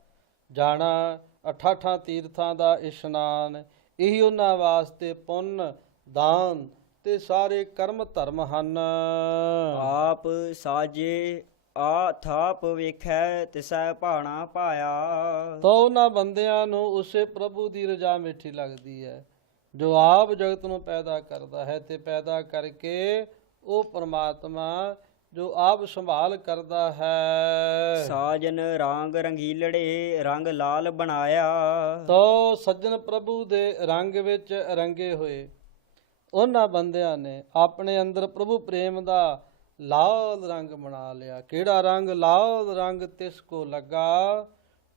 ਜਾਣਾ, 68 ਤੀਰਥਾਂ ਦਾ ਇਸ਼ਨਾਨ, ਇਹੀ ਉਹਨਾਂ ਵਾਸਤੇ ਪੁੰਨ ਦਾਨ ਤੇ ਸਾਰੇ ਕਰਮ ਧਰਮ ਹਨ। ਆਪ ਸਾਜੇ ਆ ਥਾਪ ਵੇਖੈ, ਤਿਸੈ ਭਾਣਾ ਪਾਇਆ। ਤਾਂ ਉਹਨਾਂ ਬੰਦਿਆਂ ਨੂੰ ਉਸੇ ਪ੍ਰਭੂ ਦੀ ਰਜ਼ਾ ਮਿੱਠੀ ਲੱਗਦੀ ਹੈ ਜੋ ਆਪ ਜਗਤ ਨੂੰ ਪੈਦਾ ਕਰਦਾ ਹੈ, ਤੇ ਪੈਦਾ ਕਰਕੇ ਉਹ ਪ੍ਰਮਾਤਮਾ ਜੋ ਆਪ ਸੰਭਾਲ ਕਰਦਾ ਹੈ। ਸਾਜਨ ਰੰਗ ਰੰਗੀਲੜੇ, ਰੰਗ ਲਾਲ ਬਣਾਇਆ। ਤੋ ਸੱਜਣ ਪ੍ਰਭੂ ਦੇ ਰੰਗ ਵਿੱਚ ਰੰਗੇ ਹੋਏ ਉਹਨਾਂ ਬੰਦਿਆਂ ਨੇ ਆਪਣੇ ਅੰਦਰ ਪ੍ਰਭੂ ਪ੍ਰੇਮ ਦਾ ਲਾਲ ਰੰਗ ਬਣਾ ਲਿਆ। ਕਿਹੜਾ ਰੰਗ? ਲਾਲ ਰੰਗ ਤਿਸ ਕੋ ਲੱਗਾ,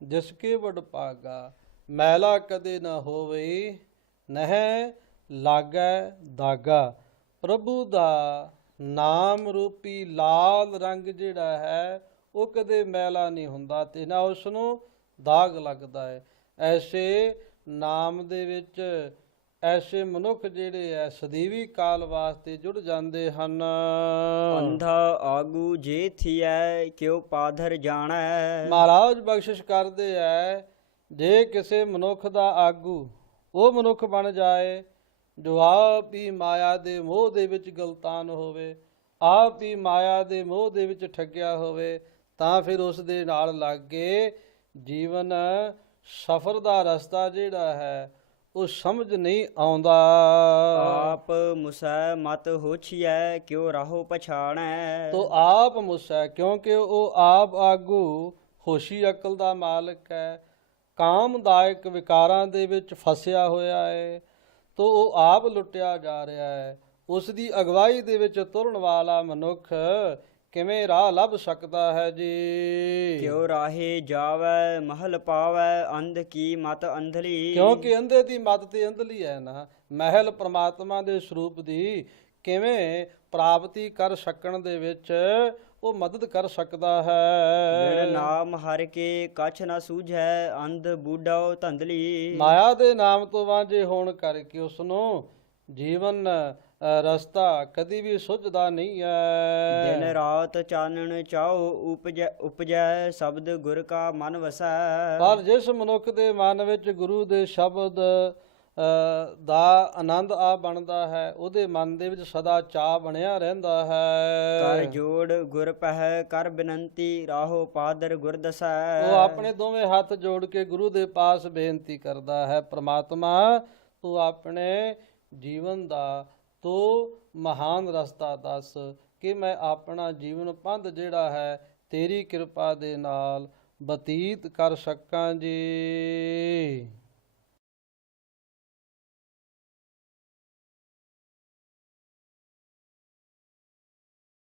ਜਿਸ ਕੇ ਵਡ ਭਾਗਾ। ਮੈਲਾ ਕਦੇ ਨਾ ਹੋਵੇ, ਨਹਿ ਲਾਗੈ ਦਾਗਾ। ਪ੍ਰਭੂ ਦਾ ਨਾਮ ਰੂਪੀ ਲਾਲ ਰੰਗ ਜਿਹੜਾ ਹੈ ਉਹ ਕਦੇ ਮੈਲਾ ਨਹੀਂ ਹੁੰਦਾ ਤੇ ਨਾ ਉਸ ਨੂੰ ਦਾਗ ਲੱਗਦਾ ਹੈ। ਐਸੇ ਨਾਮ ਦੇ ਵਿੱਚ ਐਸੇ ਮਨੁੱਖ ਜਿਹੜੇ ਐ ਸਦੀਵੀ ਕਾਲ ਵਾਸਤੇ ਜੁੜ ਜਾਂਦੇ ਹਨ। ਅੰਧਾ ਆਗੂ ਜੇ ਥੀਐ, ਕਿਉ ਪਾਧਰ ਜਾਣੈ। ਮਹਾਰਾਜ ਬਖਸ਼ਿਸ਼ ਕਰਦੇ ਐ, ਜੇ ਕਿਸੇ ਮਨੁੱਖ ਦਾ ਆਗੂ ਉਹ ਮਨੁੱਖ ਬਣ ਜਾਏ ਜੋ ਆਪ ਹੀ ਮਾਇਆ ਦੇ ਮੋਹ ਦੇ ਵਿੱਚ ਗਲਤਾਨ ਹੋਵੇ, ਆਪ ਹੀ ਮਾਇਆ ਦੇ ਮੋਹ ਦੇ ਵਿੱਚ ਠੱਗਿਆ ਹੋਵੇ, ਤਾਂ ਫਿਰ ਉਸ ਦੇ ਨਾਲ ਲੱਗ ਕੇ ਜੀਵਨ ਸਫਰ ਦਾ ਰਸਤਾ ਜਿਹੜਾ ਹੈ ਉਹ ਸਮਝ ਨਹੀਂ ਆਉਂਦਾ। ਆਪ ਮੁਸੈ ਮਤ ਹੋਛੀਐ, ਕਿਉ ਰਾਹੋ ਪਛਾਣੈ। ਤੋ ਆਪ ਮੁਸੈ, ਕਿਉਂਕਿ ਉਹ ਆਪ ਆਗੂ ਹੋਸ਼ੀ ਅਕਲ ਦਾ ਮਾਲਕ ਹੈ, ਕਾਮਦਾਇਕ ਵਿਕਾਰਾਂ ਦੇ ਵਿੱਚ ਫਸਿਆ ਹੋਇਆ ਹੈ, ਤੋ ਉਹ ਆਪ ਲੁੱਟਿਆ ਜਾ ਰਿਹਾ ਹੈ। ਉਸ ਦੀ ਅਗਵਾਈ ਦੇ ਵਿੱਚ ਤੁਰਨ ਵਾਲਾ ਮਨੁੱਖ ਕਿਵੇਂ ਰਾਹ ਲੱਭ ਸਕਦਾ ਹੈ ਜੀ? ਕਿਉ ਰਾਹੇ ਜਾਵੈ ਮਹਲ ਪਾਵੈ, ਅੰਧ ਕੀ ਮਤ ਅੰਧਲੀ। ਕਿਉਂਕਿ ਅੰਧੇ ਦੀ ਮਤ ਤੇ ਅੰਧਲੀ ਹੈ ਨਾ। ਮਹਿਲ ਪ੍ਰਮਾਤਮਾ ਦੇ ਸਰੂਪ ਦੀ ਕਿਵੇਂ ਪ੍ਰਾਪਤੀ ਕਰ ਸਕਣ ਦੇ ਵਿੱਚ ਉਹ ਮਦਦ ਕਰ ਸਕਦਾ ਹੈ। ਬਿਨ ਨਾਮ ਹਰਿ ਕੇ ਕਛ ਨ ਸੂਝੈ, ਅੰਧ ਬੂਢਾ ਧੰਦਲੀ। ਮਾਇਆ ਦੇ ਨਾਮ ਤੋਂ ਵਾਂਝੇ ਹੋਣ ਕਰਕੇ ਉਸ ਨੂੰ ਜੀਵਨ ਰਸਤਾ ਕਦੀ ਵੀ ਸੁਝਦਾ ਨਹੀਂ ਹੈ। ਦਿਨ ਰਾਤ ਚਾਨਣ ਚਾਉ, ਉਪਜੈ ਸ਼ਬਦ ਗੁਰ ਕਾ ਮਨ ਵਸੈ। ਪਰ ਜਿਸ ਮਨੁੱਖ ਦੇ ਮਨ ਵਿੱਚ ਗੁਰੂ ਦੇ ਸ਼ਬਦ ਦਾ ਆਨੰਦ ਆ ਬਣਦਾ ਹੈ, ਉਹਦੇ ਮਨ ਦੇ ਵਿੱਚ ਸਦਾ ਚਾਅ ਬਣਿਆ ਰਹਿੰਦਾ ਹੈ। ਕਰ ਜੋੜ ਗੁਰ ਪਹਿ ਕਰ ਬਿਨੰਤੀ, ਰਾਹੋ ਪਾਦਰ ਗੁਰ ਦਸੈ। ਉਹ ਆਪਣੇ ਦੋਵੇਂ ਹੱਥ ਜੋੜ ਕੇ ਗੁਰੂ ਦੇ ਪਾਸ ਬੇਨਤੀ ਕਰਦਾ ਹੈ, ਪ੍ਰਮਾਤਮਾ ਤੂੰ ਆਪਣੇ ਜੀਵਨ ਦਾ ਤੂੰ ਮਹਾਨ ਰਸਤਾ ਦੱਸ ਕਿ ਮੈਂ ਆਪਣਾ ਜੀਵਨ ਪੰਧ ਜਿਹੜਾ ਹੈ ਤੇਰੀ ਕਿਰਪਾ ਦੇ ਨਾਲ ਬਤੀਤ ਕਰ ਸਕਾਂ ਜੀ।